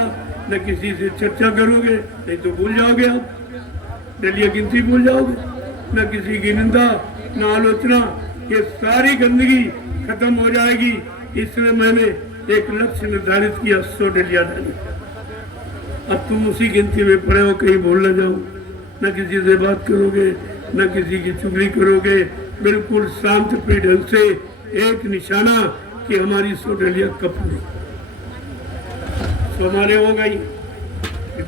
न किसी से चर्चा करोगे, नहीं तो भूल जाओगे आप, डलिया गिनती भूल जाओगे, न किसी की निंदा, न आलोचना, ये सारी गंदगी खत्म हो जाएगी। इसलिए मैंने एक लक्ष्य निर्धारित किया, 100 डलिया डाली। अब तुम उसी गिनती में पड़े हो, कहीं भूल न जाओ, न किसी से बात करोगे, न किसी की चुगली करोगे, बिल्कुल शांत प्रिय ढंग से एक निशाना कि हमारी 100 डलिया कब पूरी। तो हमारे हो गई,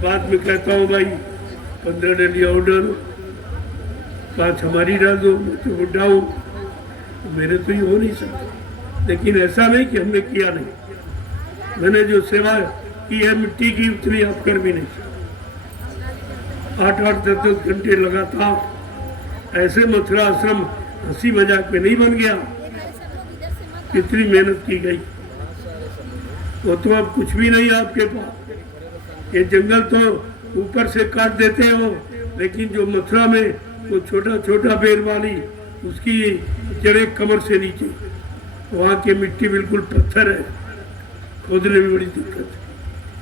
बाद में कहता हूँ भाई 15 डलिया ऑर्डर, 5 हमारी डाल दो, तो बुढ़ा हूँ, मेरे तो ये हो नहीं सकता। लेकिन ऐसा नहीं कि हमने किया नहीं, मैंने जो सेवा की है मिट्टी की, उतनी आप कर भी नहीं सकते। 8-8, 10-10 घंटे लगातार ऐसे मथुरा आश्रम हंसी मजाक में नहीं बन गया, कितनी मेहनत की गई। वो तो अब कुछ भी नहीं आपके पास। ये जंगल तो ऊपर से काट देते हो, लेकिन जो मथुरा में वो छोटा छोटा बेर वाली, उसकी जड़ें कमर से नीचे, वहाँ की मिट्टी बिल्कुल पत्थर है, खोदने में बड़ी दिक्कत है।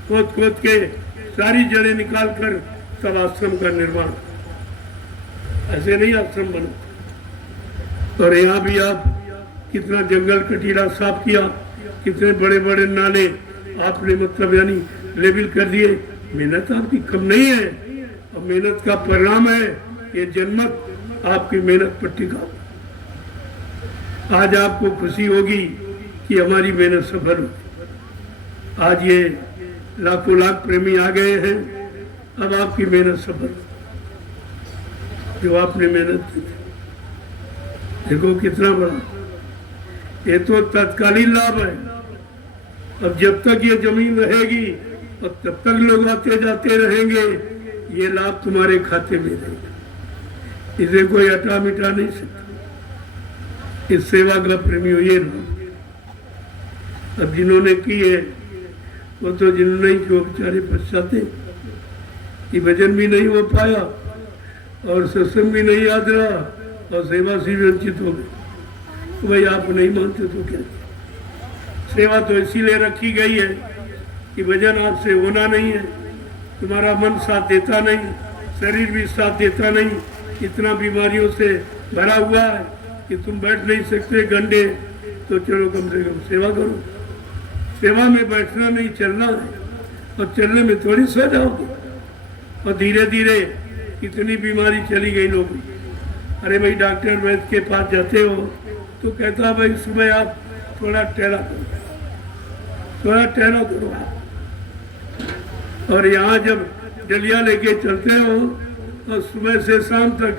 खोद खोद के सारी जड़ें निकाल कर तब आश्रम का निर्माण, ऐसे नहीं आश्रम बना। और यहाँ भी आप कितना जंगल कटीला साफ किया, कितने बड़े बड़े नाले आपने मतलब यानी लेवल कर दिए। मेहनत आपकी कम नहीं है, और मेहनत का परिणाम है ये जनमत आपकी मेहनत पट्टी का। आज आपको खुशी होगी कि हमारी मेहनत सफल हुई। आज ये लाखों लाख प्रेमी आ गए हैं, अब आपकी मेहनत सफल, जो आपने मेहनत की थी। देखो कितना बड़ा, ये तो तत्कालीन लाभ है। अब जब तक ये जमीन रहेगी और तब तक लोग आते जाते रहेंगे, ये लाभ तुम्हारे खाते में रहेगा, इसे कोई हटा मिटा नहीं सकता। इस सेवा का प्रेमी हो ये लोग। अब जिन्होंने की है वो तो जिन्होंने ही जो बेचारे पछताते कि भजन भी नहीं हो पाया और सत्संग भी नहीं याद रहा और सेवा से भी वंचित हो गए। तो भाई आप नहीं मानते तो क्या? सेवा तो इसीलिए रखी गई है कि भजन आपसे होना नहीं है, तुम्हारा मन साथ देता नहीं, शरीर भी साथ देता नहीं, इतना बीमारियों से भरा हुआ है कि तुम बैठ नहीं सकते गंडे, तो चलो कम से कम सेवा करो। सेवा में बैठना नहीं, चलना है, और चलने में थोड़ी सो जाओगे। और धीरे धीरे कितनी बीमारी चली गई लोगों। अरे भाई डॉक्टर वैद्य के पास जाते हो तो कहता भाई सुबह आप थोड़ा टहला करो, थोड़ा टहला करो आप। और यहाँ जब डलिया लेके चलते हो तो सुबह से शाम तक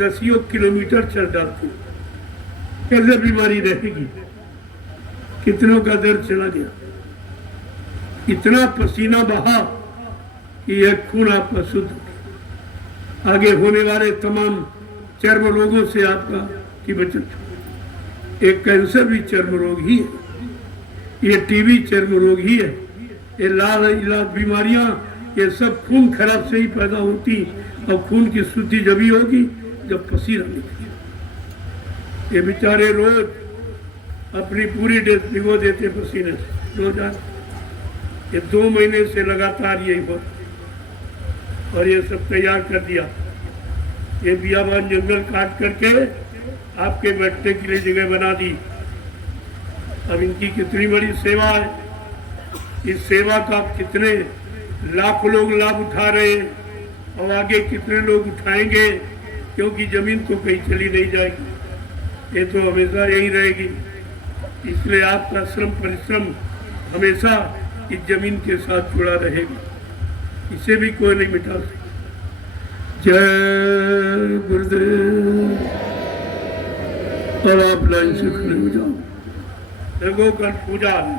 10 किलोमीटर चल जाते हो, कैसे बीमारी रहेगी? कितनों का दर्द चला गया, इतना पसीना बहा कि यह खून आपका शुद्ध हो गया। आगे होने वाले तमाम चर्म रोगों से आपका की बचत। एक कैंसर भी चर्म रोग ही है, ये टीबी चर्म रोग ही है, ये लाल इलाज बीमारियां, ये सब खून खराब से ही पैदा होती। और खून की शुद्धि जब ही होगी जब पसीना निकले। ये बेचारे रोज अपनी पूरी डेट भिगो देते पसीने से रोजाना। ये 2 महीने से लगातार यही हो, और ये सब तैयार कर दिया। ये बियाबान जंगल काट करके आपके बैठने के लिए जगह बना दी। अब इनकी कितनी बड़ी सेवा है, इस सेवा का कितने लाखों लोग लाभ उठा रहे हैं, और आगे कितने लोग उठाएंगे, क्योंकि जमीन तो कहीं चली नहीं जाएगी, ये तो हमेशा यही रहेगी। इसलिए आपका श्रम परिश्रम हमेशा इस जमीन के साथ जुड़ा रहेगा, इसे भी कोई नहीं मिटा सकता। जय गुरुदेव। और आप लाइन से खड़े हो जाओ। देखो कल पूजा है,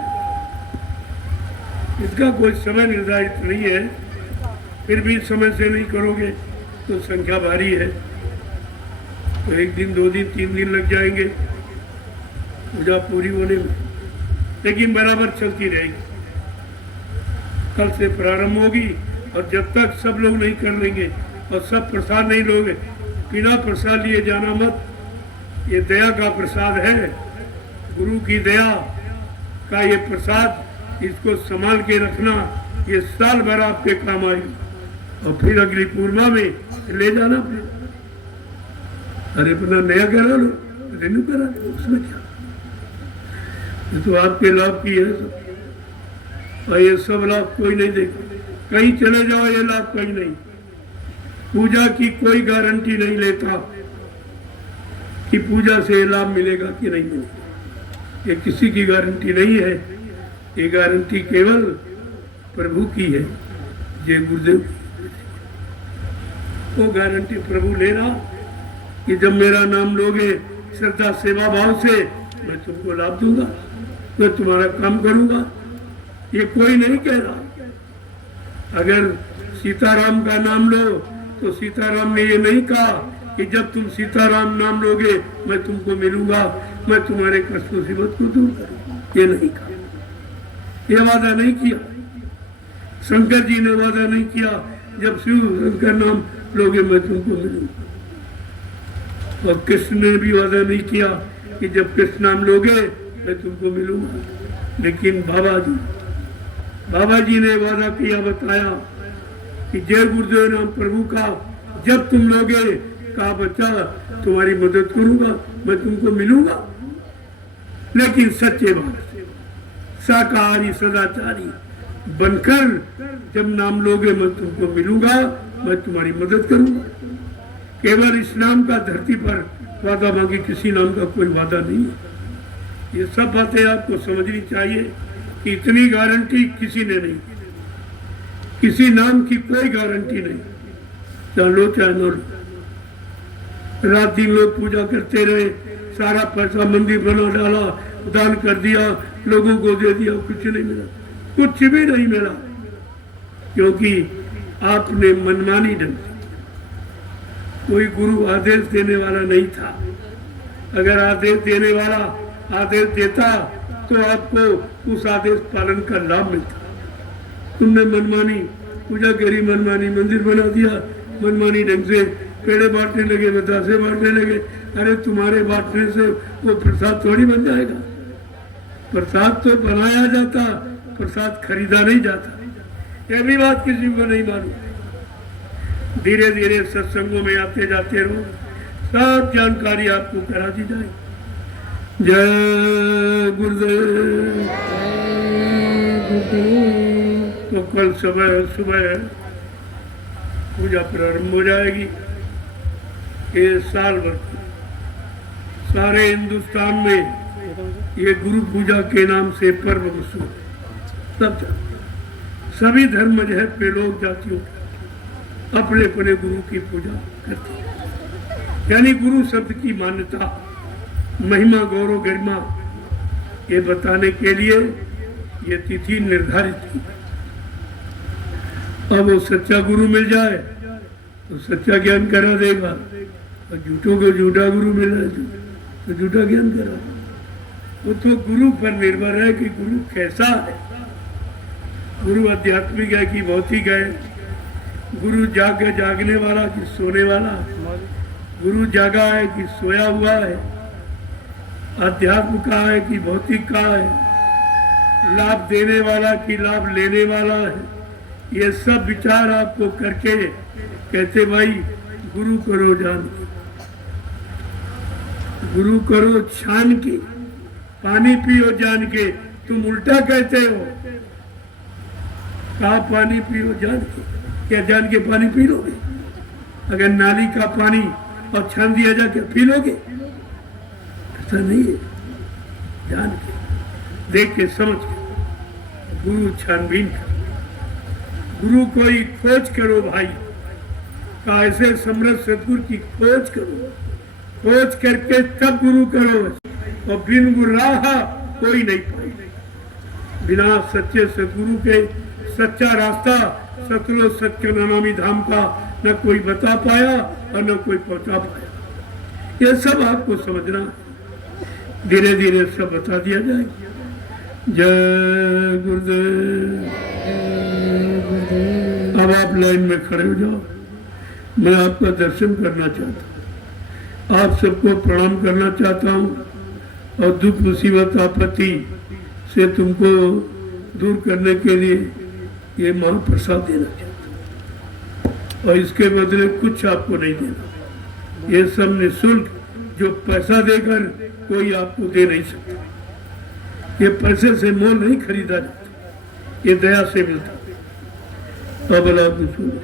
इसका कोई समय निर्धारित नहीं है, फिर भी समय से नहीं करोगे तो संख्या भारी है, तो 1 दिन 2 दिन 3 दिन लग जाएंगे पूजा पूरी होने में, लेकिन बराबर चलती रहेगी। कल से प्रारंभ होगी, और जब तक सब लोग नहीं कर लेंगे और सब प्रसाद नहीं लोगे, बिना प्रसाद लिए जाना मत। ये दया का प्रसाद है, गुरु की दया का ये प्रसाद, इसको संभाल के रखना, ये साल भर आपके काम आएगी। और फिर अगली पूर्णिमा में ले जाना। अरे अपना नया करा लो, रेन्यू करा लो, उसमें क्या, ये तो आपके लाभ की है सब। और ये सब लाभ कोई नहीं देगा। कहीं चले जाओ, ये लाभ कहीं नहीं। पूजा की कोई गारंटी नहीं लेता कि पूजा से लाभ मिलेगा कि नहीं मिलेगा, ये किसी की गारंटी नहीं है। ये गारंटी केवल प्रभु की है, जय गुरुदेव। वो गारंटी प्रभु ले रहा कि जब मेरा नाम लोगे श्रद्धा सेवा भाव से, मैं तुमको लाभ दूंगा, मैं तुम्हारा काम करूंगा। ये कोई नहीं कह रहा। अगर सीताराम का नाम लो तो सीताराम ने ये नहीं कहा कि जब तुम सीताराम नाम लोगे मैं तुमको मिलूंगा, मैं तुम्हारे कष्ट मुसीबत को दूर करूंगा, ये नहीं कहा। ये वादा नहीं किया। शंकर जी ने वादा नहीं किया जब शिव शंकर नाम लोगे मैं तुमको मिलूंगा। और कृष्ण ने भी वादा नहीं किया कि जब कृष्ण नाम लोगे मैं तुमको मिलूंगा। लेकिन बाबा जी ने वादा किया, बताया कि जय गुरुदेव नाम प्रभु का जब तुम लोगे, कहा बच्चा तुम्हारी मदद करूंगा, मैं तुमको मिलूंगा, लेकिन सच्चे भाव से, शाकाहारी सदाचारी बनकर जब नाम लोगे मैं तुमको मिलूंगा, मैं तुम्हारी मदद करूंगा। केवल इस नाम का धरती पर वादा, बाकी किसी नाम का कोई वादा नहीं है। ये सब बातें आपको समझनी चाहिए कि इतनी गारंटी किसी ने नहीं, किसी नाम की कोई गारंटी नहीं। चाहे लो चाहे न लो, रात दिन लोग पूजा करते रहे, सारा पैसा मंदिर बना डाला, दान कर दिया, लोगों को दे दिया, कुछ नहीं मिला, कुछ भी नहीं मिला, क्योंकि आपने मनमानी ढंग से, कोई गुरु आदेश देने वाला नहीं था। अगर आदेश देने वाला आदेश देता तो आपको उस आदेश पालन का लाभ मिलता। तुमने मनमानी पूजा करी, मनमानी मंदिर बना दिया, मनमानी ढंग से पेड़े बांटने लगे, बतासे बांटने लगे। अरे तुम्हारे बांटने से वो प्रसाद थोड़ी बन जाएगा। प्रसाद तो बनाया जाता, प्रसाद खरीदा नहीं जाता। यह भी बात किसी को नहीं मालूम। धीरे धीरे सत्संगों में आते जाते रहो, सब जानकारी आपको करा दी जाए। जय गुरुदेव। तो कल सुबह पूजा प्रारंभ हो जाएगी। ये साल भर सारे हिंदुस्तान में ये गुरु पूजा के नाम से पर्व मशहूर, सब सभी धर्म मजहब के लोग जातियों अपने अपने गुरु की पूजा करते हैं। यानी गुरु शब्द की मान्यता, महिमा, गौरव, गरिमा ये बताने के लिए ये तिथि निर्धारित की। अब वो सच्चा गुरु मिल जाए तो सच्चा ज्ञान करा देगा, और झूठों को झूठा गुरु मिल जाए तो झूठा ज्ञान करा। वो तो गुरु पर निर्भर है कि गुरु कैसा है। गुरु आध्यात्मिक है कि भौतिक है, गुरु जागने वाला कि सोने वाला, गुरु जागा है कि सोया हुआ है, अध्यात्म का है कि भौतिक का है, लाभ देने वाला कि लाभ लेने वाला है। ये सब विचार आपको करके कहते भाई गुरु करो जान के, गुरु करो छान के, पानी पियो जान के। तुम उल्टा कहते हो, कहा पानी पियो जान के, क्या जान के पानी पी लोगे? अगर नाली का पानी और छान दिया जा क्या पी लोगे? ऐसा नहीं है। जान के, देख के, समझ के गुरु छानबीन करो। गुरु कोई खोज करो भाई, का ऐसे समृद्ध सदगुरु की खोज करो, खोज करके तब गुरु करो। और बिन गुरु राह कोई नहीं पाए। बिना सच्चे सदगुरु के सच्चा रास्ता सतलो सत्य नामी धाम का न कोई बता पाया और न कोई पहुंचा पाया। ये सब आपको समझना है, धीरे धीरे सब बता दिया जाएगा। जय गुरुदेव। अब अब आप लाइन में खड़े हो जाओ, मैं आपका दर्शन करना चाहता हूँ, आप सबको प्रणाम करना चाहता हूँ और दुख मुसीबत आपत्ति से तुमको दूर करने के लिए ये महाप्रसाद देना चाहता हूँ और इसके बदले कुछ आपको नहीं देना। ये सब निःशुल्क, जो पैसा देकर कोई आपको दे नहीं सकता। ये पैसे से मोल नहीं खरीदा जाता, ये दया से मिलता। अब आप सुनो।